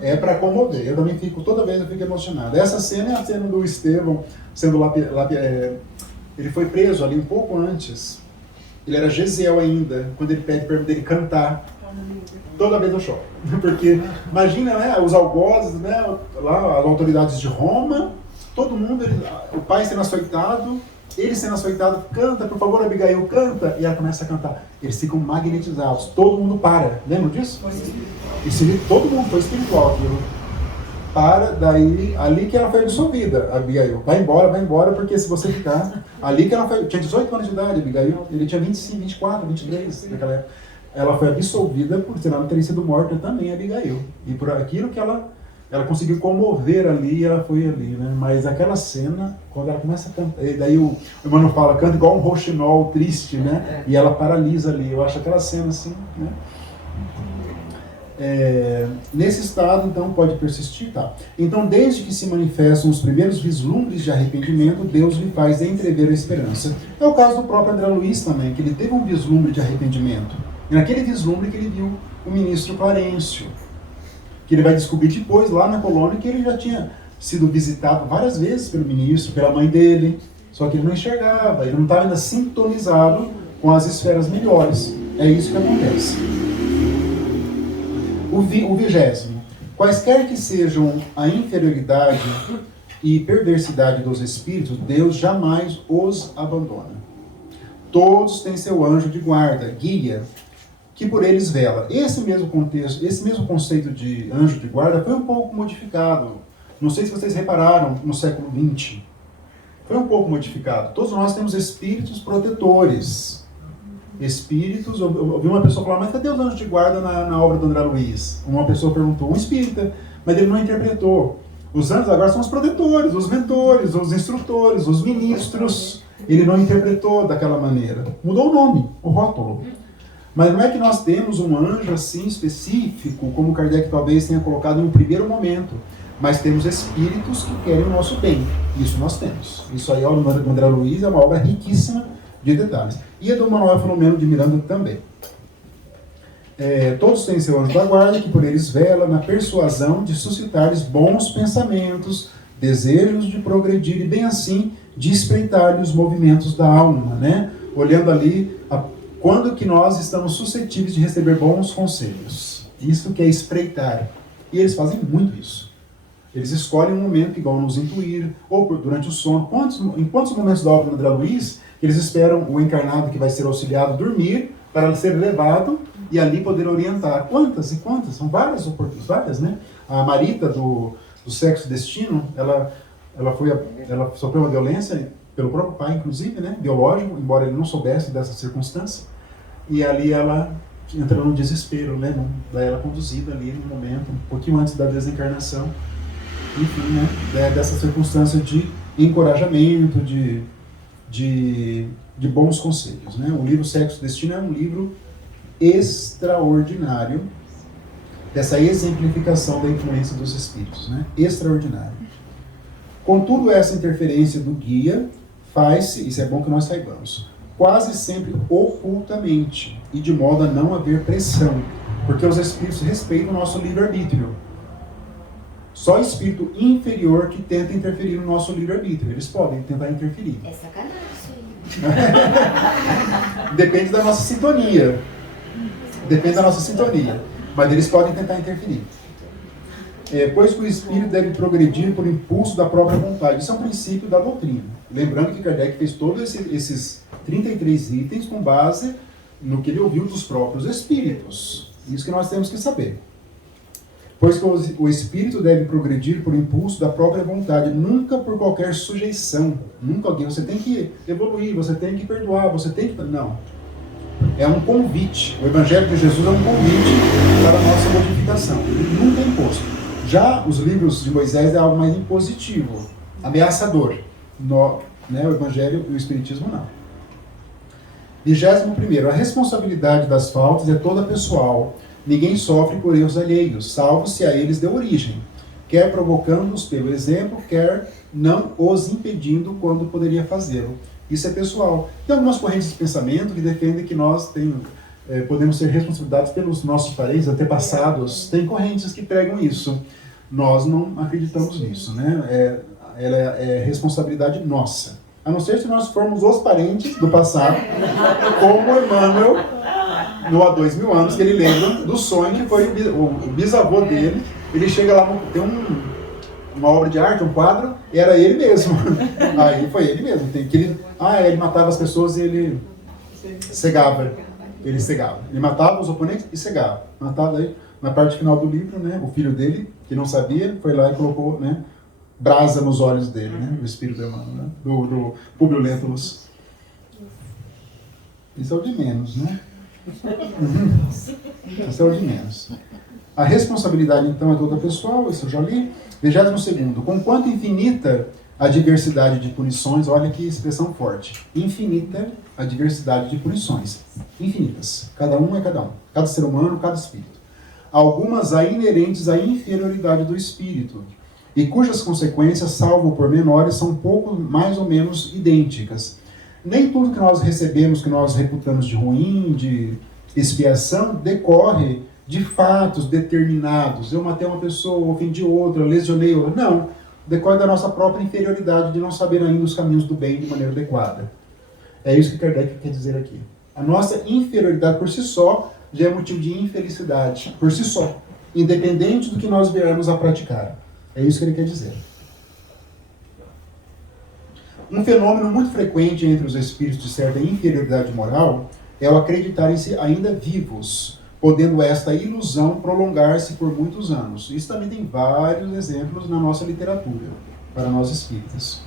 É para comover. Eu também fico, toda vez eu fico emocionado. Essa cena é a cena do Estevão sendo ele foi preso ali um pouco antes. Ele era Gesiel ainda, quando ele pede para ele cantar. Toda vez eu choro. Porque, imagina, né, os algozes, né, lá, as autoridades de Roma, todo mundo, o pai sendo açoitado, ele sendo açoitado, canta, por favor, Abigail, canta. E ela começa a cantar. Eles ficam magnetizados, todo mundo para. Lembra disso? Todo mundo, foi espiritual aquilo. Para, daí, ali que ela foi absolvida, Abigail. Vai embora, porque se você ficar... Ali que ela foi... Tinha 18 anos de idade, Abigail. Ele tinha 25, 24, 23 naquela época. Ela foi absolvida por ter não ter sido morta também, Abigail. E por aquilo que ela conseguiu comover ali, ela foi ali, né? Mas aquela cena, quando ela começa a cantar, e daí o Emmanuel fala, canta igual um roxinol triste, né? E ela paralisa ali. Eu acho aquela cena assim, né? Nesse estado, então, pode persistir, tá? Então, desde que se manifestam os primeiros vislumbres de arrependimento, Deus lhe faz entrever a esperança. É o caso do próprio André Luiz também, que ele teve um vislumbre de arrependimento. E naquele vislumbre que ele viu o ministro Clarencio, que ele vai descobrir depois, lá na colônia, que ele já tinha sido visitado várias vezes pelo ministro, pela mãe dele, só que ele não enxergava, ele não estava ainda sintonizado com as esferas melhores. É isso que acontece. O 20º. Quaisquer que sejam a inferioridade e perversidade dos espíritos, Deus jamais os abandona. Todos têm seu anjo de guarda, guia, que por eles vela. Esse mesmo contexto, esse mesmo conceito de anjo de guarda foi um pouco modificado. Não sei se vocês repararam no século XX. Foi um pouco modificado. Todos nós temos espíritos protetores. Espíritos, eu ouvi uma pessoa falar, mas cadê os anjos de guarda na obra do André Luiz? Uma pessoa perguntou, um espírita, mas ele não interpretou. Os anjos agora são os protetores, os mentores, os instrutores, os ministros. Ele não interpretou daquela maneira. Mudou o nome, o rótulo. Mas não é que nós temos um anjo assim específico, como Kardec talvez tenha colocado em um primeiro momento. Mas temos espíritos que querem o nosso bem. Isso nós temos. Isso aí, o André Luiz é uma obra riquíssima de detalhes. E a do Manuel Filomeno de Miranda também. Todos têm seu anjo da guarda, que por eles vela na persuasão de suscitar-lhes bons pensamentos, desejos de progredir e bem assim de espreitar-lhe os movimentos da alma, né? Olhando ali quando que nós estamos suscetíveis de receber bons conselhos. Isso que é espreitar. E eles fazem muito isso. Eles escolhem um momento que vão nos intuir, ou durante o sono. Em quantos momentos da obra do André Luiz, eles esperam o encarnado que vai ser auxiliado dormir para ser levado e ali poder orientar. Quantas e quantas? São várias oportunidades, várias, né? A Marita do Sexo Destino, ela sofreu uma violência pelo próprio pai, inclusive, né? Biológico, embora ele não soubesse dessa circunstância. E ali ela entrou num desespero, né? Daí ela conduzida ali no momento, um pouquinho antes da desencarnação. Enfim, né? Dessa circunstância de encorajamento, de bons conselhos, né? O livro Sexo Destino é um livro extraordinário dessa exemplificação da influência dos espíritos, né? Extraordinário. Contudo, essa interferência do guia faz-se, isso é bom que nós saibamos, quase sempre ocultamente e de modo a não haver pressão, porque os espíritos respeitam o nosso livre-arbítrio. Só espírito inferior que tenta interferir no nosso livre-arbítrio. Eles podem tentar interferir. É sacanagem isso aí. Depende da nossa sintonia. Depende da nossa sintonia. Mas eles podem tentar interferir. Pois que o espírito deve progredir por impulso da própria vontade. Isso é um princípio da doutrina. Lembrando que Kardec fez todos esses 33 itens com base no que ele ouviu dos próprios espíritos. Isso que nós temos que saber. Pois que o espírito deve progredir por impulso da própria vontade, nunca por qualquer sujeição. Nunca alguém, você tem que evoluir, você tem que perdoar, você tem que... Não. É um convite. O Evangelho de Jesus é um convite para a nossa modificação. Ele nunca é imposto. Já os livros de Moisés é algo mais impositivo, ameaçador. O Evangelho e o Espiritismo não. 21º. A responsabilidade das faltas é toda pessoal. Ninguém sofre por erros alheios, salvo se a eles deu origem, quer provocando-os pelo exemplo, quer não os impedindo quando poderia fazê-lo. Isso é pessoal. Tem algumas correntes de pensamento que defendem que nós podemos ser responsabilizados pelos nossos parentes, antepassados. Tem correntes que pregam isso. Nós não acreditamos nisso, né? Ela é responsabilidade nossa. A não ser se nós formos os parentes do passado, como Emmanuel, no há 2000 anos, que ele lembra do sonho que foi o bisavô dele. Ele chega lá, tem uma obra de arte, um quadro, e era ele mesmo. Aí foi ele mesmo. Ele matava as pessoas e ele cegava. Ele cegava. Ele matava os oponentes e cegava. Matava aí, na parte final do livro, né, o filho dele, que não sabia, foi lá e colocou, né, brasa nos olhos dele, né, o espírito humano, né, do Públio Lentulus. Isso é o de menos, né? Isso é o de menos. A responsabilidade, então, é toda pessoal, isso eu já li. 22º. Conquanto infinita a diversidade de punições, olha que expressão forte. Infinita a diversidade de punições. Infinitas. Cada um é cada um. Cada ser humano, cada espírito. Algumas há inerentes à inferioridade do espírito, e cujas consequências, salvo por menores, são pouco mais ou menos idênticas. Nem tudo que nós recebemos, que nós reputamos de ruim, de expiação, decorre de fatos determinados. Eu matei uma pessoa, ofendi outra, lesionei outra. Não. Decorre da nossa própria inferioridade de não saber ainda os caminhos do bem de maneira adequada. É isso que Kardec quer dizer aqui. A nossa inferioridade por si só já é motivo de infelicidade, por si só, independente do que nós viermos a praticar. É isso que ele quer dizer. Um fenômeno muito frequente entre os espíritos de certa inferioridade moral é o acreditarem-se ainda vivos, podendo esta ilusão prolongar-se por muitos anos. Isso também tem vários exemplos na nossa literatura, para nós espíritas.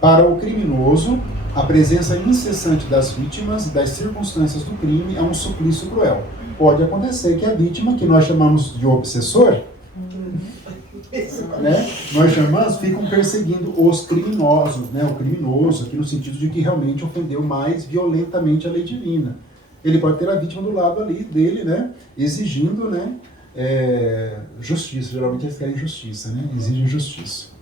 Para o criminoso, a presença incessante das vítimas e das circunstâncias do crime é um suplício cruel. Pode acontecer que a vítima, que nós chamamos de obsessor, né, nós chamamos, ficam perseguindo os criminosos, né, o criminoso, aqui no sentido de que realmente ofendeu mais violentamente a lei divina. Ele pode ter a vítima do lado ali dele, né, exigindo, né, justiça. Geralmente eles querem justiça, né, exigem justiça.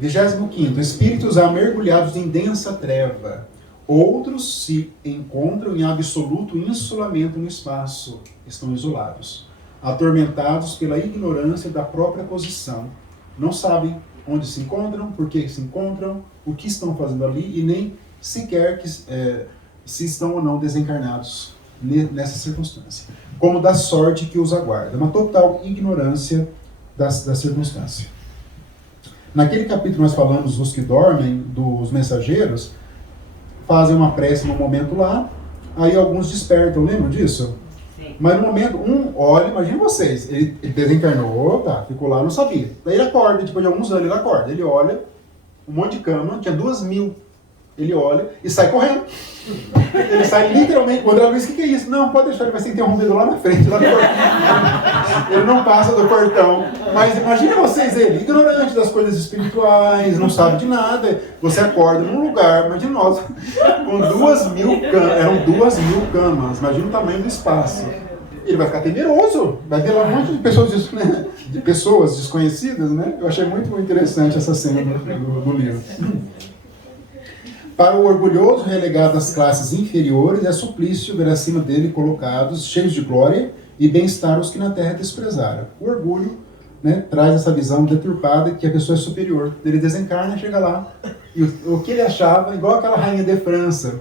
25º. Espíritos há mergulhados em densa treva. Outros se encontram em absoluto insulamento no espaço. Estão isolados, atormentados pela ignorância da própria posição. Não sabem onde se encontram, por que se encontram, o que estão fazendo ali e nem sequer se estão ou não desencarnados nessa circunstância. Como da sorte que os aguarda. Uma total ignorância da circunstância. Naquele capítulo nós falamos dos que dormem, dos mensageiros, fazem uma prece no momento lá, aí alguns despertam, lembram disso? Sim. Mas no momento, olha, imagina vocês, ele desencarnou, tá, ficou lá, não sabia. Daí ele acorda, depois de alguns anos ele acorda, ele olha, um monte de cama, tinha 2.000, ele olha e sai correndo. Ele sai literalmente, o André Luiz, o que é isso? Não, pode deixar, ele vai ser interrompido lá na frente, lá no portão. Ele não passa do portão. Mas imagina vocês, ele, ignorante das coisas espirituais, não sabe de nada. Você acorda num lugar, imagina nós, com 2.000 camas, eram 2.000 camas, imagina o tamanho do espaço. Ele vai ficar temeroso, vai ter lá um monte de pessoas, né, de pessoas desconhecidas, né? Eu achei muito interessante essa cena do livro. Para o orgulhoso relegado às classes inferiores, é suplício ver acima dele colocados, cheios de glória e bem-estar os que na terra desprezaram. O orgulho, né, traz essa visão deturpada que a pessoa é superior. Ele desencarna, chega lá, e o que ele achava, igual aquela rainha de França.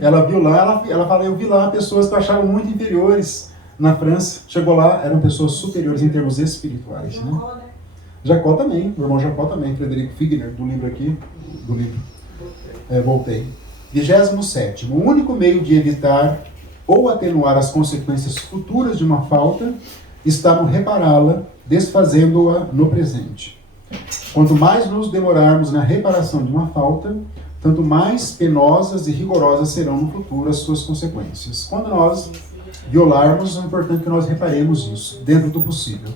Ela viu lá, ela fala, eu vi lá pessoas que eu achava muito inferiores, na França. Chegou lá, eram pessoas superiores em termos espirituais. Né? Jacó, né? Jacó também, o irmão Jacó também, Frederico Figner, do livro aqui, Voltei. 27º, o único meio de evitar ou atenuar as consequências futuras de uma falta está no repará-la, desfazendo-a no presente. Quanto mais nos demorarmos na reparação de uma falta, tanto mais penosas e rigorosas serão no futuro as suas consequências. Quando nós violarmos, é importante que nós reparemos isso, dentro do possível.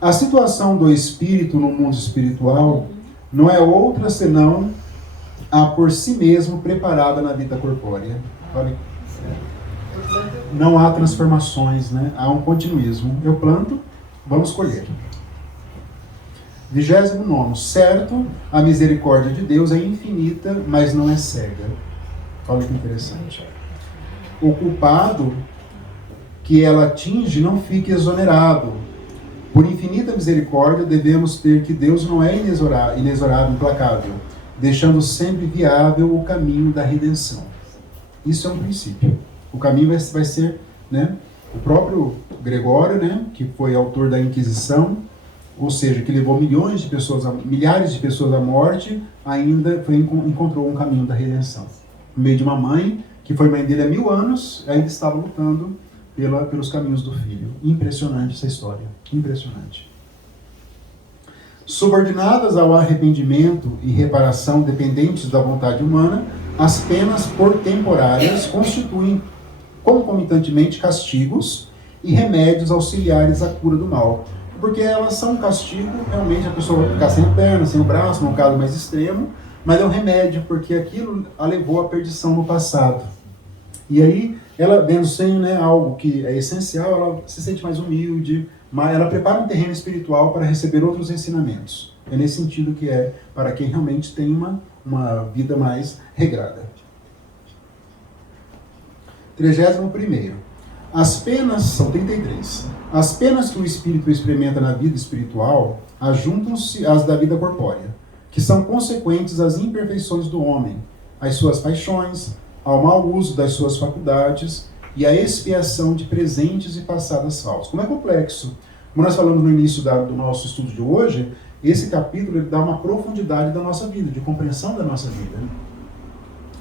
A situação do espírito no mundo espiritual não é outra senão a por si mesmo preparada na vida corpórea. Não há transformações, né? Há um continuismo. Eu planto, vamos colher. 29º, certo, a misericórdia de Deus é infinita, mas não é cega. Olha que interessante. O culpado que ela atinge não fica exonerado. Por infinita misericórdia, devemos ter que Deus não é inexorável, implacável, deixando sempre viável o caminho da redenção. Isso é um princípio. O caminho vai ser, né, o próprio Gregório, né, que foi autor da Inquisição, ou seja, que levou milhares de pessoas à morte, ainda encontrou um caminho da redenção. No meio de uma mãe, que foi mãe dele há 1000 anos, ainda estava lutando pelos caminhos do filho. Impressionante essa história. Impressionante. Subordinadas ao arrependimento e reparação dependentes da vontade humana, as penas por temporárias constituem concomitantemente castigos e remédios auxiliares à cura do mal. Porque elas são um castigo, realmente a pessoa vai ficar sem perna, sem o braço, num caso mais extremo, mas é um remédio, porque aquilo a levou à perdição no passado. E aí, ela vendo sem, né, algo que é essencial, ela se sente mais humilde, mas ela prepara um terreno espiritual para receber outros ensinamentos. É nesse sentido que é para quem realmente tem uma vida mais regrada. 31º. As penas, são 33. As penas que o espírito experimenta na vida espiritual ajuntam-se às da vida corpórea, que são consequentes às imperfeições do homem, às suas paixões, ao mau uso das suas faculdades e à expiação de presentes e passadas faltas. Como é complexo. Como nós falamos no início do nosso estudo de hoje, esse capítulo ele dá uma profundidade da nossa vida, de compreensão da nossa vida.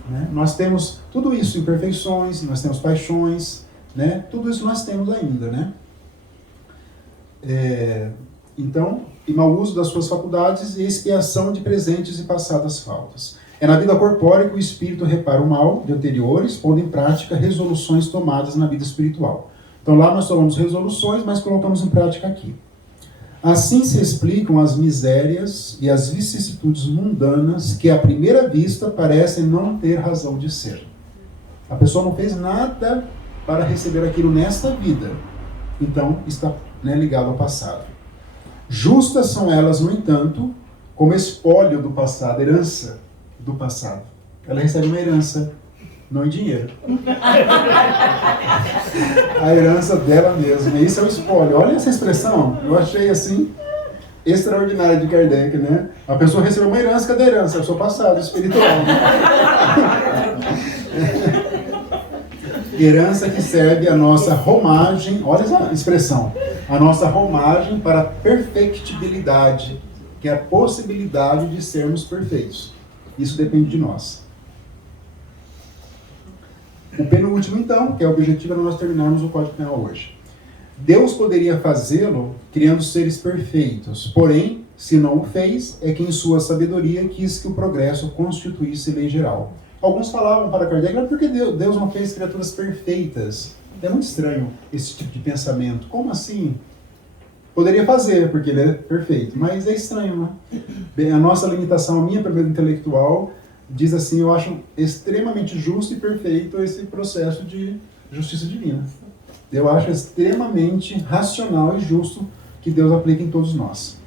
Né? Nós temos tudo isso, imperfeições, nós temos paixões, né? Tudo isso nós temos ainda, né? Então, e mau uso das suas faculdades e expiação de presentes e passadas faltas. É na vida corpórea que o espírito repara o mal de anteriores, pondo em prática resoluções tomadas na vida espiritual. Então lá nós tomamos resoluções, mas colocamos em prática aqui. Assim se explicam as misérias e as vicissitudes mundanas que à primeira vista parecem não ter razão de ser. A pessoa não fez nada para receber aquilo nesta vida. Então está, né, ligado ao passado. Justas são elas, no entanto, como espólio do passado, herança do passado. Ela recebe uma herança, não em dinheiro. A herança dela mesma. Isso é o espólio. Olha essa expressão. Eu achei assim extraordinária de Kardec, né? A pessoa recebeu uma herança, cadê a herança? É o seu passado espiritual. Né? Herança que serve a nossa romagem, olha essa expressão, a nossa romagem para a perfectibilidade, que é a possibilidade de sermos perfeitos. Isso depende de nós. O penúltimo, então, que é o objetivo para nós terminarmos o Código Penal hoje. Deus poderia fazê-lo criando seres perfeitos, porém, se não o fez, é que em sua sabedoria quis que o progresso constituísse lei geral. Alguns falavam para Kardec, mas por que Deus não fez criaturas perfeitas? É muito estranho esse tipo de pensamento. Como assim? Poderia fazer, porque ele é perfeito, mas é estranho, né? Bem, a nossa limitação, a minha primeira intelectual, diz assim, eu acho extremamente justo e perfeito esse processo de justiça divina. Eu acho extremamente racional e justo que Deus aplique em todos nós.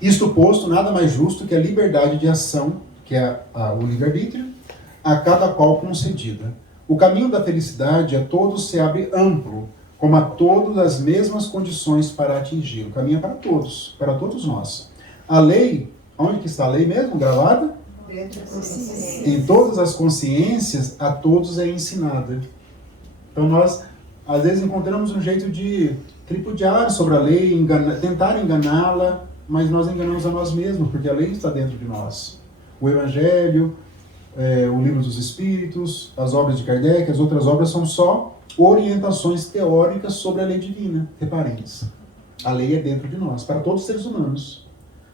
Isto posto, nada mais justo que a liberdade de ação, que é o livre-arbítrio, a cada qual concedida. O caminho da felicidade a todos se abre amplo, como a todos as mesmas condições para atingi-lo. O caminho é para todos nós. A lei, onde que está a lei mesmo, gravada? Em todas as consciências, a todos é ensinada. Então nós às vezes encontramos um jeito de tripudiar sobre a lei, tentar enganá-la, mas nós enganamos a nós mesmos, porque a lei está dentro de nós. O Evangelho, o Livro dos Espíritos, as obras de Kardec, as outras obras são só orientações teóricas sobre a lei divina. Reparem isso. A lei é dentro de nós, para todos os seres humanos.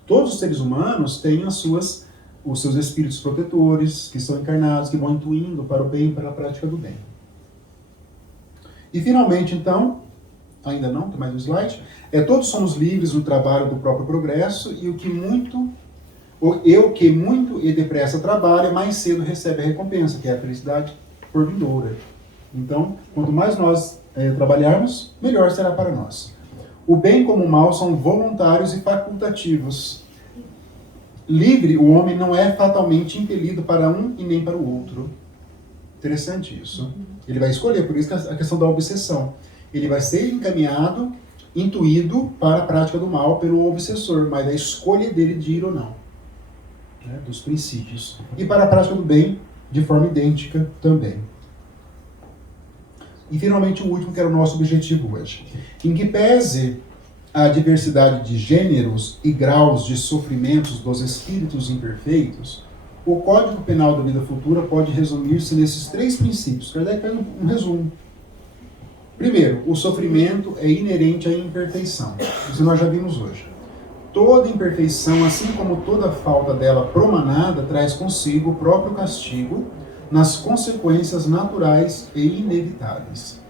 Todos os seres humanos têm os seus espíritos protetores, que são encarnados, que vão intuindo para o bem e para a prática do bem. E finalmente, então, ainda não, tem mais um slide, todos somos livres do trabalho do próprio progresso, e o que muito e depressa trabalha, mais cedo recebe a recompensa, que é a felicidade por vindoura. Então, quanto mais nós trabalharmos, melhor será para nós. O bem como o mal são voluntários e facultativos. Livre, o homem não é fatalmente impelido para um e nem para o outro. Interessante isso. Ele vai escolher, por isso a questão da obsessão. Ele vai ser encaminhado, intuído para a prática do mal pelo obsessor, mas a escolha dele de ir ou não, né, dos princípios. E para a prática do bem, de forma idêntica também. E finalmente o último, que era o nosso objetivo hoje. Em que pese a diversidade de gêneros e graus de sofrimentos dos espíritos imperfeitos, o Código Penal da Vida Futura pode resumir-se nesses 3 princípios. Kardec faz um resumo. Primeiro, o sofrimento é inerente à imperfeição. Isso nós já vimos hoje. Toda imperfeição, assim como toda falta dela promanada, traz consigo o próprio castigo nas consequências naturais e inevitáveis.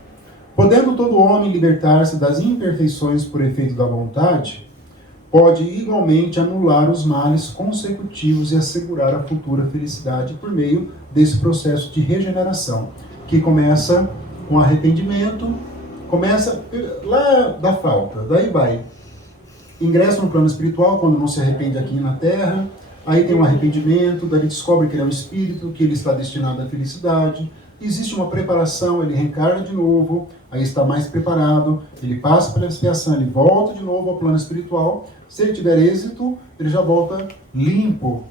Podendo todo homem libertar-se das imperfeições por efeito da vontade, pode igualmente anular os males consecutivos e assegurar a futura felicidade por meio desse processo de regeneração, que começa com arrependimento, começa lá da falta, daí vai. Ingressa no plano espiritual quando não se arrepende aqui na Terra, aí tem um arrependimento, daí ele descobre que ele é um espírito, que ele está destinado à felicidade, existe uma preparação, ele reencarna de novo, aí está mais preparado, ele passa pela expiação, ele volta de novo ao plano espiritual. Se ele tiver êxito, ele já volta limpo,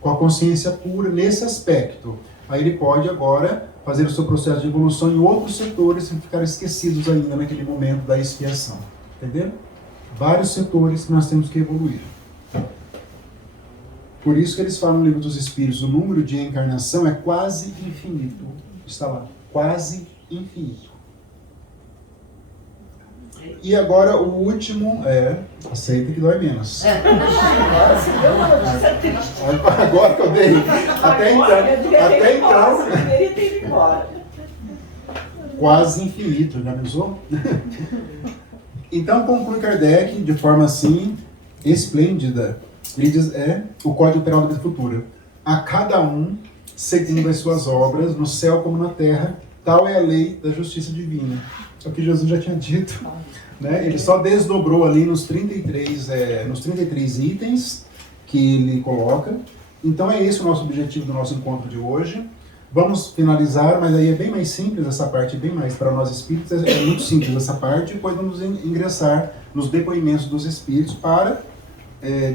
com a consciência pura nesse aspecto. Aí ele pode agora fazer o seu processo de evolução em outros setores sem ficar esquecidos ainda naquele momento da expiação. Entendeu? Vários setores que nós temos que evoluir. Por isso que eles falam no Livro dos Espíritos, o número de encarnação é quase infinito. Está lá, quase infinito. E agora o último aceita que dói menos. Agora se deu uma notícia triste. Agora que eu dei. Até então. Você deveria ter ido embora. Quase infinito, já pensou? Então conclui Kardec de forma assim esplêndida. Ele diz, o Código Penal da Vida Futura. A cada um, segundo as suas obras, no céu como na terra, tal é a lei da justiça divina. É o que Jesus já tinha dito. Né? Ele só desdobrou ali nos 33 itens que ele coloca. Então é esse o nosso objetivo do nosso encontro de hoje. Vamos finalizar, mas aí é bem mais simples essa parte, bem mais para nós espíritos, é muito simples essa parte, depois vamos ingressar nos depoimentos dos espíritos para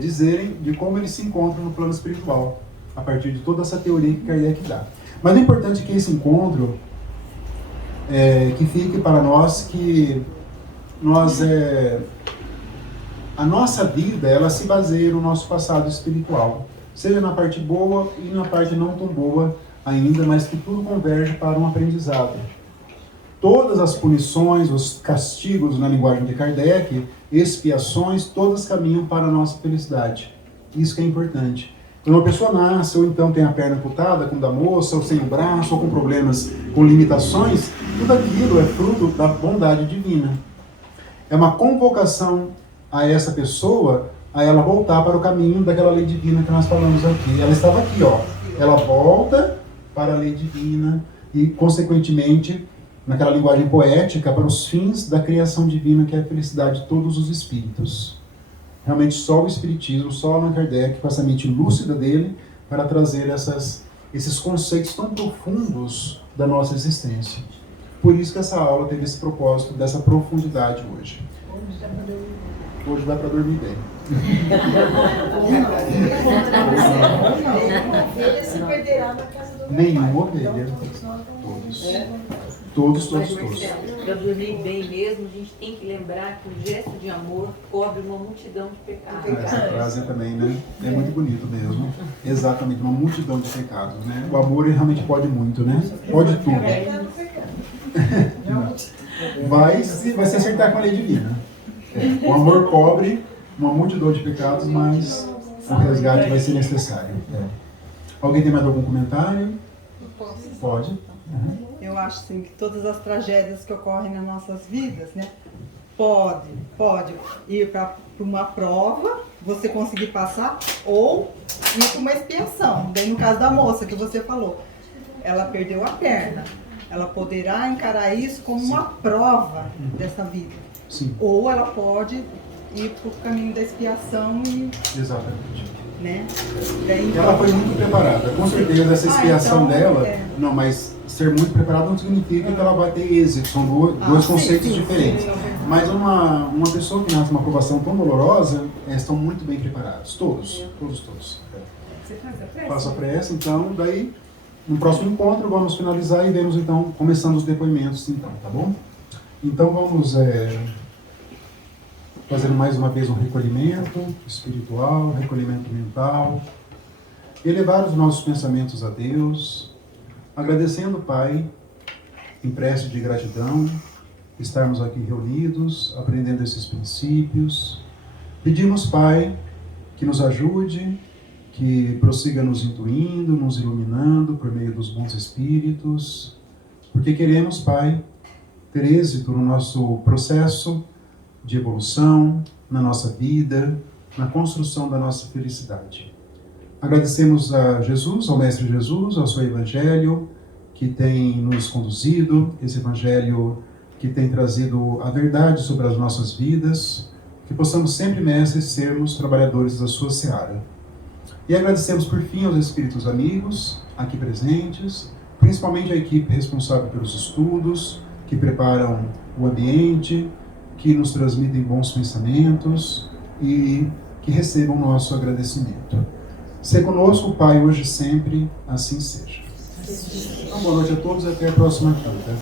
dizerem de como eles se encontram no plano espiritual, a partir de toda essa teoria que Kardec dá. Mas o importante é que esse encontro, que fique para nós que a nossa vida, ela se baseia no nosso passado espiritual, seja na parte boa e na parte não tão boa ainda, mas que tudo converge para um aprendizado. Todas as punições, os castigos na linguagem de Kardec, expiações, todas caminham para a nossa felicidade. Isso que é importante. Quando uma pessoa nasce, ou então tem a perna amputada, como da moça, ou sem o braço, ou com problemas, com limitações, tudo aquilo é fruto da bondade divina. É uma convocação a essa pessoa, a ela voltar para o caminho daquela lei divina que nós falamos aqui. Ela estava aqui, ó. Ela volta para a lei divina e, consequentemente, naquela linguagem poética, para os fins da criação divina, que é a felicidade de todos os espíritos. Realmente só o Espiritismo, só Allan Kardec, com essa mente lúcida dele, para trazer esses conceitos tão profundos da nossa existência. Por isso que essa aula teve esse propósito, dessa profundidade hoje. Hoje dá para dormir bem. Ovelha se perderá na casa do Nenhuma ovelha. Todos. Todos. Para dormir bem mesmo, a gente tem que lembrar que o gesto de amor cobre uma multidão de pecados. Essa frase também, né? É muito bonito mesmo. Exatamente, uma multidão de pecados, né? O amor ele realmente pode muito, né? Pode tudo. Vai se acertar com a lei divina. O amor cobre uma multidão de pecados, mas o resgate vai ser necessário. Alguém tem mais algum comentário? Pode. Eu acho assim, que todas as tragédias que ocorrem nas nossas vidas, né? Pode ir para uma prova, você conseguir passar, ou ir para uma expiação. Bem no caso da moça que você falou, ela perdeu a perna. Ela poderá encarar isso como uma prova dessa vida. Sim. Ou ela pode ir para o caminho da expiação e... Exatamente. Né? Daí, Ela foi muito preparada. Com certeza essa expiação então, dela... Não, mas ser muito preparada não significa que ela vai ter êxito. São dois conceitos diferentes. Mas uma pessoa que nasce numa provação tão dolorosa, estão muito bem preparados. Todos. Você faz a prece? Faço a prece, então, daí... No próximo encontro vamos finalizar e vemos então, começando os depoimentos então, tá bom? Então vamos fazendo mais uma vez um recolhimento espiritual, recolhimento mental, elevar os nossos pensamentos a Deus, agradecendo, Pai, em prece de gratidão, estarmos aqui reunidos, aprendendo esses princípios. Pedimos, Pai, que nos ajude, que prossiga nos intuindo, nos iluminando por meio dos bons espíritos, porque queremos, Pai, ter êxito no nosso processo de evolução, na nossa vida, na construção da nossa felicidade. Agradecemos a Jesus, ao Mestre Jesus, ao seu Evangelho, que tem nos conduzido, esse Evangelho que tem trazido a verdade sobre as nossas vidas, que possamos sempre, Mestre, sermos trabalhadores da sua seara. E agradecemos por fim aos espíritos amigos aqui presentes, principalmente a equipe responsável pelos estudos, que preparam o ambiente, que nos transmitem bons pensamentos e que recebam nosso agradecimento. Se conosco, Pai, hoje e sempre, assim seja. Então, boa noite a todos e até a próxima quinta.